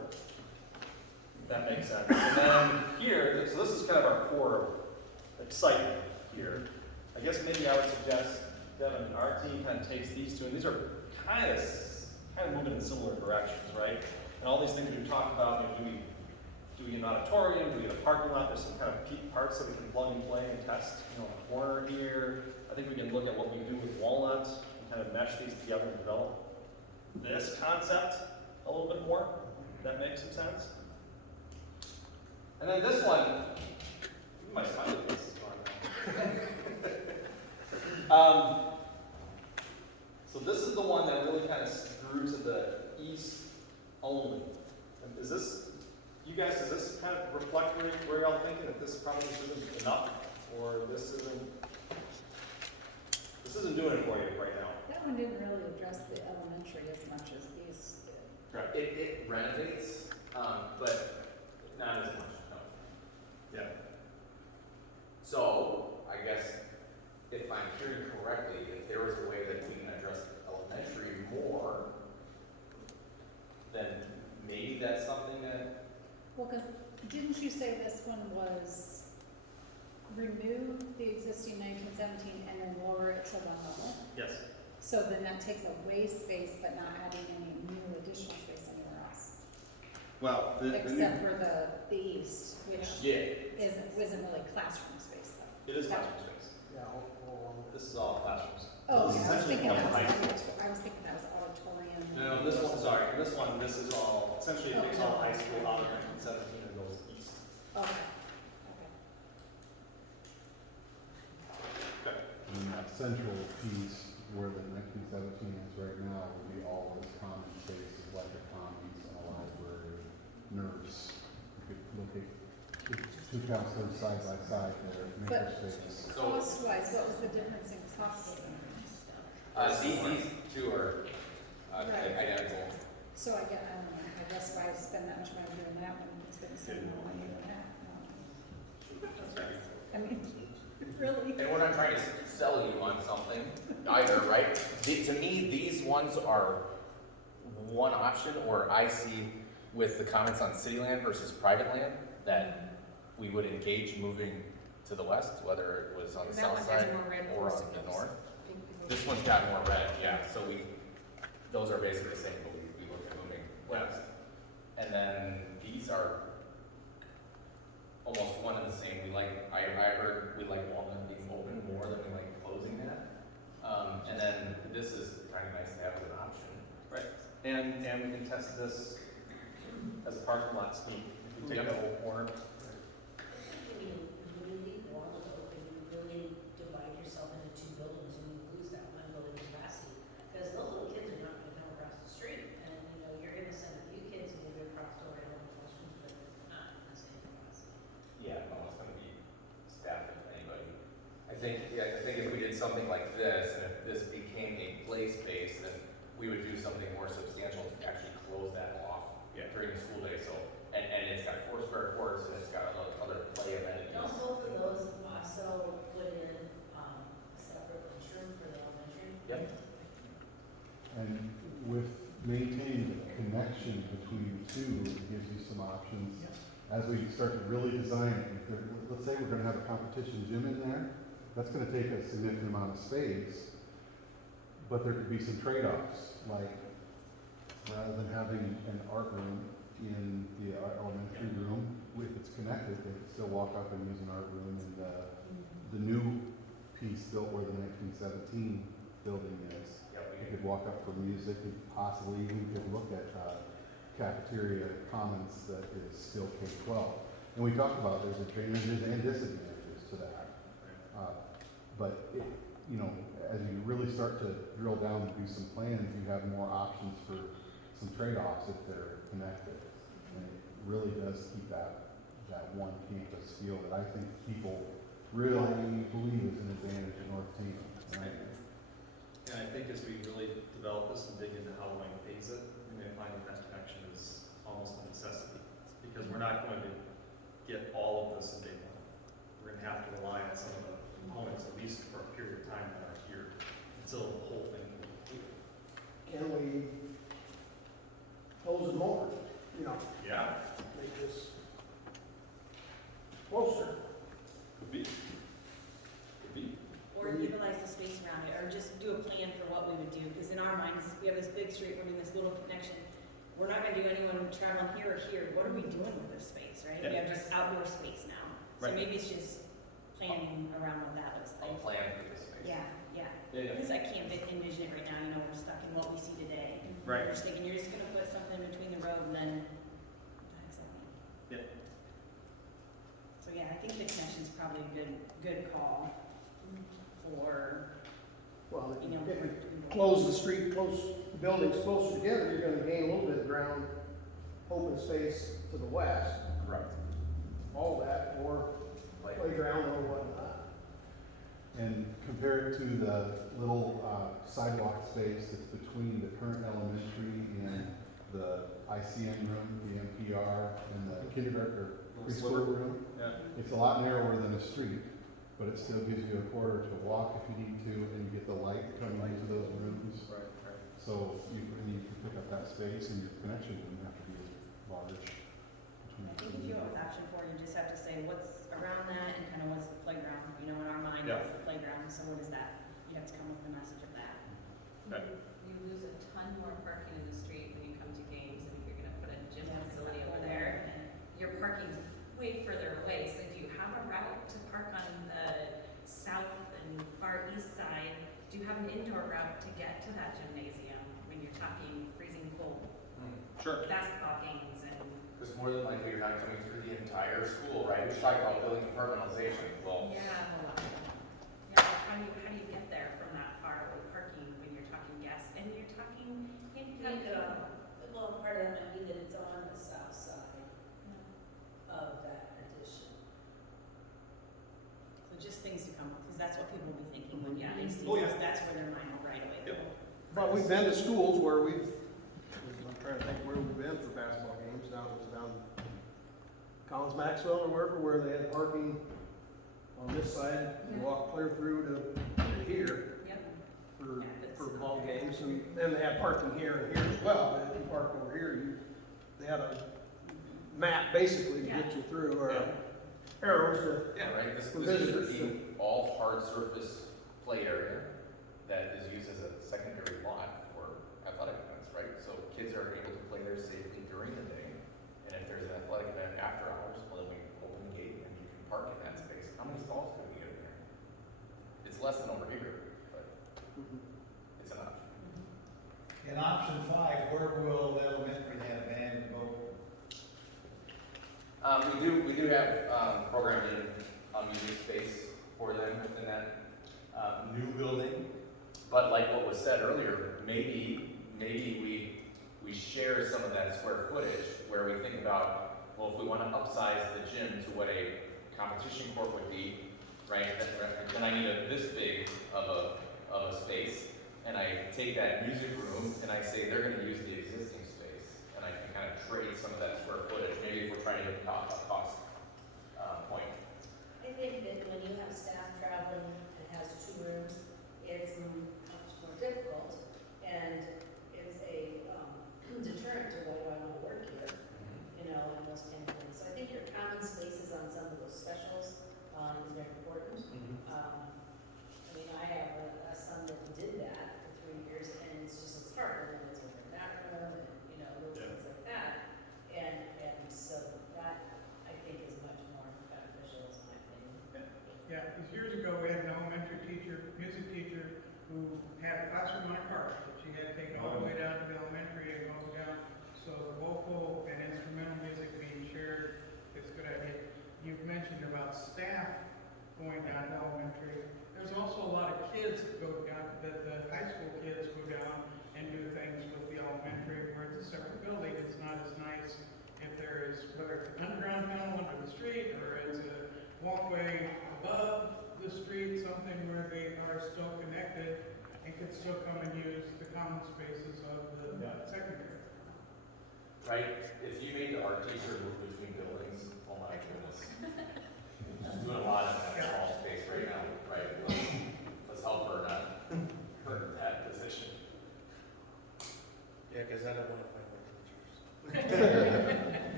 That makes sense. And then here, so this is kind of our core excitement here. I guess maybe I would suggest, Devin, our team kind of takes these two, and these are kind of moving in similar directions, right? And all these things we talked about, you know, do we get an auditorium, do we get a parking lot? There's some kind of peak parts that we can plug and play and test, you know, in the corner here. I think we can look at what we do with Walnut and kind of mesh these together and develop this concept a little bit more. That makes some sense. And then this one, my smiley face is gone now. So this is the one that really kind of grew to the east only. And is this, you guys, does this kind of reflect where y'all thinking that this probably isn't enough, or this isn't doing it for you right now? That one didn't really address the elementary as much as these did. Right. It renovates, but not as much, no. Yeah. So, I guess, if I'm hearing correctly, if there was a way that we can address elementary more, then maybe that's something that, Well, because didn't you say this one was remove the existing 1917 and then lower it to one level? Yes. So then that takes away space, but not adding any new additional space anywhere else. Well, Except for the east, which yeah, isn't really classroom space though. it is classroom space. Yeah, This is all classrooms. Oh, This is okay, I was essentially thinking that was, high school. I was thinking that was auditorium. No, this one, sorry, this is all, essentially it takes all high school out of 1917 and goes east. Okay, Okay. And that central piece where the 1917 is right now will be all this common spaces like a commons and a library, nurse. You could look at two counselors side by side there, makerspace. So- cost-wise, what was the difference in cost? these two are Right. identical. So I don't know, I guess why spend that much money doing that when it's gonna save more money than that? I mean, really? And we're not trying to sell you on something either, right? To me, these ones are one option, or I see with the comments on city land versus private land, that we would engage moving to the west, whether it was on the That south one has side more red or on posted the notes. north. This one's got more red, yeah, so those are basically the same, but we look at moving west. And then these are almost one and the same. I heard we like Walnut being open more than we like closing that. And then this is kind of nice to have as an option. Right. And we can test this as a parking lot speed. If you take the whole corner. Can you really leave Walnut open, you really divide yourself into two buildings and you lose that one building capacity? Because those little kids are not gonna come across the street, and, you know, you're gonna send a few kids maybe across over to one classroom, but not the same capacity. Yeah, no, it's gonna be staff if anybody. I think if we did something like this, and if this became a play space, then we would do something more substantial to actually close that off during the school day. So, and it's got 4 square courts and it's got other play amenities. Don't both of those also put in, a separate lunchroom for the elementary? Yep. And with maintaining the connection between the two, it gives you some options. As we start to really design it, let's say we're gonna have a competition gym in there, that's gonna take a significant amount of space, but there could be some trade-offs, like rather than having an art room in the elementary room, if it's connected, they could still walk up and use an art room, and the new piece built where the 1917 building is. You could walk up for music, and possibly even could look at Cafeteria Commons that is still K-12. And we talked about there's advantages and disadvantages to that. But as you really start to drill down and do some plans, you have more options for some trade-offs if they're connected. And it really does keep that one campus feel that I think people really believe is an advantage in North Tama. Right? And I think as we really develop this and dig into how we're going to phase it, we may find that connection is almost a necessity. Because we're not going to get all of this in day one. We're going to have to rely on some of the components, at least for a period of time that are here, until the whole thing is complete. can we close it more? Yeah. Make this just do a plan for what we would do, because in our minds, we have this big street, we're doing this little connection. We're not gonna do anyone traveling here or here, what are we doing with this space, right? We Yeah. have just outdoor space now, so Right. maybe it's just planning around what that looks I'll like. plan for this space. Yeah, yeah. Yeah, yeah. Because I can't envision it right now, you know, we're stuck in what we see today. Right. We're just thinking, you're just gonna put something in between the road and then, what the heck's that mean? Yeah. So yeah, I think the connection's probably a good call for, Well, you know. if we close the street, close the buildings closer together, you're gonna gain a little bit of ground, open space to the west, Correct. all that for playground or whatnot. And compared to the little sidewalk space that's between the current elementary and the ICN room, the MPR, and the kindergarten or preschool room, Yeah. it's a lot narrower than a street, but it still gives you a corridor to walk if you need to, and you get the light coming into those rooms. Right, right. So you can pick up that space, and your connection wouldn't have to be as large. I think if you went with option 4, you just have to say what's around that and kind of what's the playground, you know, in our mind, Yeah. what's the playground, so what is that? You have to come up with a message of that. Okay. You lose a ton more parking in the street when you come to games, and if you're gonna put a gym Yeah, facility exactly. over there, your parking's way further away, so do you have a route to park on the south and far east side? Do you have an indoor route to get to that gymnasium when you're talking freezing cold Sure. basketball games and? Because more than likely, you're not coming through the entire school, right? We talk about building compartmentalization. Well, Yeah, how do you get there from that far away parking when you're talking guests and you're talking handicap? Well, part of that might be that it's on the south side of that addition. So just things to come up, because that's what people will be thinking when they see Oh, yeah. this, that's where their mind will right away go. But we've been to schools where I'm trying to think where we've been for basketball games, now it was down Collins Maxwell or wherever, where they had parking on this side, you walk clear through to here Yep. for ball games, and then they had parking here and here as well, but if you park over here, they had a map basically to get you through, or arrows to. yeah, right, this For is visitors, the all hard surface play area that is used as a secondary lot for athletic events, right? So kids are able to play there safely during the day, and if there's an athletic event after hours, well, then we open the gate and you can park in that space. How many stalls can we get in there? It's less than over here, but it's an option. In option 5, where will the elementary have band and vocal? We do have programming music space for them within that new building. But like what was said earlier, maybe we share some of that square footage where we think about, well, if we want to upsize the gym to what a competition court would be, right? Then I need this big of a space, and I take that music room and I say they're going to use the existing space, and I can kind of trade some of that square footage. Maybe if we're trying to hit a cost point. I think that when you have staff traveling and has 2 rooms, it's much more difficult, and it's a deterrent to why do I want to work here, you know, and those kind of things. So I think your common spaces on some of those specials is very important. I mean, I have a son that did that for 3 years, and it's hard, and it's over that room, and, you know, little things like that. And so that, I think,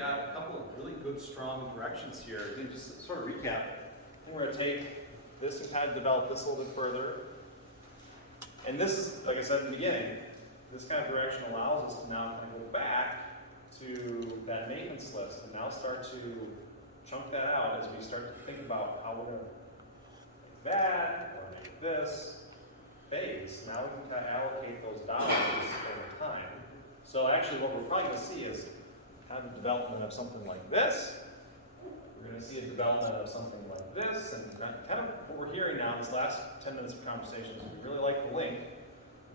got a couple of really good, strong directions here. I think just to sort of recap, I think we're gonna take this and kind of develop this a little bit further. And this is, like I said in the beginning, this kind of direction allows us to now kind of go back to that maintenance list and now start to chunk that out as we start to think about how we're gonna make that or make this phase. Now we can kind of allocate those dollars over time. So actually what we're probably gonna see is kind of development of something like this. We're gonna see a development of something like this, and kind of what we're hearing now, these last 10 minutes of conversation, is we really like the link.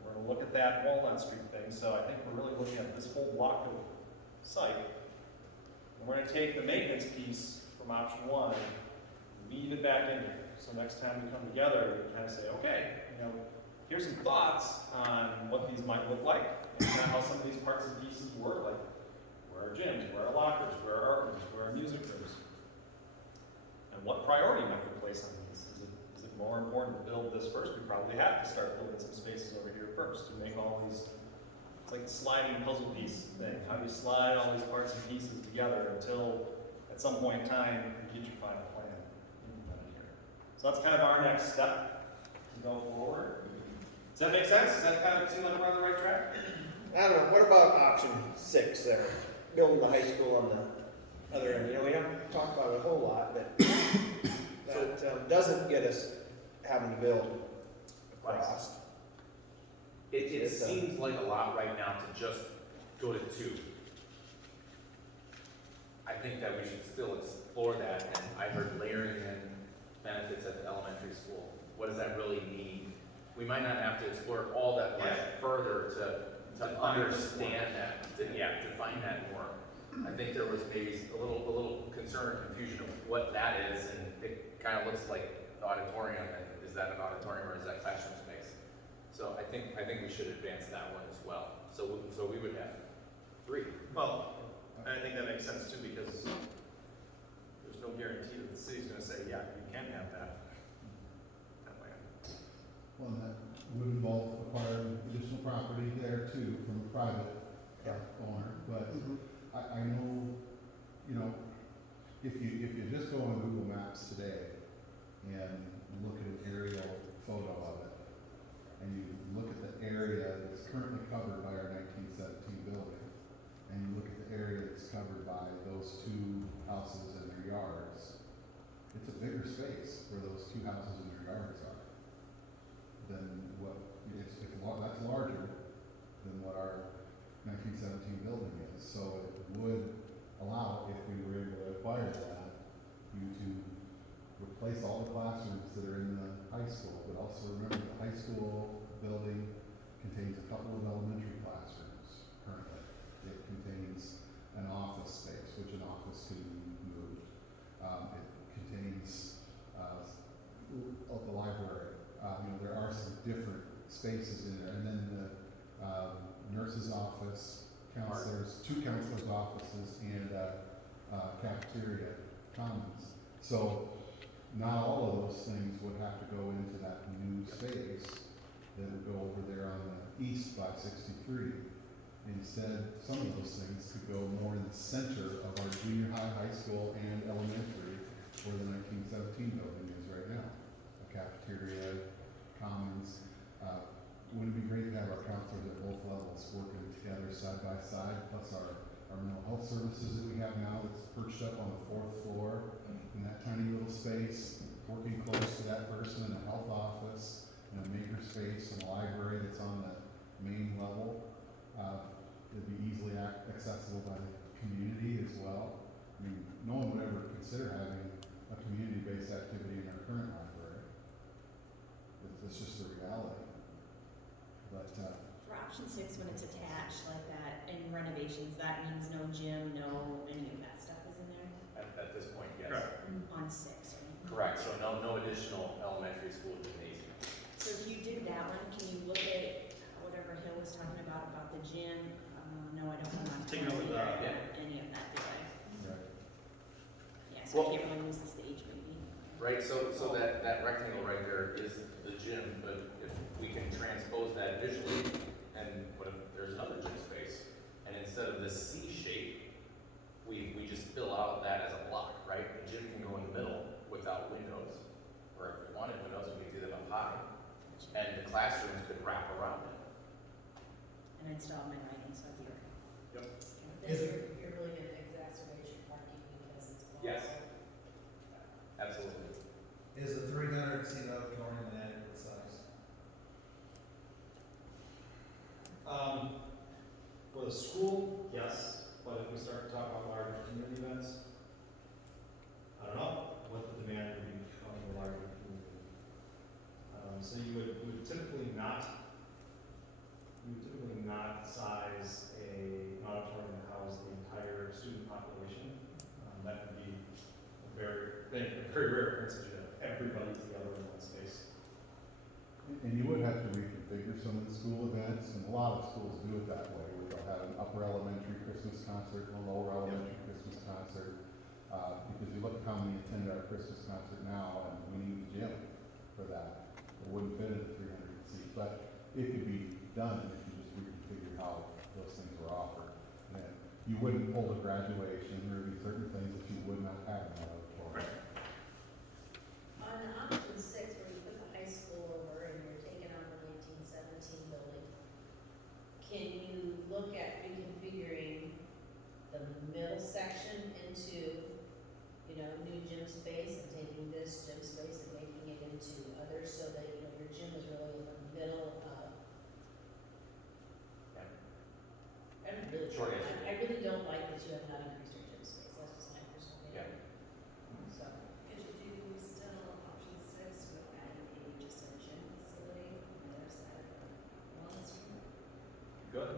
We're gonna look at that Walnut Street thing, so I think we're really looking at this whole block of site. And we're gonna take the maintenance piece from option 1, weave it back in here. So next time we come together, we kind of say, okay, you know, here's some thoughts on what these might look like, and kind of how some of these parts and pieces work, like where are gyms, where are lockers, where are art rooms, where are music rooms, and what priority might we place on these? Is it more important to build this first? We probably have to start building some spaces over here first to make all these, it's like the sliding puzzle piece thing. How do you slide all these parts and pieces together until at some point in time you get your final plan implemented here? So that's kind of our next step to go forward. Does that make sense? Does that kind of seem like we're on the right track? I don't know, what about option 6 there? Building the high school on the other end, you know, we haven't talked about it a whole lot, but that doesn't get us having to build across. It seems like a lot right now to just go to 2. I think that we should still explore that, and I heard layering in benefits at the elementary school. What does that really mean? We might not have to explore all that much further to understand that, to define that more. I think there was maybe a little concern or confusion of what that is, and it kind of looks like the auditorium, and is that an auditorium or is that classroom space? So I think we should advance that one as well. So we would have 3. Well, I think that makes sense too, because there's no guarantee that the city's gonna say, yeah, you can have that way. Well, and that would involve acquiring additional property there too from a private owner, but I know, you know, if you just go on Google Maps today and look at an aerial photo of it, and you look at the area that's currently covered by our 1917 building, and you look at the area that's covered by those 2 houses and their yards, it's a bigger space where those 2 houses and their yards are than what, that's larger than what our 1917 building is. So it would allow, if we were able to acquire that, you to replace all the classrooms that are in the high school, but also remember the high school building contains a couple of elementary classrooms currently. It contains an office space, which an office can be moved. It contains the library. You know, there are some different spaces in there, and then the nurse's office, counselors, 2 counselors' offices, and cafeteria commons. So not all of those things would have to go into that new space that would go over there on the east by 63. Instead, some of those things could go more in the center of our junior high, high school, and elementary, where the 1917 building is right now. A cafeteria, commons. Wouldn't it be great to have our counselors at both levels working together side by side, plus our mental health services that we have now that's perched up on the 4th floor in that tiny little space, working close to that person in a health office, in a maker space, and a library that's on the main level. It'd be easily accessible by the community as well. I mean, no one would ever consider having a community-based activity in our current library. It's just the reality. But For option 6, when it's attached like that in renovations, that means no gym, no any of that stuff is in there? At this point, yes. On 6, right? Correct. So no additional elementary school gymnasium. So if you did that one, can you look at whatever Hill was talking about the gym? No, I don't want to. Take a look at that. Any of that, do I? right. Yeah, so I can't really use the stage maybe. Right, so that rectangle right there is the gym, but if we can transpose that visually, and what if there's another gym space, and instead of this C shape, we of schools do it that way, where they'll have an upper elementary Christmas concert and a lower elementary Christmas concert. Because you look how many attend our Christmas concert now, and we need a gym for that. It wouldn't fit into 300 seats, but it could be done if you just reconfigure how those things were offered. And you wouldn't hold a graduation, there would be certain things that you would not have in that auditorium. On option 6, where you put the high school over and you're taking on the 1917 building, can you look at reconfiguring the middle section into, you know, new gym space and taking this gym space and making it into others so that, you know, your gym is really in the middle of. Yeah. Short answer. I really don't like that you have not increased your gym space, that's just my personal opinion. So. Could you do still option 6 with adding just a gym facility on the other side of the wellness room? Good.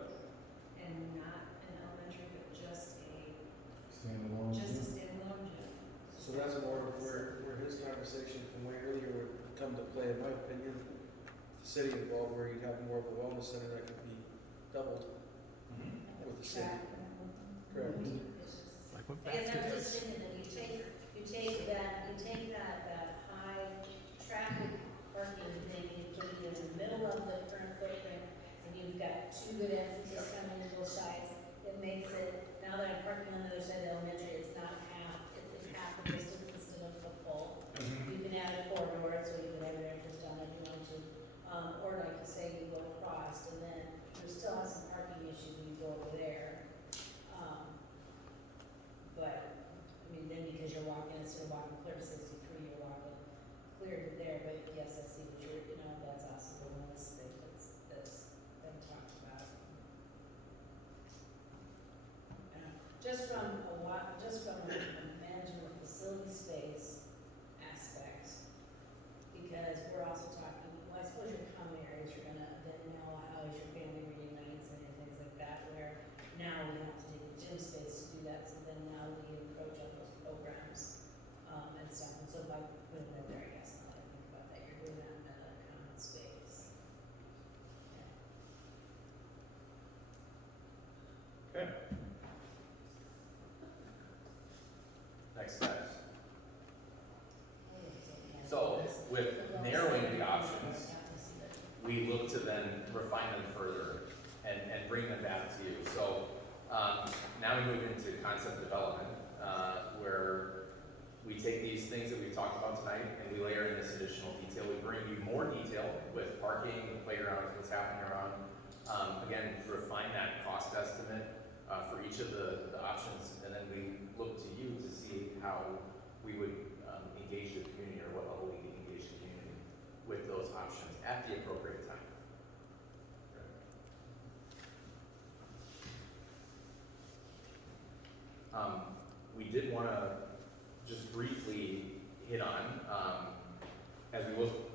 And not an elementary, but just a Standalone. standalone gym? So that's more of where his conversation from way earlier would come to play, in my opinion. The city involved, where you'd have more of a wellness center that could be doubled with the city. Correct. I guess I'm just thinking that you take that high traffic parking thing, you put it in the middle of the current footprint, and you've got 2 good entrances coming in both sides. It makes it, now that I'm parking on the other side of the elementary, it's not half, it's half the distance instead of the full. You can add a corridor, so you can have your entrance down if you want to. Or like you say, you go across, and then you still have some parking issues when you go over there. But, I mean, then because you're walking, instead of walking clear to 63, you're walking clear to there, but yes, I see what you're, you know, that's also the wellness thing that's been talked about. Just from a management of facility space aspect, because we're also talking, well, I suppose your common areas, you're gonna then know how is your family reunites and things like that, where now we have to take the gym space to do that, so then now we approach on those programs, and stuff, and so by putting that there, I guess, now that I think about that, you're doing that in a common space. Okay. Next steps. So, with narrowing the options, we look to then refine them further and bring them back to you. So, now we move into concept development, where we take these things that we've talked about tonight and we layer in this additional detail. We bring you more detail with parking, the playgrounds, what's happening around. Again, refine that cost estimate for each of the options, and then we look to you to see how we would engage the community, or what level we can engage the community with those options at the appropriate time. We did want to just briefly hit on, as we look,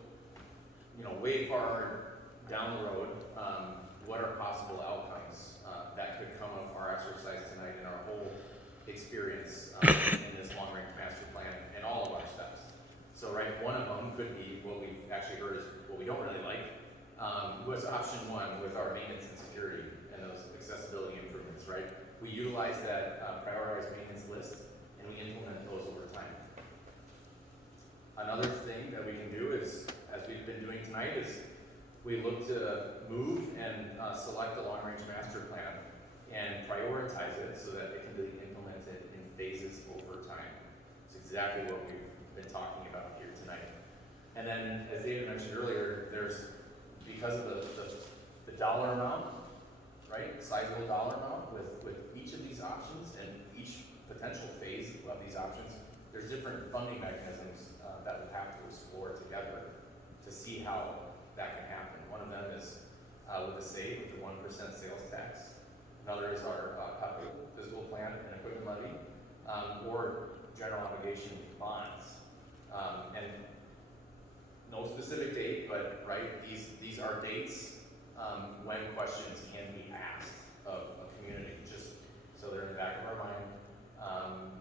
you know, way far down the road, what are possible outcomes that could come of our exercise tonight and our whole experience in this long-range master plan and all of our steps. So, right, one of them could be what we've actually heard is what we don't really like, was option 1 with our maintenance and security and those accessibility improvements, right? We utilize that prioritized maintenance list and we implement those over time. Another thing that we can do is, as we've been doing tonight, is we look to move and select a long-range master plan and prioritize it so that it can be implemented in phases over time. It's exactly what we've been talking about here tonight. And then, as David mentioned earlier, there's, because of the dollar amount, right, sizable dollar amount with each of these options and each potential phase of these options, there's different funding mechanisms that we'll have to explore together to see how that can happen. One of them is with the SAVE, with the 1% sales tax. Another is our physical plan and equipment levy, or general obligation bonds. And no specific date, but right, these are dates when questions can be asked of a community, just so they're in the back of our mind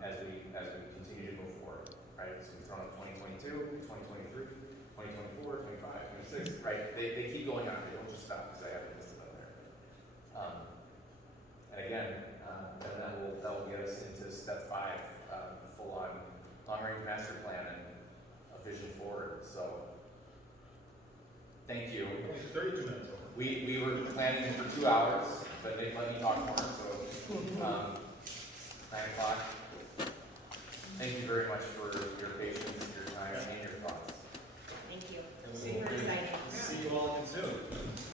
as we continue to move forward, right? So we've thrown up 2022, 2023, 2024, 25, 26, right? They keep going on. They don't just stop because I have a list on there. long-range master plan and a vision forward, so. Thank you. Only 32 minutes over. We were planning for 2 hours, but they let me talk more, so, 9 o'clock. Thank you very much for your patience.